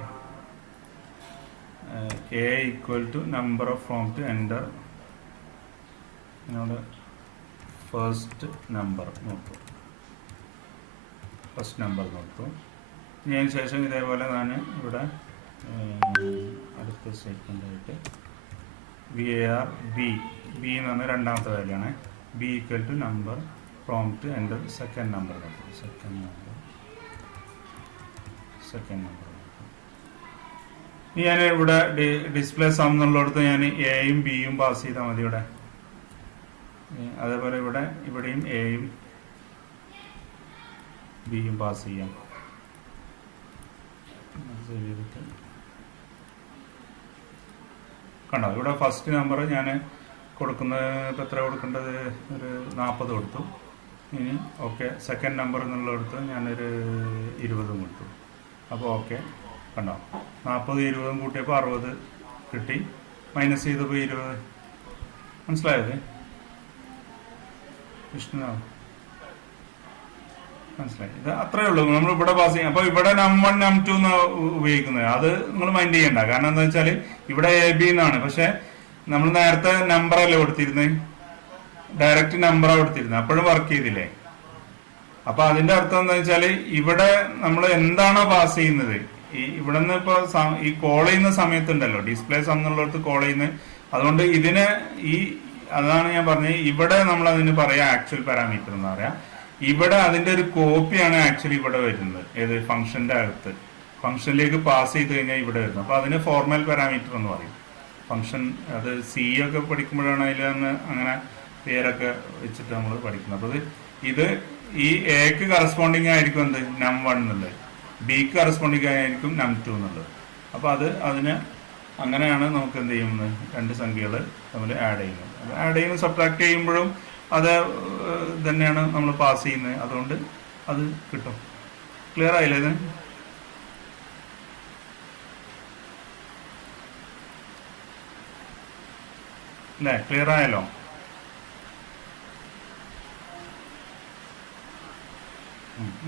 a equal to number of prompt enter എന്നോട് ഫസ്റ്റ് നമ്പർ നോക്കൂ. അതിന് ശേഷം ഇതേപോലെ ഞാൻ ഇവിടെ അടുത്ത സ്റ്റേറ്റ്മെൻ്റായിട്ട് var b എന്ന് പറഞ്ഞാൽ രണ്ടാമത്തെ വാല്യൂ ആണ്. b equal to number prompt enter second number നോക്കും. സെക്കൻഡ് നമ്പർ ഞാൻ ഇവിടെ ഡിസ്പ്ലേ സം എന്നുള്ളിടത്ത് ഞാൻ എയും ബിയും പാസ് ചെയ്താൽ മതി ഇവിടെ. അതേപോലെ ഇവിടെയും എയും ബിയും പാസ് ചെയ്യാം. കണ്ടോ ഇവിടെ ഫസ്റ്റ് നമ്പർ ഞാൻ കൊടുക്കുന്നത് ഇപ്പം എത്ര കൊടുക്കേണ്ടത്, ഒരു 40 കൊടുത്തു. ഇനി ഓക്കെ സെക്കൻഡ് നമ്പർ എന്നുള്ളിടത്ത് ഞാനൊരു 20 കൊടുത്തു. അപ്പോൾ ഓക്കെ കണ്ടോ 40 20 കൂട്ടിയപ്പോൾ 60 കിട്ടി. മൈനസ് ചെയ്തപ്പോൾ 20. മനസ്സിലായത് വിഷ്ണു? മനസ്സിലായി. ഇത് അത്രേ ഉള്ളൂ. നമ്മൾ ഇവിടെ പാസ് ചെയ്യും. അപ്പൊ ഇവിടെ num1 num2 എന്ന് ഉപയോഗിക്കുന്നത് അത് നിങ്ങൾ മൈൻഡ് ചെയ്യണ്ട. കാരണം എന്താ വെച്ചാൽ ഇവിടെ AB എന്നാണ്. പക്ഷെ നമ്മൾ നേരത്തെ നമ്പറല്ലേ കൊടുത്തിരുന്നത്, ഡയറക്റ്റ് നമ്പറാ കൊടുത്തിരുന്നത്. അപ്പോഴും വർക്ക് ചെയ്തില്ലേ? അപ്പൊ അതിന്റെ അർത്ഥം എന്താ വെച്ചാൽ ഇവിടെ നമ്മൾ എന്താണോ പാസ് ചെയ്യുന്നത്, ഇവിടെ നിന്ന് ഇപ്പൊ ഈ കോൾ ചെയ്യുന്ന സമയത്തുണ്ടല്ലോ ഡിസ്പ്ലേ എന്നുള്ളിടത്ത് കോൾ ചെയ്യുന്നത്. അതുകൊണ്ട് ഇതിന് അതാണ് ഞാൻ പറഞ്ഞത്, ഇവിടെ നമ്മൾ അതിന് പറയാം ആക്ച്വൽ പാരാമീറ്റർ എന്ന് പറയാം. ഇവിടെ അതിന്റെ ഒരു കോപ്പിയാണ് ആക്ച്വലി ഇവിടെ വരുന്നത്. ഏത് ഫംഗ്ഷന്റെ അകത്ത് ഫംഗ്ഷനിലേക്ക് പാസ് ചെയ്ത് കഴിഞ്ഞാൽ ഇവിടെ വരുന്നത്. അപ്പൊ അതിന് ഫോർമൽ പാരാമീറ്റർ എന്ന് പറയും. ഫംഗ്ഷൻ അത് സി ഒക്കെ പഠിക്കുമ്പോഴാണ് അതിൽ അങ്ങനെ പേരൊക്കെ വെച്ചിട്ട് നമ്മൾ പഠിക്കുന്നത്. അപ്പൊ ഇത് ഈ എക്ക് കറസ്പോണ്ടിങ് ആയിരിക്കും എന്ത് num1 എന്നുള്ളത്, ബിക്ക് കറസ്പോണ്ടിങ് ആയിരിക്കും num2 എന്നുള്ളത്. അപ്പൊ അതിന് അങ്ങനെയാണ് നമുക്ക് എന്ത് ചെയ്യുന്നത്, രണ്ട് സംഖ്യകൾ നമ്മൾ ആഡ് ചെയ്യുന്നത്. സബ്ട്രാക്ട് ചെയ്യുമ്പോഴും അത് തന്നെയാണ് നമ്മൾ പാസ് ചെയ്യുന്നത്. അതുകൊണ്ട് അത് കിട്ടും. ക്ലിയർ ആയില്ലേ ഇത്? അല്ലേ? ക്ലിയർ ആയല്ലോ?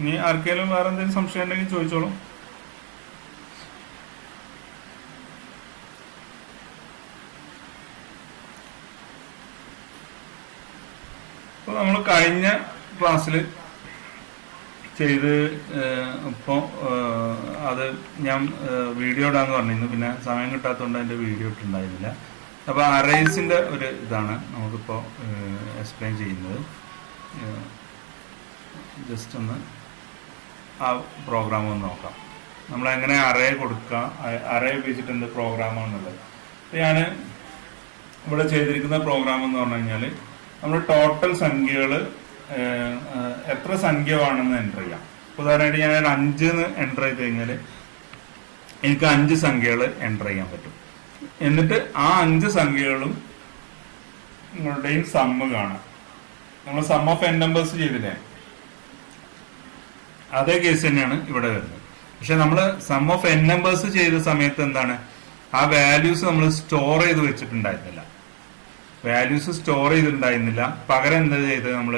ഇനി ആർക്കെങ്കിലും വേറെ എന്തെങ്കിലും സംശയം ഉണ്ടെങ്കിൽ ചോദിച്ചോളൂ. അപ്പോൾ നമ്മൾ കഴിഞ്ഞ ക്ലാസ്സിൽ ചെയ്ത് ഇപ്പോൾ അത് ഞാൻ വീഡിയോ ഇടാന്ന് പറഞ്ഞിരുന്നു. പിന്നെ സമയം കിട്ടാത്തതുകൊണ്ട് അതിൻ്റെ വീഡിയോ ഇട്ടുണ്ടായിരുന്നില്ല. അപ്പോൾ അറേസിൻ്റെ ഒരു ഇതാണ് നമുക്കിപ്പോൾ എക്സ്പ്ലെയിൻ ചെയ്യുന്നത്. ജസ്റ്റ് ഒന്ന് ആ പ്രോഗ്രാം ഒന്ന് നോക്കാം. നമ്മൾ എങ്ങനെ അറേ കൊടുക്കാം, അറേ ഉപയോഗിച്ചിട്ട് എന്ത് പ്രോഗ്രാമാണെന്നുള്ളത്. ഞാൻ ഇവിടെ ചെയ്തിരിക്കുന്ന പ്രോഗ്രാം എന്ന് പറഞ്ഞു കഴിഞ്ഞാൽ നമ്മൾ ടോട്ടൽ സംഖ്യകൾ എത്ര സംഖ്യ വേണമെന്ന് എൻ്റർ ചെയ്യാം. ഉദാഹരണമായിട്ട് ഞാൻ 5 എൻ്റർ ചെയ്ത് കഴിഞ്ഞാൽ എനിക്ക് 5 സംഖ്യകൾ എൻ്റർ ചെയ്യാൻ പറ്റും. എന്നിട്ട് ആ 5 സംഖ്യകളും നിങ്ങളുടെയും സമ്മ് കാണാം. നമ്മൾ സം ഓഫ് n നമ്പേഴ്സ് ചെയ്തില്ലേ, അതേ കേസ് തന്നെയാണ് ഇവിടെ വരുന്നത്. പക്ഷെ നമ്മൾ സം ഓഫ് n നമ്പേഴ്സ് ചെയ്ത സമയത്ത് എന്താണ്, ആ വാല്യൂസ് നമ്മൾ സ്റ്റോർ ചെയ്ത് വെച്ചിട്ടുണ്ടായിരുന്നില്ല. പകരം എന്താ ചെയ്തത്, നമ്മൾ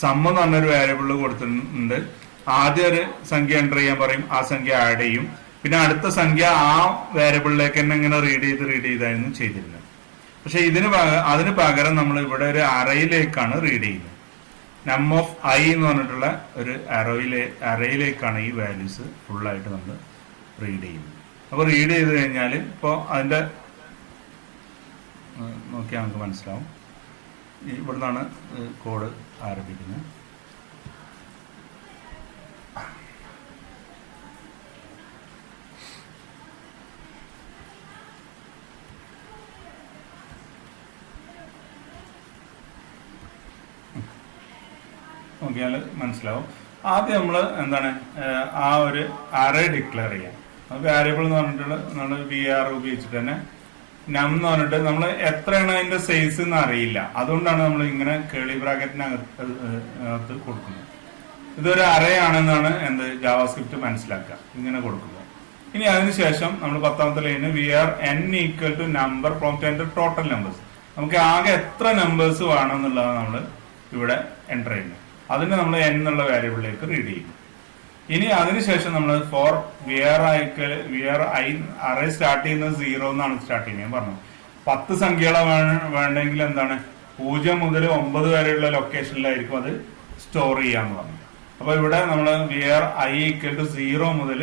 സം എന്ന് പറഞ്ഞൊരു വേരിയബിൾ കൊടുത്തിട്ടുണ്ട്. ആദ്യം ഒരു സംഖ്യ എൻ്റർ ചെയ്യാൻ പറയും, ആ സംഖ്യ ആഡ് ചെയ്യും. പിന്നെ അടുത്ത സംഖ്യ ആ വേരിയബിളിലേക്ക് തന്നെ ഇങ്ങനെ റീഡ് ചെയ്തായിരുന്നു ചെയ്തിരുന്നത്. പക്ഷെ അതിന് പകരം നമ്മൾ ഇവിടെ ഒരു അറയിലേക്കാണ് റീഡ് ചെയ്യുന്നത്. നം ഓഫ് I എന്ന് പറഞ്ഞിട്ടുള്ള ഒരു അറയിലേക്കാണ് ഈ വാല്യൂസ് ഫുള്ളായിട്ട് നമ്മൾ റീഡ് ചെയ്യുന്നത്. അപ്പോൾ റീഡ് ചെയ്ത് കഴിഞ്ഞാൽ ഇപ്പോൾ അതിൻ്റെ നോക്കിയാൽ നമുക്ക് മനസ്സിലാവും. ഇവിടുന്നാണ് കോഡ് ആരംഭിക്കുന്നത്. നോക്കിയാൽ മനസ്സിലാവും. ആദ്യം നമ്മൾ എന്താണ് ആ ഒരു അറേ ഡിക്ലെയർ ചെയ്യാം. വേരിയബിൾ എന്ന് പറഞ്ഞിട്ടുള്ള നമ്മൾ VAR ഉപയോഗിച്ചിട്ട് തന്നെ നം എന്ന് പറഞ്ഞിട്ട് നമ്മൾ എത്രയാണ് അതിന്റെ സൈസ് എന്ന് അറിയില്ല. അതുകൊണ്ടാണ് നമ്മൾ ഇങ്ങനെ കേളി ബ്രാക്കറ്റിനകത്ത് കൊടുക്കുന്നത്. ഇതൊരു അറേ ആണെന്നാണ് എന്ത് ജാവാസ്ക്രിപ്റ്റ് മനസ്സിലാക്കുക ഇങ്ങനെ കൊടുക്കുമ്പോൾ. ഇനി അതിനുശേഷം നമ്മൾ 10ാമത്തെ line we are n equal to number from total numbers. നമുക്ക് ആകെ എത്ര നമ്പേഴ്സ് വേണം എന്നുള്ളതാണ് നമ്മൾ ഇവിടെ എൻ്റർ ചെയ്യുന്നത്. അതിന് നമ്മൾ n എന്നുള്ള വേരിയബിളിലേക്ക് റീഡ് ചെയ്യും. ഇനി അതിനുശേഷം നമ്മൾ for V R I array start ചെയ്യുന്നത് 0 എന്നാണ് സ്റ്റാർട്ട് ചെയ്യുന്നത്. ഞാൻ പറഞ്ഞു 10 സംഖ്യകളെ വേണ്ടെങ്കിൽ എന്താണ് 0 മുതൽ 9 വരെയുള്ള ലൊക്കേഷനിലായിരിക്കും അത് സ്റ്റോർ ചെയ്യാന്ന് പറഞ്ഞു. അപ്പൊ ഇവിടെ നമ്മൾ V R I equal to 0 മുതൽ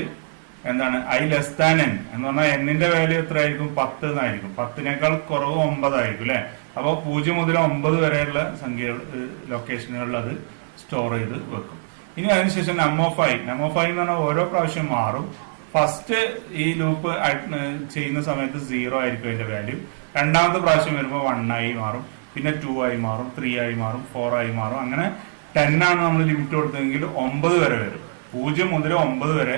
എന്താണ് ഐ ലെസ് ദാൻ n എന്ന് പറഞ്ഞാൽ എന്നിന്റെ വാല്യൂ എത്ര ആയിരിക്കും 10 എന്നായിരിക്കും. 10നേക്കാൾ കുറവ് 9 ആയിരിക്കും അല്ലെ. അപ്പൊ 0 മുതൽ 9 വരെയുള്ള സംഖ്യകൾ ലൊക്കേഷനുകളിൽ അത് സ്റ്റോർ ചെയ്ത് വെക്കും. ഇനി അതിനുശേഷം നം ഓഫ് ഐ എന്ന് പറഞ്ഞാൽ ഓരോ പ്രാവശ്യം മാറും. ഫസ്റ്റ് ഈ ലൂപ്പ് ചെയ്യുന്ന സമയത്ത് 0 ആയിരിക്കും അതിന്റെ വാല്യൂ. രണ്ടാമത്തെ പ്രാവശ്യം വരുമ്പോൾ 1 ആയി മാറും, പിന്നെ 2 ആയി മാറും, 3 ആയി മാറും, 4 ആയി മാറും. അങ്ങനെ 10 ആണ് നമ്മൾ ലിമിറ്റ് കൊടുത്തതെങ്കിൽ 9 വരെ വരും. 0 മുതൽ 9 വരെ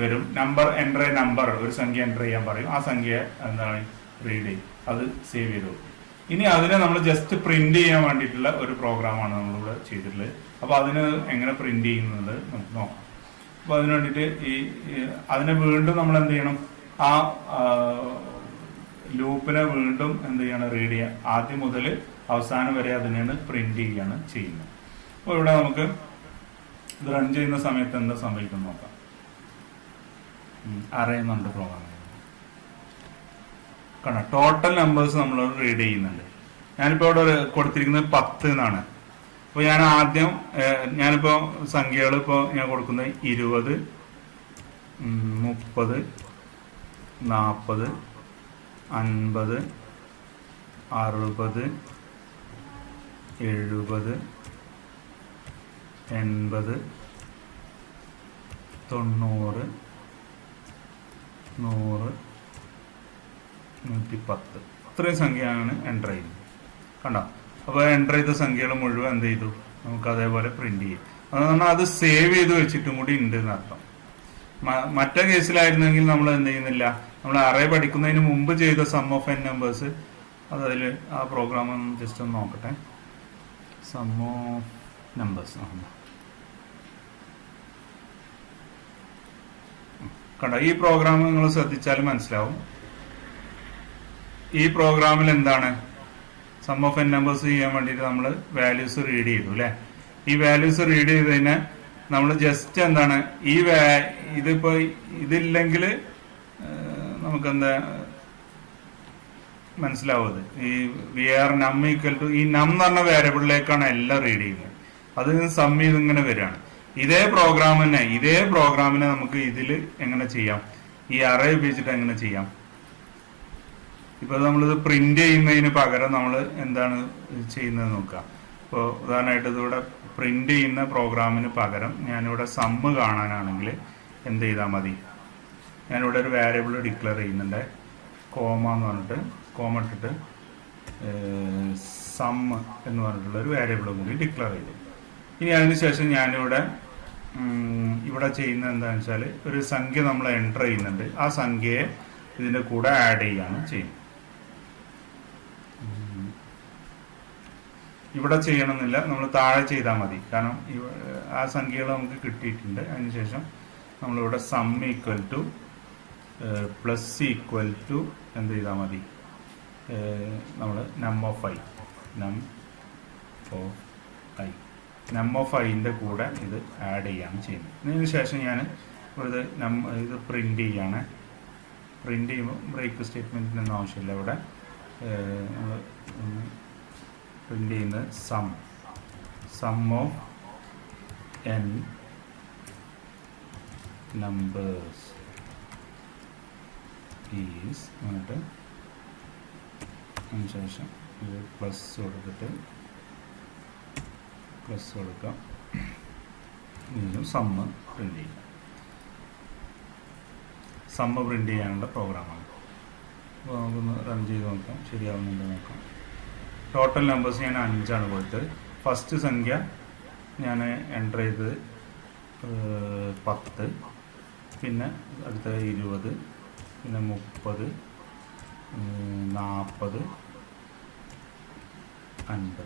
വരും. നമ്പർ എൻ്റർ നമ്പർ ഒരു സംഖ്യ എൻ്റർ ചെയ്യാൻ പറയും. ആ സംഖ്യ എന്താണ് റീഡ് ചെയ്യും, അത് സേവ് ചെയ്ത് കൊടുക്കും. ഇനി അതിനെ നമ്മൾ ജസ്റ്റ് പ്രിന്റ് ചെയ്യാൻ വേണ്ടിയിട്ടുള്ള ഒരു പ്രോഗ്രാമാണ് നമ്മളിവിടെ ചെയ്തിട്ടുള്ളത്. അപ്പൊ അതിന് എങ്ങനെ പ്രിന്റ് ചെയ്യുന്നത് നമുക്ക് നോക്കാം. അപ്പൊ അതിന് വേണ്ടിയിട്ട് അതിനെ വീണ്ടും നമ്മൾ എന്ത് ചെയ്യണം, ആ ലൂപ്പിനെ വീണ്ടും എന്ത് ചെയ്യണം, റീഡ് ചെയ്യാം. ആദ്യം മുതൽ അവസാനം വരെ അതിനെയാണ് പ്രിന്റ് ചെയ്യാണ് ചെയ്യുന്നത്. അപ്പോൾ ഇവിടെ നമുക്ക് ഇത് റൺ ചെയ്യുന്ന സമയത്ത് എന്താ സംഭവിക്കുന്നത് നോക്കാം. അറിയുന്നുണ്ട് പ്രോഗ്രാം കാണാം. ടോട്ടൽ നമ്പേഴ്സ് നമ്മൾ റീഡ് ചെയ്യുന്നുണ്ട്. ഞാനിപ്പോൾ ഇവിടെ കൊടുത്തിരിക്കുന്നത് 10 എന്നാണ്. അപ്പോൾ ഞാൻ ആദ്യം ഞാനിപ്പോൾ സംഖ്യകൾ ഇപ്പോൾ ഞാൻ കൊടുക്കുന്നത് 20, 30, 40, 50, 60, 70, 80, 90, 100, 110 ഇത്രയും സംഖ്യയാണ് എൻ്റർ ചെയ്യുന്നത്. കണ്ടോ? അപ്പോൾ എൻ്റർ ചെയ്ത സംഖ്യകൾ മുഴുവൻ എന്ത് ചെയ്തു, നമുക്ക് അതേപോലെ പ്രിന്റ് ചെയ്യും. അതെന്ന് പറഞ്ഞാൽ അത് സേവ് ചെയ്ത് വെച്ചിട്ടും കൂടി ഉണ്ട് എന്നർത്ഥം. മറ്റേ കേസിലായിരുന്നെങ്കിൽ നമ്മൾ എന്ത് ചെയ്യുന്നില്ല, നമ്മൾ അറേ പഠിക്കുന്നതിന് മുമ്പ് ചെയ്ത സം ഓഫ് n നമ്പേഴ്സ് അതിൽ ആ പ്രോഗ്രാം ഒന്ന് ജസ്റ്റ് ഒന്ന് നോക്കട്ടെ. സം ഓഫ് നമ്പേഴ്സ് കണ്ടോ? ഈ പ്രോഗ്രാം നിങ്ങൾ ശ്രദ്ധിച്ചാൽ മനസ്സിലാവും. ഈ പ്രോഗ്രാമിൽ എന്താണ്, സം ഓഫ് n നമ്പേഴ്സ് ചെയ്യാൻ വേണ്ടിയിട്ട് നമ്മൾ വാല്യൂസ് റീഡ് ചെയ്തു അല്ലെ. ഈ വാല്യൂസ് റീഡ് ചെയ്തതിന് നമ്മൾ ജസ്റ്റ് എന്താണ് ഇതിപ്പോ ഇതില്ലെങ്കിൽ നമുക്ക് എന്താ മനസ്സിലാവുന്നത്, ഈ V R num equal to ഈ നം എന്ന് പറഞ്ഞ വേരിയബിളിലേക്കാണ് എല്ലാം റീഡ് ചെയ്യുന്നത്. അത് സം ചെയ്ത് ഇങ്ങനെ വരികയാണ്. ഇതേ പ്രോഗ്രാമിനെ നമുക്ക് ഇതിൽ എങ്ങനെ ചെയ്യാം, ഈ അറേ ഉപയോഗിച്ചിട്ട് എങ്ങനെ ചെയ്യാം. ഇപ്പൊ നമ്മളിത് പ്രിന്റ് ചെയ്യുന്നതിന് പകരം നമ്മൾ എന്താണ് ചെയ്യുന്നത് നോക്കാം. ഇപ്പോൾ ഉദാഹരണമായിട്ട് ഇതിവിടെ പ്രിന്റ് ചെയ്യുന്ന പ്രോഗ്രാമിന് പകരം ഞാനിവിടെ സമ്മ് കാണാനാണെങ്കിൽ എന്ത് ചെയ്താൽ മതി, ഞാനിവിടെ ഒരു വേരിയബിൾ ഡിക്ലെയർ ചെയ്യുന്നുണ്ട്, കോമ എന്ന് പറഞ്ഞിട്ട് കോമ ഇട്ടിട്ട് സം എന്ന് പറഞ്ഞിട്ടുള്ള ഒരു വേരിയബിൾ കൂടി ഡിക്ലെയർ ചെയ്തു. ഇനി അതിനുശേഷം ഞാനിവിടെ ചെയ്യുന്നത് എന്താണെന്ന് വെച്ചാൽ ഒരു സംഖ്യ നമ്മൾ എൻ്റർ ചെയ്യുന്നുണ്ട്. ആ സംഖ്യയെ ഇതിൻ്റെ കൂടെ ആഡ് ചെയ്യാണ് ചെയ്യുന്നത്. ഇവിടെ ചെയ്യണമെന്നില്ല, നമ്മൾ താഴെ ചെയ്താൽ മതി. കാരണം ആ സംഖ്യകൾ നമുക്ക് കിട്ടിയിട്ടുണ്ട്. അതിനുശേഷം നമ്മളിവിടെ sum equal to plus equal to എന്ത് ചെയ്താൽ മതി, നമ്മൾ നം ഓഫ് ഐൻ്റെ കൂടെ ഇത് ആഡ് ചെയ്യാണ് ചെയ്യുന്നത്. ഇതിന് ശേഷം ഞാൻ ഇത് പ്രിന്റ് ചെയ്യാണ്. പ്രിന്റ് ചെയ്യുമ്പോൾ ബ്രേക്ക് സ്റ്റേറ്റ്മെൻറ്റിനൊന്നും ആവശ്യമില്ല. ഇവിടെ നമ്മൾ പ്രിന്റ് ചെയ്യുന്നത് sum of n numbers is എന്നിട്ട് അതിനുശേഷം ഇത് പ്ലസ് കൊടുത്തിട്ട് പ്ലസ് കൊടുക്കാം. ഇതിനും സമ്മ് പ്രിന്റ് ചെയ്യാം. സമ്മ് പ്രിന്റ് ചെയ്യാനുള്ള പ്രോഗ്രാമാണ്. അപ്പോൾ നമുക്കൊന്ന് റൺ ചെയ്ത് നോക്കാം, ശരിയാവുന്നുണ്ട് നോക്കാം. ടോട്ടൽ നമ്പേഴ്സ് ഞാൻ 5 കൊടുത്തത്. ഫസ്റ്റ് സംഖ്യ ഞാൻ എൻ്റർ ചെയ്തത് 10, പിന്നെ അടുത്ത 20, പിന്നെ 30, 40, 50.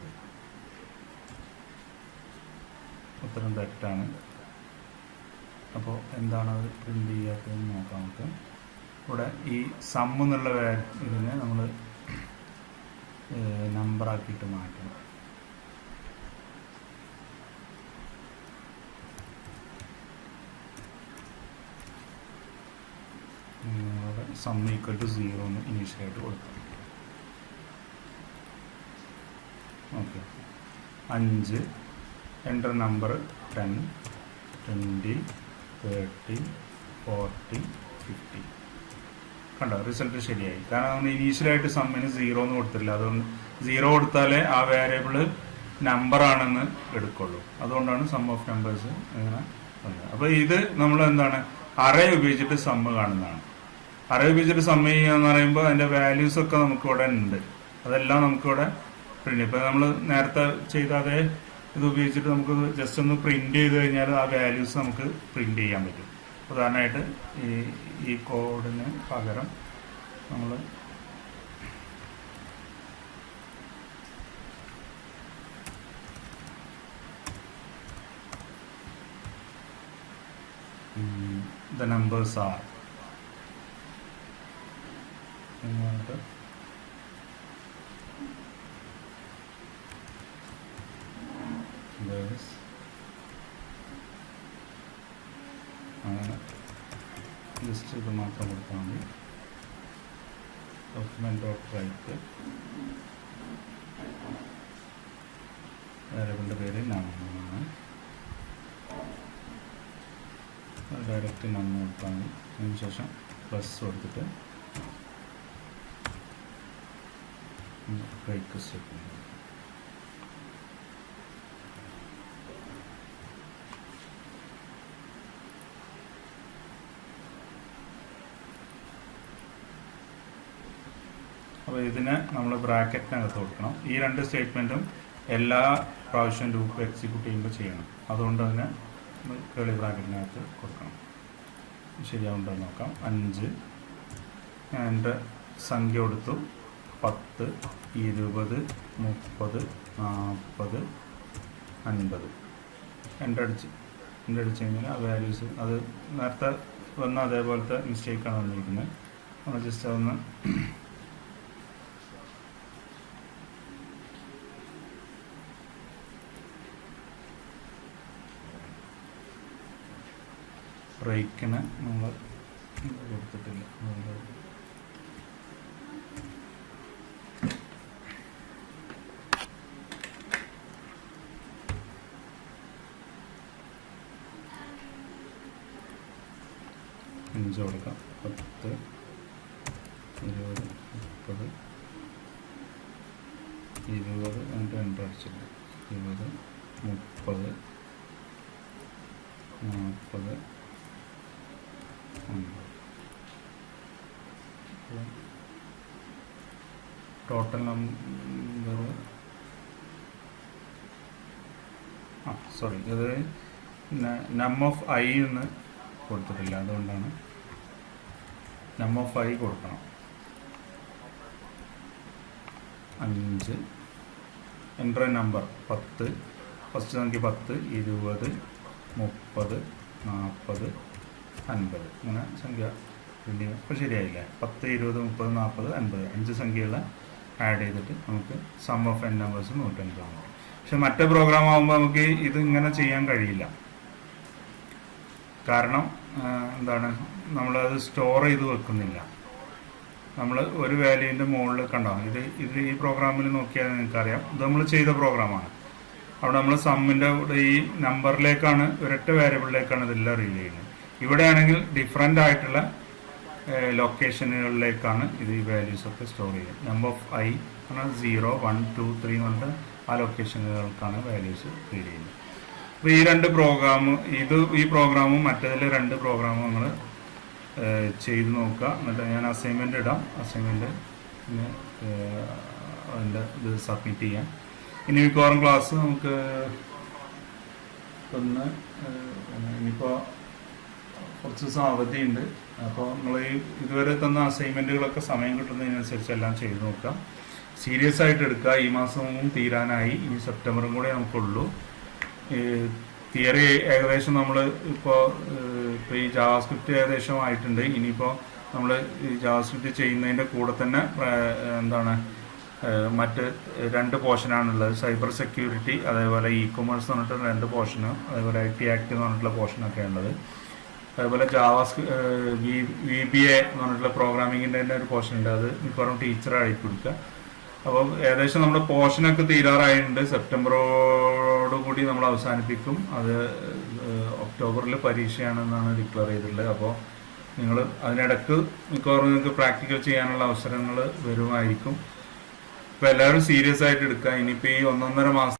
ഉത്തരം തെറ്റാണ്. അപ്പോൾ എന്താണ് അത് പ്രിൻ്റ് ചെയ്യാത്തതെന്ന് നോക്കാം നമുക്ക്. ഇവിടെ ഈ സം എന്നുള്ള ഇതിനെ നമ്മൾ നമ്പറാക്കിയിട്ട് മാറ്റണം. അവിടെ സം ഈക്വൽ ടു 0 എന്ന് ഇനീഷ്യലായിട്ട് കൊടുക്കാം. Okay, 5 enter number 10, 20, 30, 40, 50. കണ്ടോ, റിസൾട്ട് ശരിയായി. കാരണം നമ്മൾ ഇനീഷ്യലായിട്ട് സമ്മിന് 0 എന്ന് കൊടുത്തില്ല. അതുകൊണ്ട് 0 കൊടുത്താലേ ആ വേരിയബിള് നമ്പറാണെന്ന് എടുക്കുള്ളൂ. അതുകൊണ്ടാണ് സം ഓഫ് നമ്പേഴ്സ് ഇങ്ങനെ വന്നത്. അപ്പോൾ ഇത് നമ്മൾ എന്താണ്, അറേ ഉപയോഗിച്ചിട്ട് സമ്മ് കാണുന്നതാണ്. അറേ ഉപയോഗിച്ചിട്ട് സമ്മ് ചെയ്യാന്ന് പറയുമ്പോൾ അതിൻ്റെ വാല്യൂസ് ഒക്കെ നമുക്കിവിടെ ഉണ്ട്. അതെല്ലാം നമുക്കിവിടെ പ്രിന്റ്. ഇപ്പം നമ്മൾ നേരത്തെ ചെയ്ത അതേ ഇത് ഉപയോഗിച്ചിട്ട് നമുക്ക് ജസ്റ്റ് ഒന്ന് പ്രിന്റ് ചെയ്ത് കഴിഞ്ഞാൽ ആ വാല്യൂസ് നമുക്ക് പ്രിന്റ് ചെയ്യാൻ പറ്റും. ഉദാഹരണമായിട്ട് ഈ കോഡിന് പകരം നമ്മൾ the numbers are എന്നിട്ട് അങ്ങനെ ജസ്റ്റ് ഇത് മാത്രം കൊടുത്താൽ മതി. ഡോക്യുമെന്റ് ഡോട്ട് റൈറ്റ്, വേരിയബിളിൻ്റെ പേര് നമ്മാണ്. ഡയറക്റ്റ് നമ്പ് കൊടുത്താൽ മതി. അതിനുശേഷം പ്ലസ് കൊടുത്തിട്ട് ബ്രേക്ക് സ്റ്റേറ്റ്മെന്റ്. അപ്പോൾ ഇതിനെ നമ്മൾ ബ്രാക്കറ്റിനകത്ത് കൊടുക്കണം. ഈ രണ്ട് സ്റ്റേറ്റ്മെൻറ്റും എല്ലാ പ്രാവശ്യവും ലൂപ്പ് എക്സിക്യൂട്ട് ചെയ്യുമ്പോൾ ചെയ്യണം. അതുകൊണ്ട് അതിനെ കേളി ബ്രാക്കറ്റിനകത്ത് കൊടുക്കണം. ശരിയാവുണ്ടോ നോക്കാം. 5 ഞാൻ എൻ്റെ സംഖ്യ കൊടുത്തു. 10, 20, 30, 40, 50 എൻ്റെ അടിച്ച് കഴിഞ്ഞാൽ ആ വാല്യൂസ് അത് നേരത്തെ വന്ന അതേപോലത്തെ മിസ്റ്റേക്കാണ് വന്നിരിക്കുന്നത്. നമ്മൾ ജസ്റ്റ് അതൊന്ന് ബ്രേക്കിന് നമ്മൾ കൊടുത്തിട്ടില്ല. 5 കൊടുക്കാം. 10, 20, 30, 20 എന്നിട്ട് എൻ്റർ അടിച്ചില്ല. 20, 30, 40, ടോട്ടൽ നമ്പർ സോറി ഇത് നം ഓഫ് ഐ എന്ന് കൊടുത്തിട്ടില്ല. അതുകൊണ്ടാണ് നം ഓഫ് ഐ കൊടുക്കണം. 5 എൻ്റർ നമ്പർ 10, ഫസ്റ്റ് സംഖ്യ 10, 20, 30, 40, 50 ഇങ്ങനെ സംഖ്യ വലിയ ഇപ്പോൾ ശരിയായില്ലേ. 10, 20, 30, 40, 50 5 സംഖ്യകൾ ആഡ് ചെയ്തിട്ട് നമുക്ക് സം ഓഫ് n നമ്പേഴ്സ് 150 ആണ്. പക്ഷെ മറ്റേ പ്രോഗ്രാം ആകുമ്പോൾ നമുക്ക് ഇത് ഇങ്ങനെ ചെയ്യാൻ കഴിയില്ല. കാരണം എന്താണ്, നമ്മളത് സ്റ്റോർ ചെയ്ത് വെക്കുന്നില്ല. നമ്മൾ ഒരു വാല്യൂവിൻ്റെ മുകളിൽ കണ്ടോ, ഇത് ഈ പ്രോഗ്രാമിൽ നോക്കിയാൽ നിങ്ങൾക്കറിയാം ഇത് നമ്മൾ ചെയ്ത പ്രോഗ്രാമാണ്. അവിടെ നമ്മൾ സമ്മിൻ്റെ ഈ നമ്പറിലേക്കാണ്, ഒരൊറ്റ വേരിയബിളിലേക്കാണ് ഇതെല്ലാം റീഡ് ചെയ്യുന്നത്. ഇവിടെ ആണെങ്കിൽ ഡിഫറെൻ്റ് ആയിട്ടുള്ള ലൊക്കേഷനുകളിലേക്കാണ് ഇത് ഈ വാല്യൂസൊക്കെ സ്റ്റോർ ചെയ്യുന്നത്. നമ്പർ ഓഫ് ഐ എന്നാൽ 0, 1, 2, 3 എന്ന് പറഞ്ഞിട്ട് ആ ലൊക്കേഷനുകൾക്കാണ് വാല്യൂസ് റീഡ് ചെയ്യുന്നത്. അപ്പോൾ ഈ രണ്ട് ഈ പ്രോഗ്രാമും മറ്റേതിൽ 2 പ്രോഗ്രാമും നമ്മൾ ചെയ്ത് നോക്കുക. എന്നിട്ട് ഞാൻ അസൈൻമെൻ്റ് ഇടാം. അസൈൻമെൻറ്റ് പിന്നെ അതിൻ്റെ ഇത് സബ്മിറ്റ് ചെയ്യാം. ഇനി മിക്കവാറും ക്ലാസ് നമുക്ക് ഇനിയിപ്പോൾ കുറച്ച് ദിവസം അവധിയുണ്ട്. അപ്പോൾ നമ്മൾ ഈ ഇതുവരെ തന്ന അസൈൻമെൻറ്റുകളൊക്കെ സമയം കിട്ടുന്നതിനനുസരിച്ച് എല്ലാം ചെയ്ത് നോക്കാം. സീരിയസ് ആയിട്ട് എടുക്കുക. ഈ മാസവും തീരാനായി, ഇനി സെപ്റ്റംബറും കൂടെ നമുക്കുള്ളൂ. തിയറി ഏകദേശം നമ്മൾ ഇപ്പോൾ ഈ ജാവാസ്ക്രിപ്റ്റ് ഏകദേശം ആയിട്ടുണ്ട്. ഇനിയിപ്പോൾ നമ്മൾ ഈ ജാവാസ്ക്രിപ്റ്റ് ചെയ്യുന്നതിൻ്റെ കൂടെ തന്നെ എന്താണ് മറ്റ് 2 പോർഷനാണുള്ളത്. സൈബർ സെക്യൂരിറ്റി, അതേപോലെ ഇ കൊമേഴ്സ് എന്ന് പറഞ്ഞിട്ട് 2 പോർഷനും, അതേപോലെ IT ആക്ട് എന്ന് പറഞ്ഞിട്ടുള്ള പോർഷനൊക്കെ ഉള്ളത്. അതേപോലെ VBA എന്ന് പറഞ്ഞിട്ടുള്ള പ്രോഗ്രാമിങ്ങിൻ്റെ തന്നെ ഒരു പോർഷൻ ഉണ്ട്. അത് മിക്കവാറും ടീച്ചറായി കൊടുക്കുക. അപ്പോൾ ഏകദേശം നമ്മുടെ പോർഷനൊക്കെ തീരാറായിട്ടുണ്ട്. സെപ്റ്റംബറോട് കൂടി നമ്മൾ അവസാനിപ്പിക്കും. അത് ഒക്ടോബറിൽ പരീക്ഷയാണെന്നാണ് ഡിക്ലെയർ ചെയ്തിട്ടുള്ളത്. അപ്പോൾ നിങ്ങൾ അതിനിടക്ക് മിക്കവാറും നിങ്ങൾക്ക് പ്രാക്ടിക്കൽ ചെയ്യാനുള്ള അവസരങ്ങൾ വരുമായിരിക്കും. അപ്പോൾ എല്ലാവരും സീരിയസ് ആയിട്ട് എടുക്കുക. ഇനിയിപ്പോൾ ഈ 1.5 മാസം